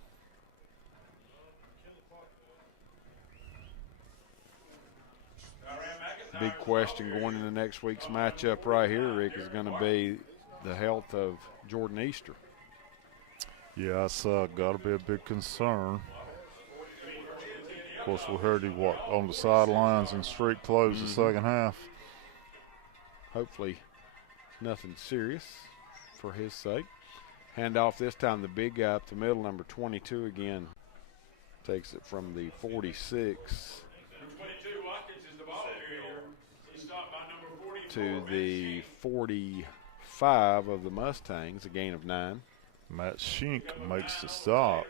Big question going into next week's matchup right here, Rick, is going to be the health of Jordan Easter. Yeah, it's got to be a big concern. Of course, we heard he walked on the sidelines in street clothes the second half. Hopefully nothing serious for his sake. Handoff this time, the big guy up the middle, number 22 again. Takes it from the 46 to the 45 of the Mustangs, a gain of 9. Matt Schink makes the stop.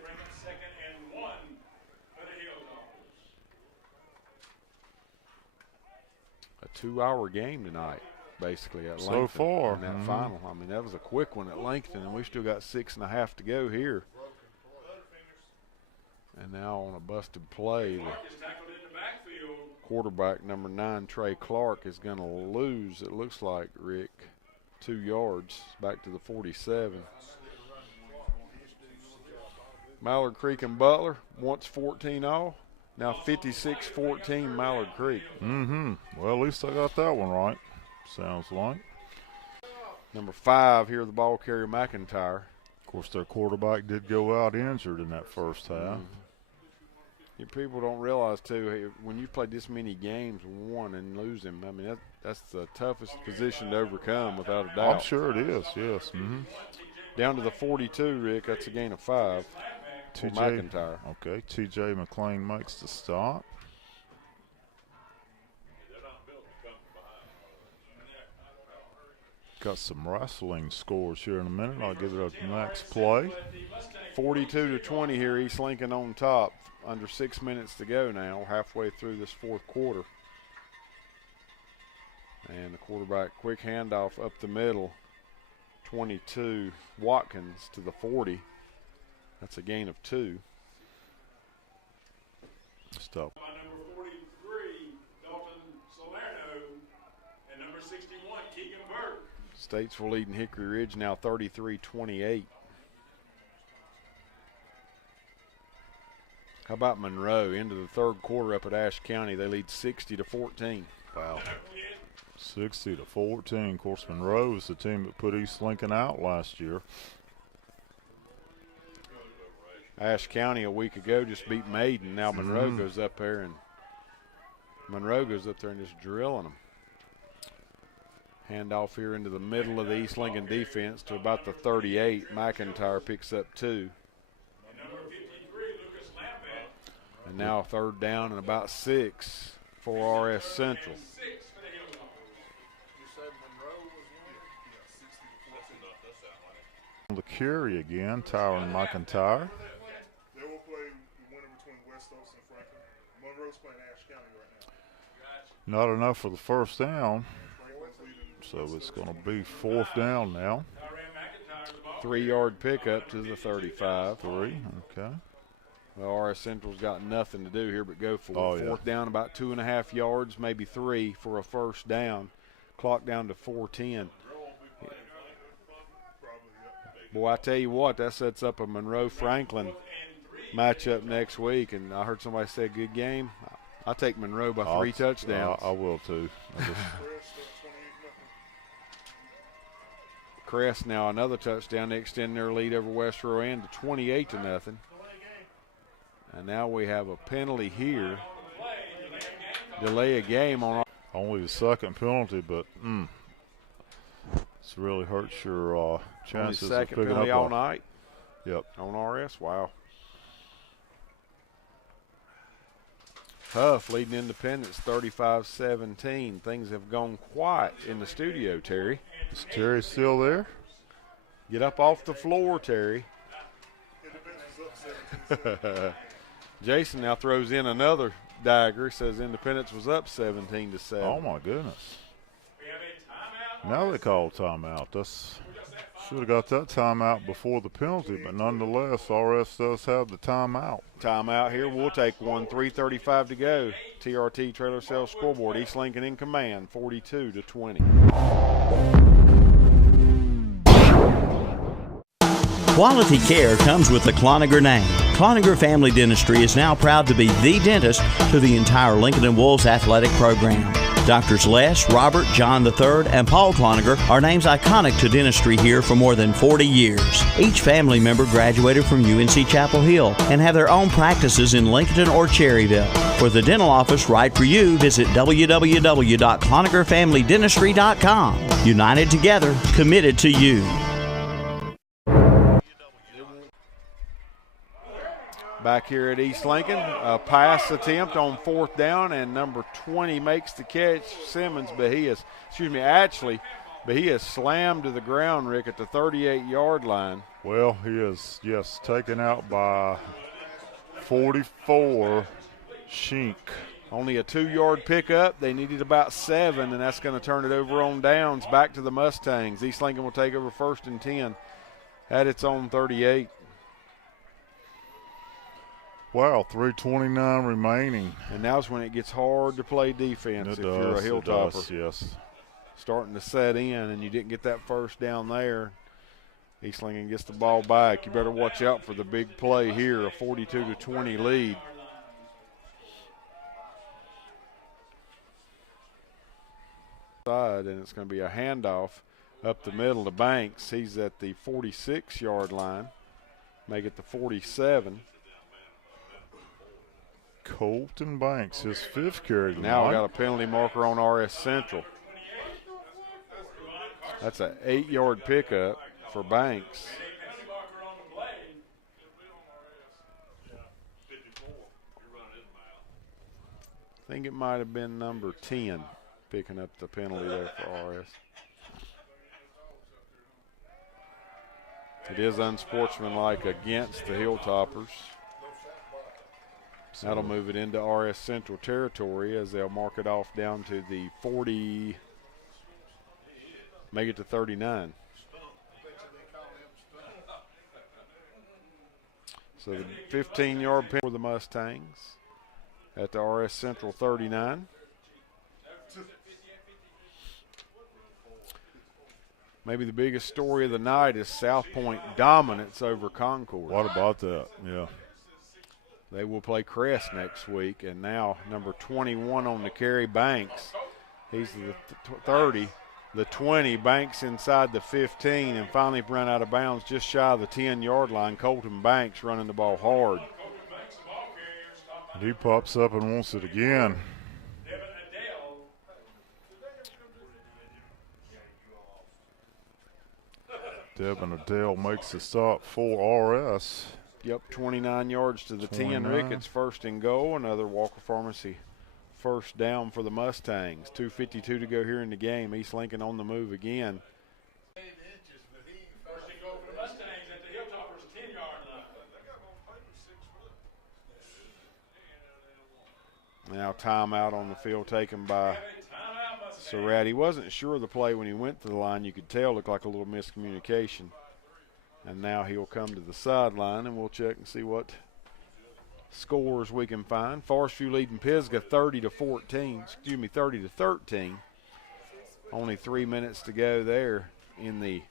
A 2-hour game tonight, basically, at So Lincoln. far. In that final. I mean, that was a quick one at Lincoln, and we still got 6.5 to go here. And now on a busted play, the quarterback, number 9, Trey Clark, is going to lose, it looks like, Rick, 2 yards back to the 47. Mallard Creek and Butler, once 14 all, now 56-14 Mallard Creek. Well, at least I got that one right, sounds like. Number 5 here, the ball carrier, McIntyre. Of course, their quarterback did go out injured in that first half. People don't realize, too, when you play this many games, won and lose them, I mean, that's the toughest position to overcome, without a doubt. I'm sure it is, yes. Down to the 42, Rick, that's a gain of 5 for McIntyre. Okay, TJ McLean makes the stop. Got some wrestling scores here in a minute. I'll give it up to Max play. 42-20 here, East Lincoln on top. Under 6 minutes to go now, halfway through this fourth quarter. And the quarterback, quick handoff up the middle. 22, Watkins to the 40. That's a gain of 2. Stop. By number 43, Dalton Salerno, and number 61, Keegan Burke. Statesville leading Hickory Ridge now 33-28. How about Monroe into the third quarter up at Ashe County? They lead 60-14. Wow. 60-14. Of course, Monroe is the team that put East Lincoln out last year. Ashe County a week ago just beat Maiden. Now Monroe goes up there and just drilling them. Handoff here into the middle of the East Lincoln defense to about the 38. McIntyre picks up 2. And now third down and about 6 for RS Central. The carry again, Tyron McIntyre. They will play the winner between West Oaks and Franklin. Monroe's playing Ashe County right now. Not enough for the first down. So it's going to be 4th down now. 3-yard pickup to the 35. 3, okay. Well, RS Central's got nothing to do here but go for it. Oh, yeah. 4th down, about 2.5 yards, maybe 3 for a first down. Clock down to 4:10. Boy, I tell you what, that sets up a Monroe-Franklin matchup next week. And I heard somebody say good game. I'll take Monroe by 3 touchdowns. I will too. Crest now another touchdown to extend their lead over West Rowan to 28-0. And now we have a penalty here. Delay a game on. Only the second penalty, but it's really hurts your chances of second picking penalty up all night. Yep. On RS, wow. Huff leading Independence 35-17. Things have gone quiet in the studio, Terry. Is Terry still there? Get up off the floor, Terry. Jason now throws in another dagger. Says Independence was up 17-7. Oh my goodness! Now they call timeout. Should have got that timeout before the penalty, but nonetheless, RS does have the timeout. Timeout here. We'll take one. 3:35 to go. TRT Trailer Sales Scoreboard. East Lincoln in command, 42-20. Quality care comes with the Cloninger name. Cloninger Family Dentistry is now proud to be the dentist to the entire Lincoln and Wolves athletic program. Doctors Les, Robert, John III, and Paul Cloninger are names iconic to dentistry here for more than 40 years. Each family member graduated from UNC Chapel Hill and have their own practices in Lincoln or Cherryville. For the dental office right for you, visit www.cloningerfamilydentistry.com. United together, committed to you. Back here at East Lincoln, a pass attempt on 4th down, and number 20 makes the catch. Simmons, but he is slammed to the ground, Rick, at the 38-yard line. Well, he is, yes, taken out by 44, Shink. Only a 2-yard pickup. They needed about 7, and that's going to turn it over on downs back to the Mustangs. East Lincoln will take over 1st and 10 at its own 38. Wow, 3:29 remaining. And now's when it gets hard to play defense if you're a Hilltopper. Yes. Starting to set in, and you didn't get that first down there. East Lincoln gets the ball back. You better watch out for the big play here, a 42-20 lead. And it's going to be a handoff up the middle to Banks. He's at the 46-yard line. Make it the 47. Colton Banks, his 5th carry tonight. Now we got a penalty marker on RS Central. That's an 8-yard pickup for Banks. I think it might have been number 10 picking up the penalty there for RS. It is unsportsmanlike against the Hilltoppers. That'll move it into RS Central territory as they'll mark it off down to the 40, make it to 39. So the 15-yard penalty for the Mustangs at the RS Central 39. Maybe the biggest story of the night is South Point dominance over Concord. What about that? Yeah. They will play Crest next week, and now number 21 on the carry, Banks. He's the 30, the 20, Banks inside the 15, and finally run out of bounds just shy of the 10-yard line. Colton Banks running the ball hard. And he pops up and wants it again. Devin Adele makes the stop for RS. Yep, 29 yards to the 10. Ricketts first and goal. Another Walker Pharmacy first down for the Mustangs. 2:52 to go here in the game. East Lincoln on the move again. First and goal for the Mustangs at the Hilltoppers 10-yard line. Now timeout on the field taken by Surratt. He wasn't sure of the play when he went to the line. You could tell it looked like a little miscommunication. And now he'll come to the sideline, and we'll check and see what scores we can find. Forest View leading Pisgah 30-13. Only 3 minutes to go there in the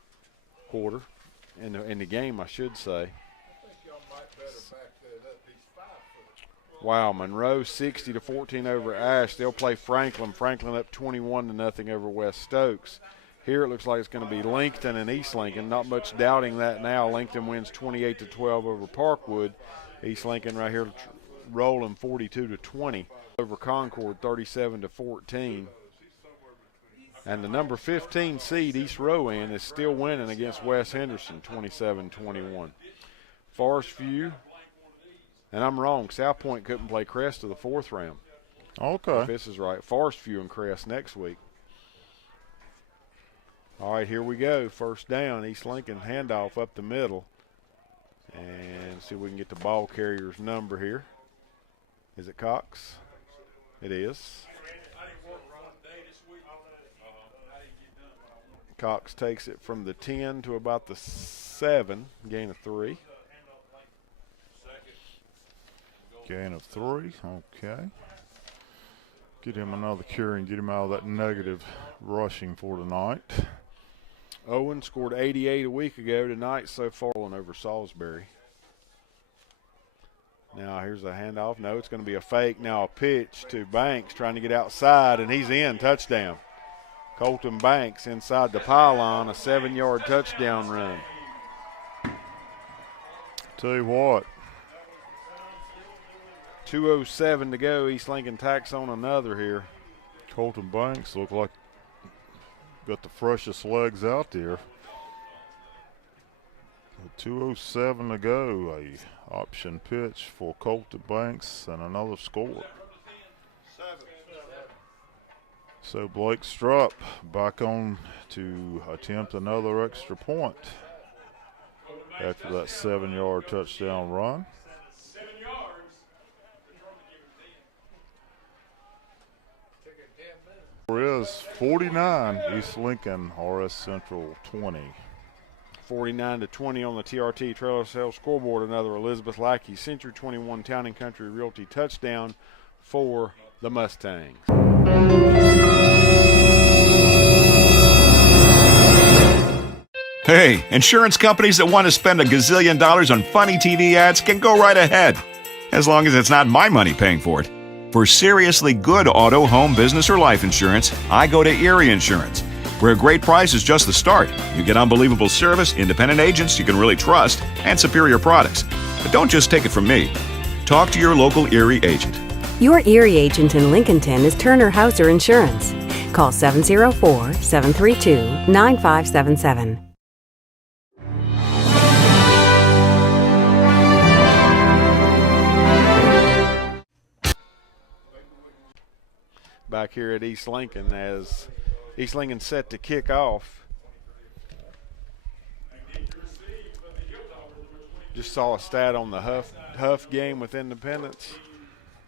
quarter, in the game, I should say. Wow, Monroe 60-14 over Ash. They'll play Franklin. Franklin up 21-0 over West Stokes. Here it looks like it's going to be Lincoln and East Lincoln. Not much doubting that now. Lincoln wins 28-12 over Parkwood. East Lincoln right here rolling 42-20 over Concord, 37-14. And the number 15 seed, East Rowan, is still winning against West Henderson, 27-21. Forest View, and I'm wrong, South Point couldn't play Crest to the 4th round. Okay. If this is right. Forest View and Crest next week. All right, here we go. First down, East Lincoln handoff up the middle. And see if we can get the ball carrier's number here. Is it Cox? It is. Cox takes it from the 10 to about the 7, gain of 3. Gain of 3, okay. Get him another carry and get him out of that negative rushing for tonight. Owen scored 88 a week ago. Tonight so far over Salisbury. Now here's a handoff. No, it's going to be a fake. Now a pitch to Banks trying to get outside, and he's in. Touchdown. Colton Banks inside the pylon, a 7-yard touchdown run. Tell you what. 2:07 to go. East Lincoln tacks on another here. Colton Banks look like got the freshest legs out there. 2:07 to go. A option pitch for Colton Banks and another score. So Blake Strupp back on to attempt another extra point after that 7-yard touchdown run. There is 49, East Lincoln, RS Central 20. 49-20 on the TRT Trailer Sales scoreboard. Another Elizabeth Lackey Century 21 Town and Country Realty touchdown for the Mustangs. Hey, insurance companies that want to spend $1 gazillion on funny TV ads can go right ahead, as long as it's not my money paying for it. For seriously good auto, home, business, or life insurance, I go to Erie Insurance, where a great price is just the start. You get unbelievable service, independent agents you can really trust, and superior products. But don't just take it from me. Talk to your local Erie agent. Your Erie agent in Lincolnton is Turner Hauser Insurance. Call 704-732-9577. Back here at East Lincoln as East Lincoln set to kick off. Just saw a stat on the Huff game with Independence.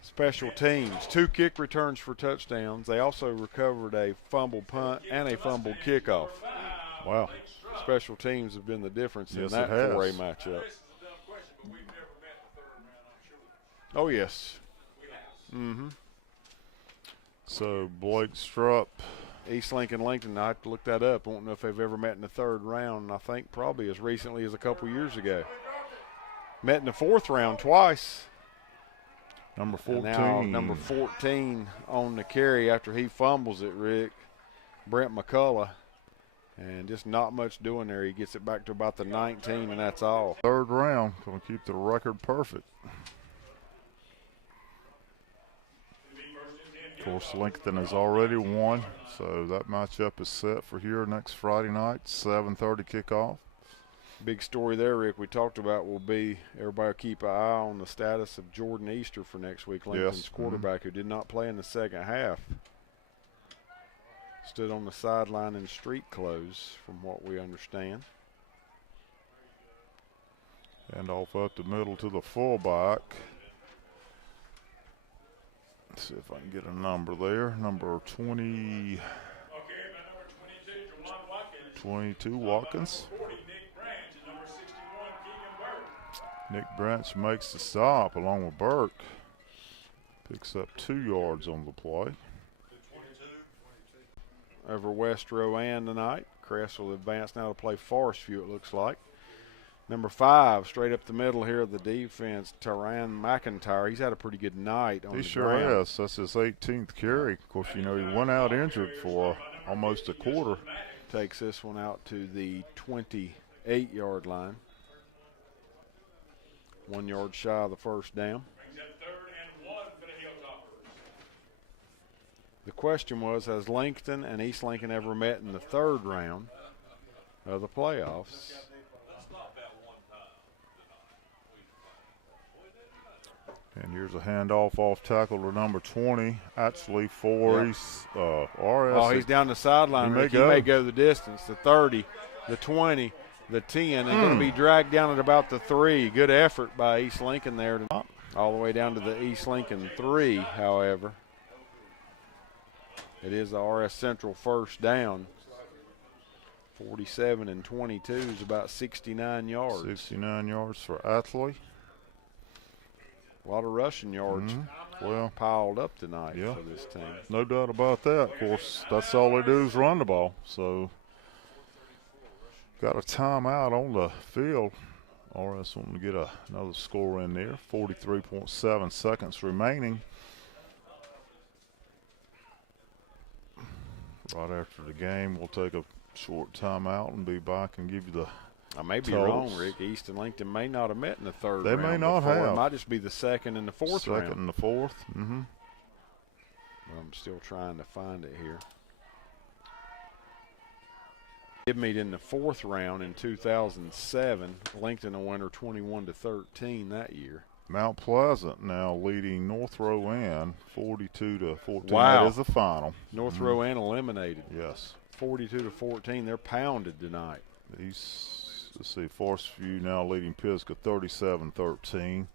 Special teams, 2 kick returns for touchdowns. They also recovered a fumble punt and a fumble kickoff. Wow. Special teams have been the difference in Yes, that it has. 4A matchup. Oh, yes. Mm-hmm. So Blake Strupp. East Lincoln, I have to look that up. I don't know if they've ever met in the third round, and I think probably as recently as a couple years ago. Met in the fourth round twice. Number 14. And now number 14 on the carry after he fumbles it, Rick. Brent McCullough. And just not much doing there. He gets it back to about the 19, and that's all. Third round, going to keep the record perfect. Of course, Lincoln has already won, so that matchup is set for here next Friday night, 7:30 kickoff. Big story there, Rick, we talked about will be everybody will keep an eye on the status of Jordan Easter for next week, Lincoln's quarterback, who did not play in the second half. Stood on the sideline in street clothes, from what we understand. And off up the middle to the fullback. Let's see if I can get a number there. Number 20. 22 Watkins. Nick Branch makes the stop along with Burke. Picks up 2 yards on the play. Over West Rowan tonight. Crest will advance now to play Forest View, it looks like. Number 5, straight up the middle here of the defense, Tyrann McIntyre. He's had a pretty good night on the ground. He sure has. That's his 18th carry. Of course, you know, he went out injured for almost a quarter. Takes this one out to the 28-yard line. 1 yard shy of the first down. The question was, has Lincoln and East Lincoln ever met in the third round of the playoffs? And here's a handoff off tackle to number 20, actually for RS. Oh, he's down the sideline. He may go the distance, the 30, the 20, the 10, and going to be dragged down at about the 3. Good effort by East Lincoln there. All the way down to the East Lincoln 3, however. It is the RS Central first down. 47 and 22 is about 69 yards. 69 yards for Athley. A lot of rushing yards piled up tonight for this team. No doubt about that. Of course, that's all they do is run the ball. So, got a timeout on the field. RS wanting to get another score in there. 43.7 seconds remaining. Right after the game, we'll take a short timeout and be back and give you the I may be wrong, Rick. East and Lincoln may not have met in the third round. They may not before. have. It might just be the second and the fourth round. Second and the fourth. Mm-hmm. I'm still trying to find it here. Did meet in the fourth round in 2007. Lincoln a winner 21-13 that year. Mount Pleasant now leading North Rowan 42-14. Wow. That is the final. North Rowan eliminated. Yes. 42-14. They're pounded tonight. Let's see, Forest View now leading Pisgah 37-13.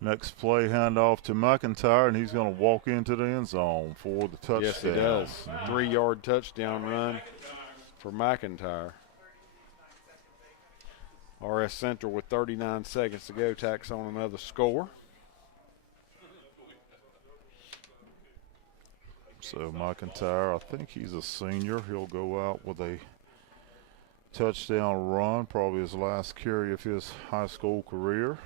Next play, handoff to McIntyre, and he's going to walk into the end zone for the touchdown. Yes, he does. 3-yard touchdown run for McIntyre. RS Central with 39 seconds to go tacks on another score. So McIntyre, I think he's a senior. He'll go out with a touchdown run, probably his last carry of his high school career.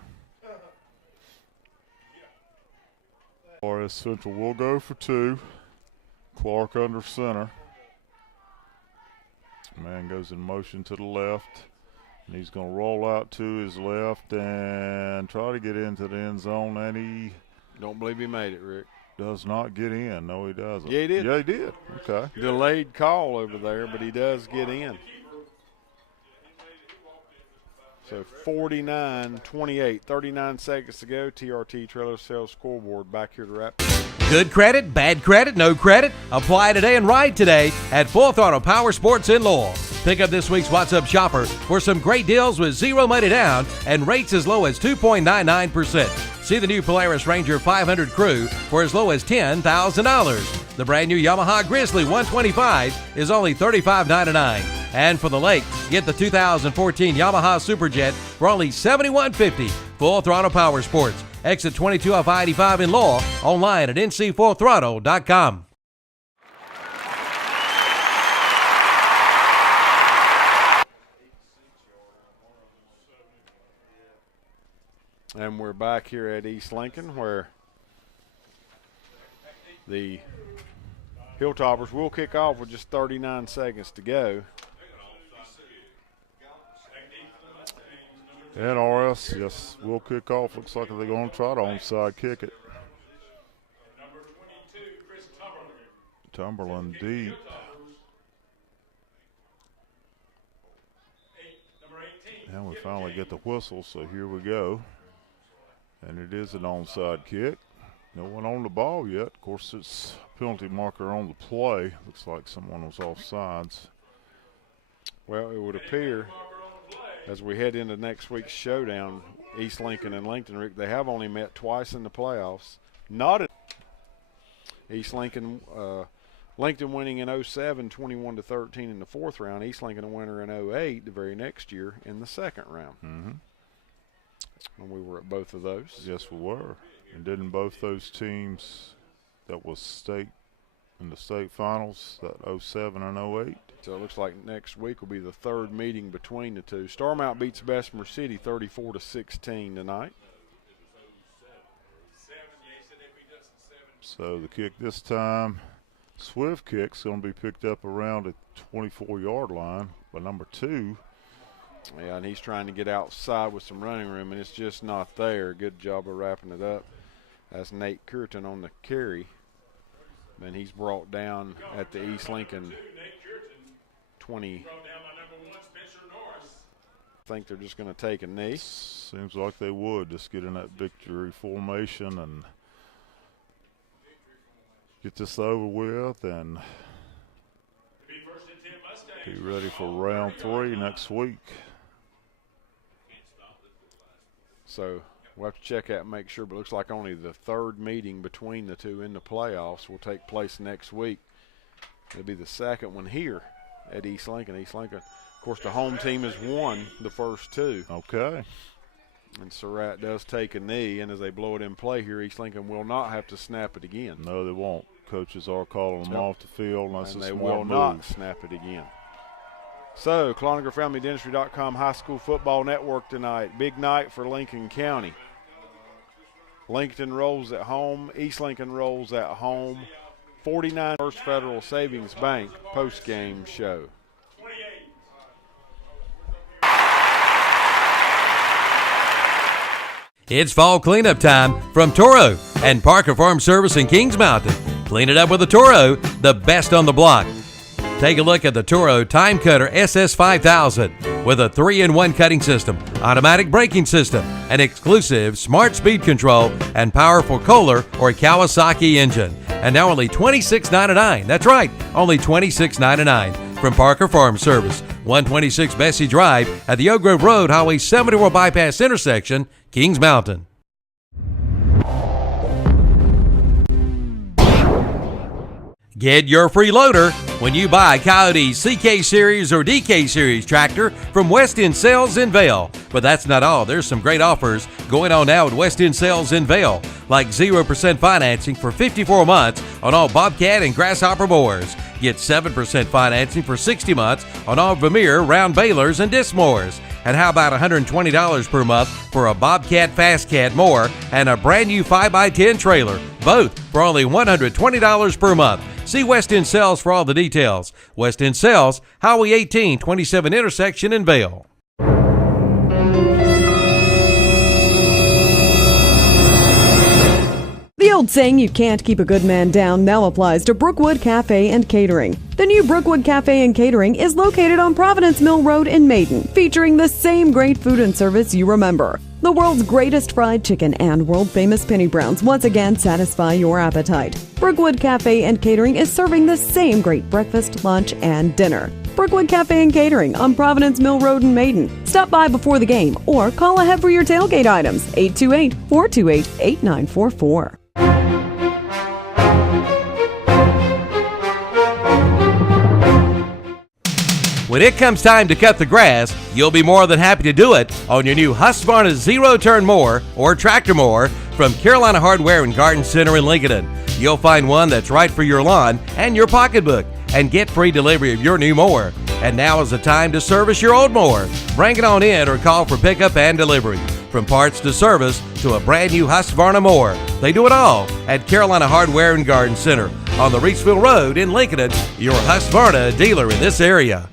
RS Central will go for 2. Clark under center. Man goes in motion to the left, and he's going to roll out to his left and try to get into the end zone, and he don't believe he made it, Rick. Does not get in. No, he doesn't. Yeah, he did. Yeah, he did. Okay. Delayed call over there, but he does get in. So 49-28, 39 seconds to go. TRT Trailer Sales Scoreboard back here to wrap. Good credit, bad credit, no credit. Apply today and ride today at Full Throttle Power Sports in Lowell. Pick up this week's What's Up Shopper for some great deals with zero money down and rates as low as 2.99%. See the new Polaris Ranger 500 Crew for as low as $10,000. The brand new Yamaha Grizzly 125 is only $35.99. And for the lake, get the 2014 Yamaha Superjet for only $71.50. Full Throttle Power Sports, exit 22 off I-85 in Laurel, online at nc4throttle.com. And we're back here at East Lincoln, where the Hilltoppers will kick off with just 39 seconds to go. NRS, yes, will kick off. Looks like they're going to try to onside kick it. Tumberland deep. And we finally get the whistle, so here we go. And it is an onside kick. No one on the ball yet. Of course, it's penalty marker on the play. Looks like someone was offsides. Well, it would appear as we head into next week's showdown, East Lincoln and Lincoln, Rick, they have only met twice in the playoffs. Not at East Lincoln, Lincoln winning in 07, 21-13 in the fourth round. East Lincoln a winner in 08, the very next year, in the second round. Mm-hmm. And we were at both of those. Yes, we were. And didn't both those teams that was state in the state finals, that 07 and 08? So it looks like next week will be the third meeting between the two. Starmount beats Bessemer City 34-16 tonight. So the kick this time, swift kick's going to be picked up around the 24-yard line by number 2. Yeah, and he's trying to get outside with some running room, and it's just not there. Good job of wrapping it up. That's Nate Curtin on the carry. And he's brought down at the East Lincoln 20. I think they're just going to take a knee. Seems like they would. Just get in that victory formation and get this over with and be ready for round 3 next week. So we'll have to check out and make sure, but it looks like only the third meeting between the two in the playoffs will take place next week. It'll be the second one here at East Lincoln. East Lincoln, of course, the home team has won the first two. Okay. And Surratt does take a knee, and as they blow it in play here, East Lincoln will not have to snap it again. No, they won't. Coaches are calling them off the field. That's and a they smart will move. not snap it again. So, ClonigerFamilyDentistry.com High School Football Network tonight. Big night for Lincoln County. Lincoln rolls at home. East Lincoln rolls at home. 49 First Federal Savings Bank post-game show. It's fall cleanup time from Toro and Parker Farm Service in Kings Mountain. Clean it up with a Toro, the best on the block. Take a look at the Toro Time Cutter SS5000 with a 3-in-1 cutting system, automatic braking system, an exclusive smart speed control, and powerful Kohler or Kawasaki engine. And now only $26.99. That's right, only $26.99 from Parker Farm Service, 126 Bessie Drive at the Oak Grove Road, Highway 74 bypass intersection, Kings Mountain. Get your free loader when you buy Coyote's CK Series or DK Series tractor from West End Sales in Vail. But that's not all. There's some great offers going on now at West End Sales in Vail, like 0% financing for 54 months on all Bobcat and Grasshopper mowers. Get 7% financing for 60 months on all Vermeer round balers and disc mowers. And how about $120 per month for a Bobcat Fast Cat mower and a brand new 5x10 trailer, both for only $120 per month. See West End Sales for all the details. West End Sales, Highway 18, 27 intersection in Vail. The old saying, you can't keep a good man down, now applies to Brookwood Cafe and Catering. The new Brookwood Cafe and Catering is located on Providence Mill Road in Maiden, featuring the same great food and service you remember. The world's greatest fried chicken and world-famous penny browns once again satisfy your appetite. Brookwood Cafe and Catering is serving the same great breakfast, lunch, and dinner. Brookwood Cafe and Catering on Providence Mill Road in Maiden. Stop by before the game or call ahead for your tailgate items, 828-428-8944. When it comes time to cut the grass, you'll be more than happy to do it on your new Husqvarna Zero-Turn mower or tractor mower from Carolina Hardware and Garden Center in Lincoln. You'll find one that's right for your lawn and your pocketbook, and get free delivery of your new mower. And now is the time to service your old mower. Bring it on in or call for pickup and delivery. From parts to service to a brand new Husqvarna mower, they do it all at Carolina Hardware and Garden Center on the Reedsville Road in Lincoln, your Husqvarna dealer in this area.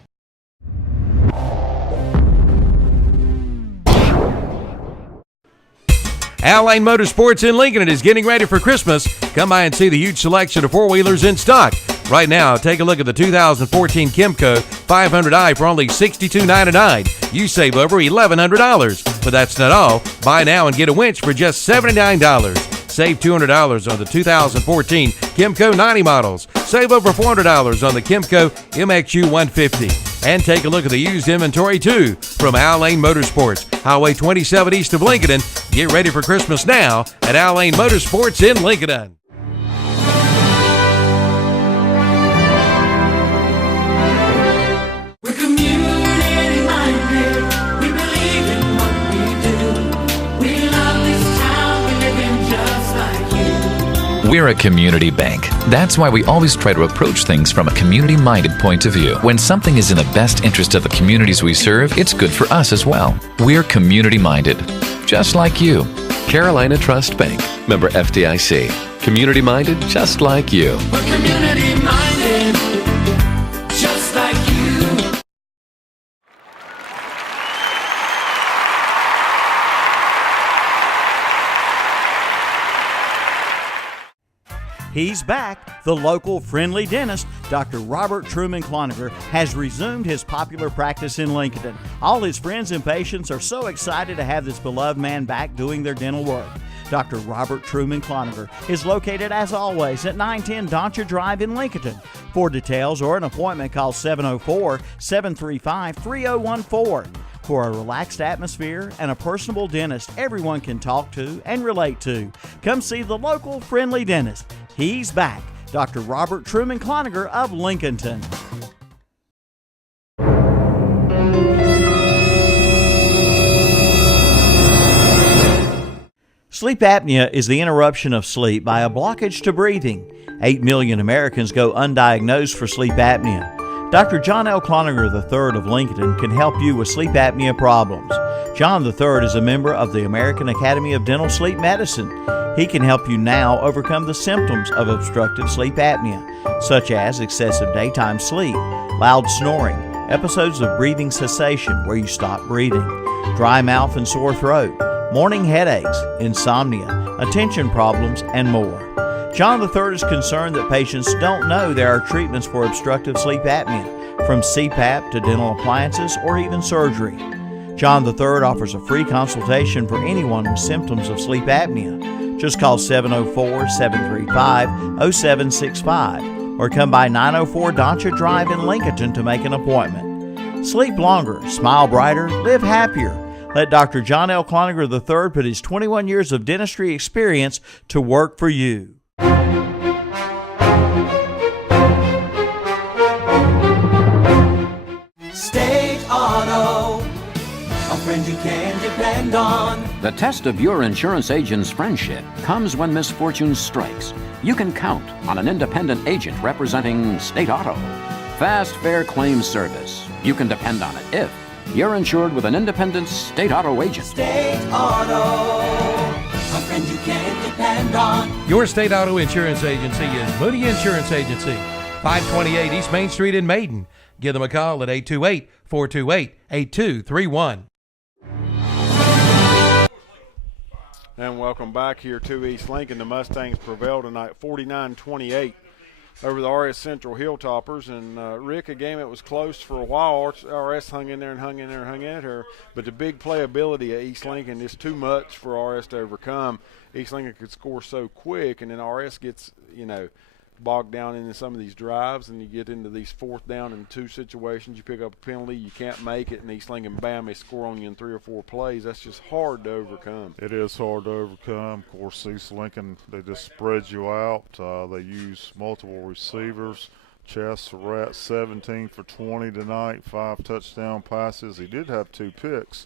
Al Lane Motorsports in Lincoln is getting ready for Christmas. Come by and see the huge selection of four-wheelers in stock. Right now, take a look at the 2014 Kymco 500i for only $62.99. You save over $1,100. But that's not all. Buy now and get a winch for just $79. Save $200 on the 2014 Kymco 90 models. Save over $400 on the Kymco MXU 150. And take a look at the used inventory too from Al Lane Motorsports, Highway 27 east of Lincoln. Get ready for Christmas now at Al Lane Motorsports in Lincoln. We're community-minded. We believe in what we do. We love this town. We live in just like you. We're a community bank. That's why we always try to approach things from a community-minded point of view. When something is in the best interest of the communities we serve, it's good for us as well. We're community-minded, just like you. Carolina Trust Bank, member FDIC. Community-minded, just like you. We're community-minded, just like you. He's back. The local friendly dentist, Dr. Robert Truman Cloninger, has resumed his popular practice in Lincoln. All his friends and patients are so excited to have this beloved man back doing their dental work. Dr. Robert Truman Cloninger is located, as always, at 910 Doncha Drive in Lincoln. For details or an appointment, call 704-735-3014. For a relaxed atmosphere and a personable dentist everyone can talk to and relate to, come see the local friendly dentist. He's back, Dr. Robert Truman Cloninger of Lincolnton. Sleep apnea is the interruption of sleep by a blockage to breathing. 8 million Americans go undiagnosed for sleep apnea. Dr. John L. Cloninger III of Lincoln can help you with sleep apnea problems. John III is a member of the American Academy of Dental Sleep Medicine. He can help you now overcome the symptoms of obstructive sleep apnea, such as excessive daytime sleep, loud snoring, episodes of breathing cessation where you stop breathing, dry mouth and sore throat, morning headaches, insomnia, attention problems, and more. John III is concerned that patients don't know there are treatments for obstructive sleep apnea, from CPAP to dental appliances or even surgery. John III offers a free consultation for anyone with symptoms of sleep apnea. Just call 704-735-0765 or come by 904 Doncha Drive in Lincoln to make an appointment. Sleep longer, smile brighter, live happier. Let Dr. John L. Cloninger III put his 21 years of dentistry experience to work for you. State Auto, a friend you can depend on. The test of your insurance agent's friendship comes when misfortune strikes. You can count on an independent agent representing State Auto. Fast, fair claim service. You can depend on it if you're insured with an independent State Auto agent. State Auto, a friend you can depend on. Your State Auto Insurance Agency is Moody Insurance Agency, 528 East Main Street in Maiden. Give them a call at 828-428-8231. And welcome back here to East Lincoln. The Mustangs prevailed tonight 49-28 over the RS Central Hilltoppers. And Rick, a game that was close for a while. RS hung in there and hung in there and hung in there. But the big playability at East Lincoln is too much for RS to overcome. East Lincoln could score so quick, and then RS gets, bogged down into some of these drives, and you get into these 4th down and 2 situations. You pick up a penalty, you can't make it, and East Lincoln, bam, they score on you in 3 or 4 plays. That's just hard to overcome. It is hard to overcome. Of course, East Lincoln, they just spread you out. They use multiple receivers. Chess Surratt, 17 for 20 tonight, 5 touchdown passes. He did have 2 picks.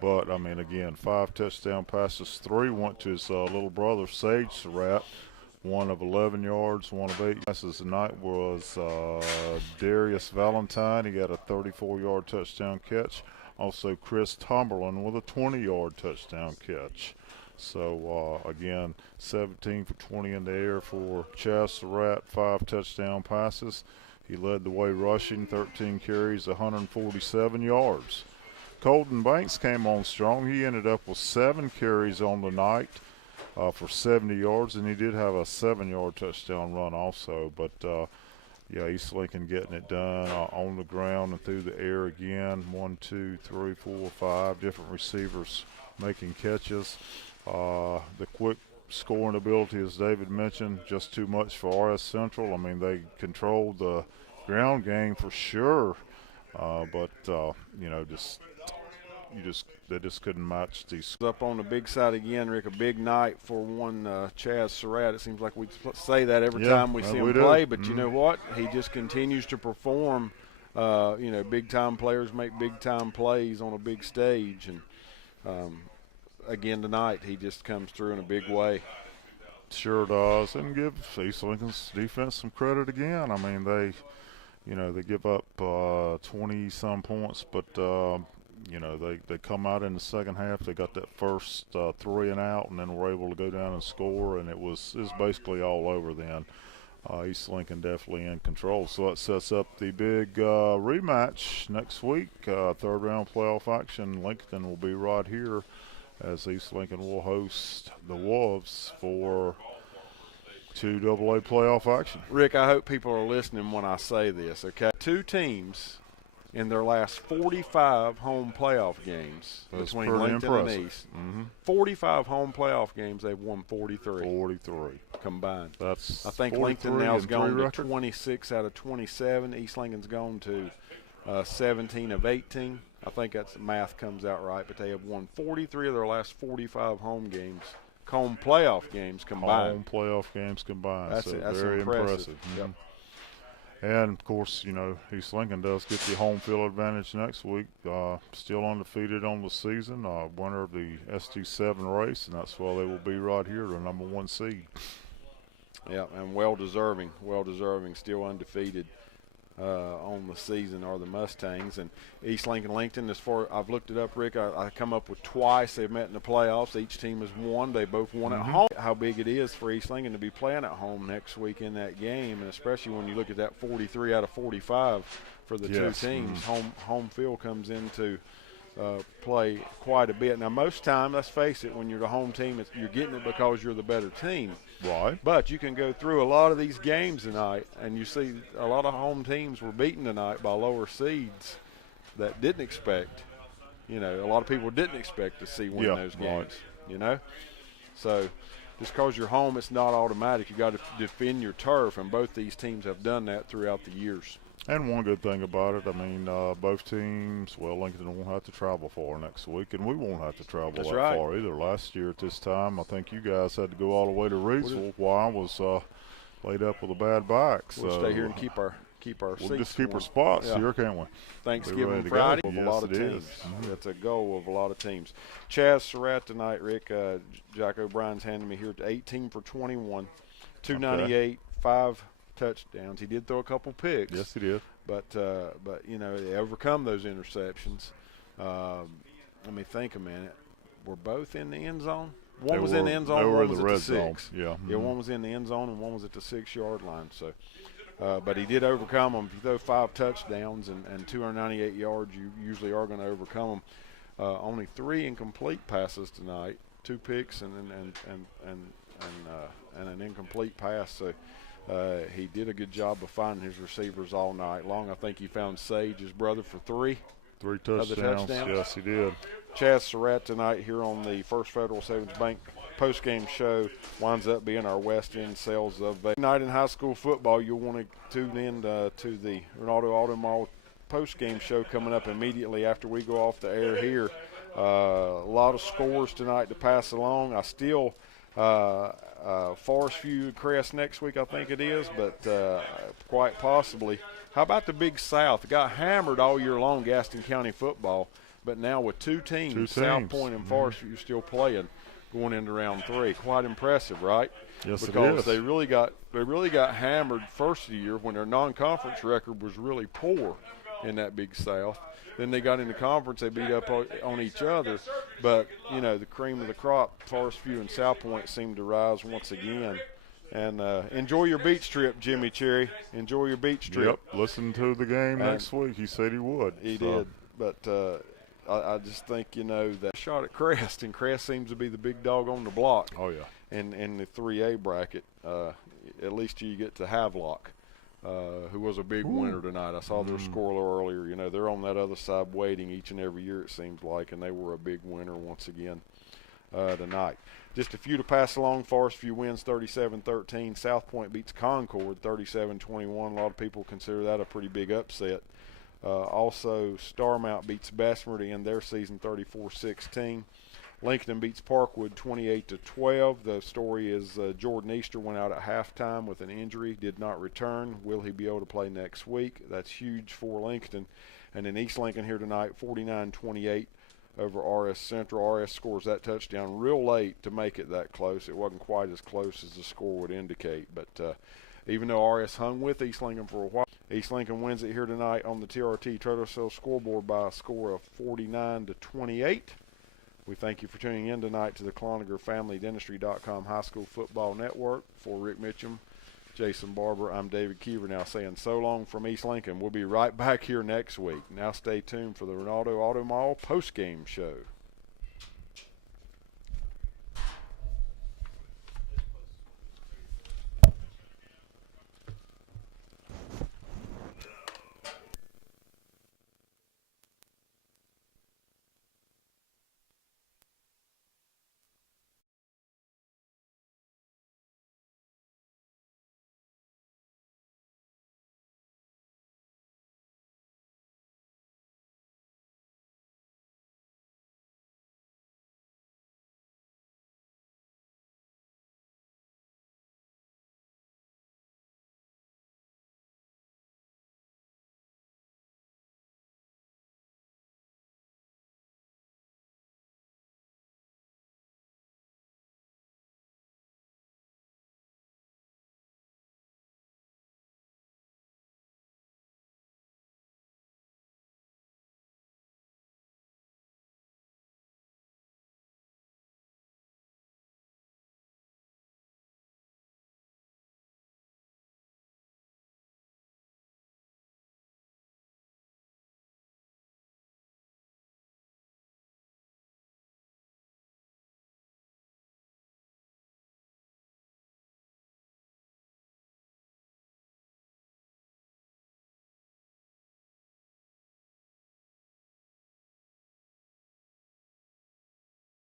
But, I mean, again, 5 touchdown passes. 3 went to his little brother, Sage Surratt. 1 of 11 yards, 1 of 8 passes tonight was Darius Valentine. He got a 34-yard touchdown catch. Also, Chris Tomberlin with a 20-yard touchdown catch. So, again, 17 for 20 in the air for Chaz Surratt, 5 touchdown passes. He led the way rushing, 13 carries, 147 yards. Colton Banks came on strong. He ended up with 7 carries on the night for 70 yards, and he did have a 7-yard touchdown run also. But, yeah, East Lincoln getting it done on the ground and through the air again. 1, 2, 3, 4, 5 different receivers making catches. The quick scoring ability, as David mentioned, just too much for RS Central. I mean, they controlled the ground game for sure, but you know, they just couldn't match these. Up on the big side again, Rick. A big night for one Chaz Surratt. It seems like we say that every time we see him play, but you know what? He just continues to perform. You know, big time players make big time plays on a big stage, and again tonight he just comes through in a big way. Sure does, and give East Lincoln's defense some credit again. I mean, they give up 20-some points, but you know, they come out in the second half. They got that first 3 and out, and then were able to go down and score, and it was basically all over then. East Lincoln definitely in control. So that sets up the big rematch next week. Third round playoff action. Lincoln will be right here as East Lincoln will host the Wolves for 2 AA playoff action. Rick, I hope people are listening when I say this, okay? 2 teams in their last 45 home playoff games between Lincoln and East. 45 home playoff games, they've won 43. 43 combined. I think Lincoln now's gone to 26 out of 27. East Lincoln's gone to 17 of 18. I think that's math comes out right, but they have won 43 of their last 45 home playoff games combined. Home playoff games combined. That's very impressive. Yep. And, of course, you know, East Lincoln does get the home field advantage next week. Still undefeated on the season, winner of the ST7 race, and that's why they will be right here, the number 1 seed. Yeah, and well-deserving, still undefeated on the season are the Mustangs. And East Lincoln, as far I've looked it up, Rick, I come up with twice they've met in the playoffs. Each team has won. They both won at home. How big it is for East Lincoln to be playing at home next week in that game, and especially when you look at that 43 out of 45 for the 2 teams. Home field comes into play quite a bit. Now, most time, let's face it, when you're the home team, you're getting it because you're the better team. Right. But you can go through a lot of these games tonight, and you see a lot of home teams were beaten tonight by lower seeds that didn't expect. You know, a lot of people didn't expect to see win those games. You know, so just because you're home, it's not automatic. You got to defend your turf, and both these teams have done that throughout the years. And one good thing about it, I mean, both teams, Lincoln won't have to travel far next week, and we won't have to travel that far either. Last year at this time, I think you guys had to go all the way to Reidsville while I was laid up with a bad back. We'll stay here and keep our seats. We'll just keep our spots here, can't we? Thanksgiving Friday with a lot of teams. That's a goal of a lot of teams. Chaz Surratt tonight, Rick. Jack O'Brien's handing me here to 18 for 21, 298, 5 touchdowns. He did throw a couple picks. Yes, he did. But you know, they overcome those interceptions. Let me think a minute. Were both in the end zone? One was in the end zone, one was at the 6. Yeah. Yeah, one was in the end zone and one was at the 6-yard line. So, but he did overcome them. If you throw 5 touchdowns and 298 yards, you usually are going to overcome them. Only 3 incomplete passes tonight, 2 picks and an incomplete pass. So. He did a good job of finding his receivers all night long. I think he found Sage, his brother, for 3 touchdowns. Yes, he did. Chaz Surratt tonight here on the First Federal Savings Bank postgame show winds up being our West End sales of night in high school football. You'll want to tune in to the Ronaldo Auto Mall postgame show coming up immediately after we go off the air here. A lot of scores tonight to pass along. I still Forest View Crest next week, I think it is, but quite possibly. How about the Big South? Got hammered all year long, Gaston County football. But now with two teams, Two South teams. Point and Forest View still playing, going into round 3. Quite impressive, right? Yes, because it is. they really got hammered first of the year when their non-conference record was really poor in that Big South. Then they got into conference, they beat up on each other. But, you know, the cream of the crop, Forest View and South Point seemed to rise once again. And enjoy your beach trip, Jimmy Cherry. Enjoy your beach trip. Yep, listen to the game next week. He said he would. He did. But I just think, you know, that shot at Crest, and Crest seems to be the big dog on the block. Oh, yeah. In the 3A bracket, at least you get to Havelock, who was a big winner tonight. I saw their score earlier. You know, they're on that other side waiting each and every year, it seems like, and they were a big winner once again tonight. Just a few to pass along. Forest View wins 37-13. South Point beats Concord 37-21. A lot of people consider that a pretty big upset. Also, Starmount beats Bessemer to end their season 34-16. Lincoln beats Parkwood 28-12. The story is Jordan Easter went out at halftime with an injury, did not return. Will he be able to play next week? That's huge for Lincoln. And then East Lincoln here tonight, 49-28 over RS Central. RS scores that touchdown real late to make it that close. It wasn't quite as close as the score would indicate, but even though RS hung with East Lincoln for a while, East Lincoln wins it here tonight on the TRT Total Sales scoreboard by a score of 49-28. We thank you for tuning in tonight to the ClonigerFamilyDentistry.com High School Football Network. For Rick Mitchum, Jason Barber, I'm David Kiever now saying so long from East Lincoln. We'll be right back here next week. Now stay tuned for the Ronaldo Auto Mall post-game show.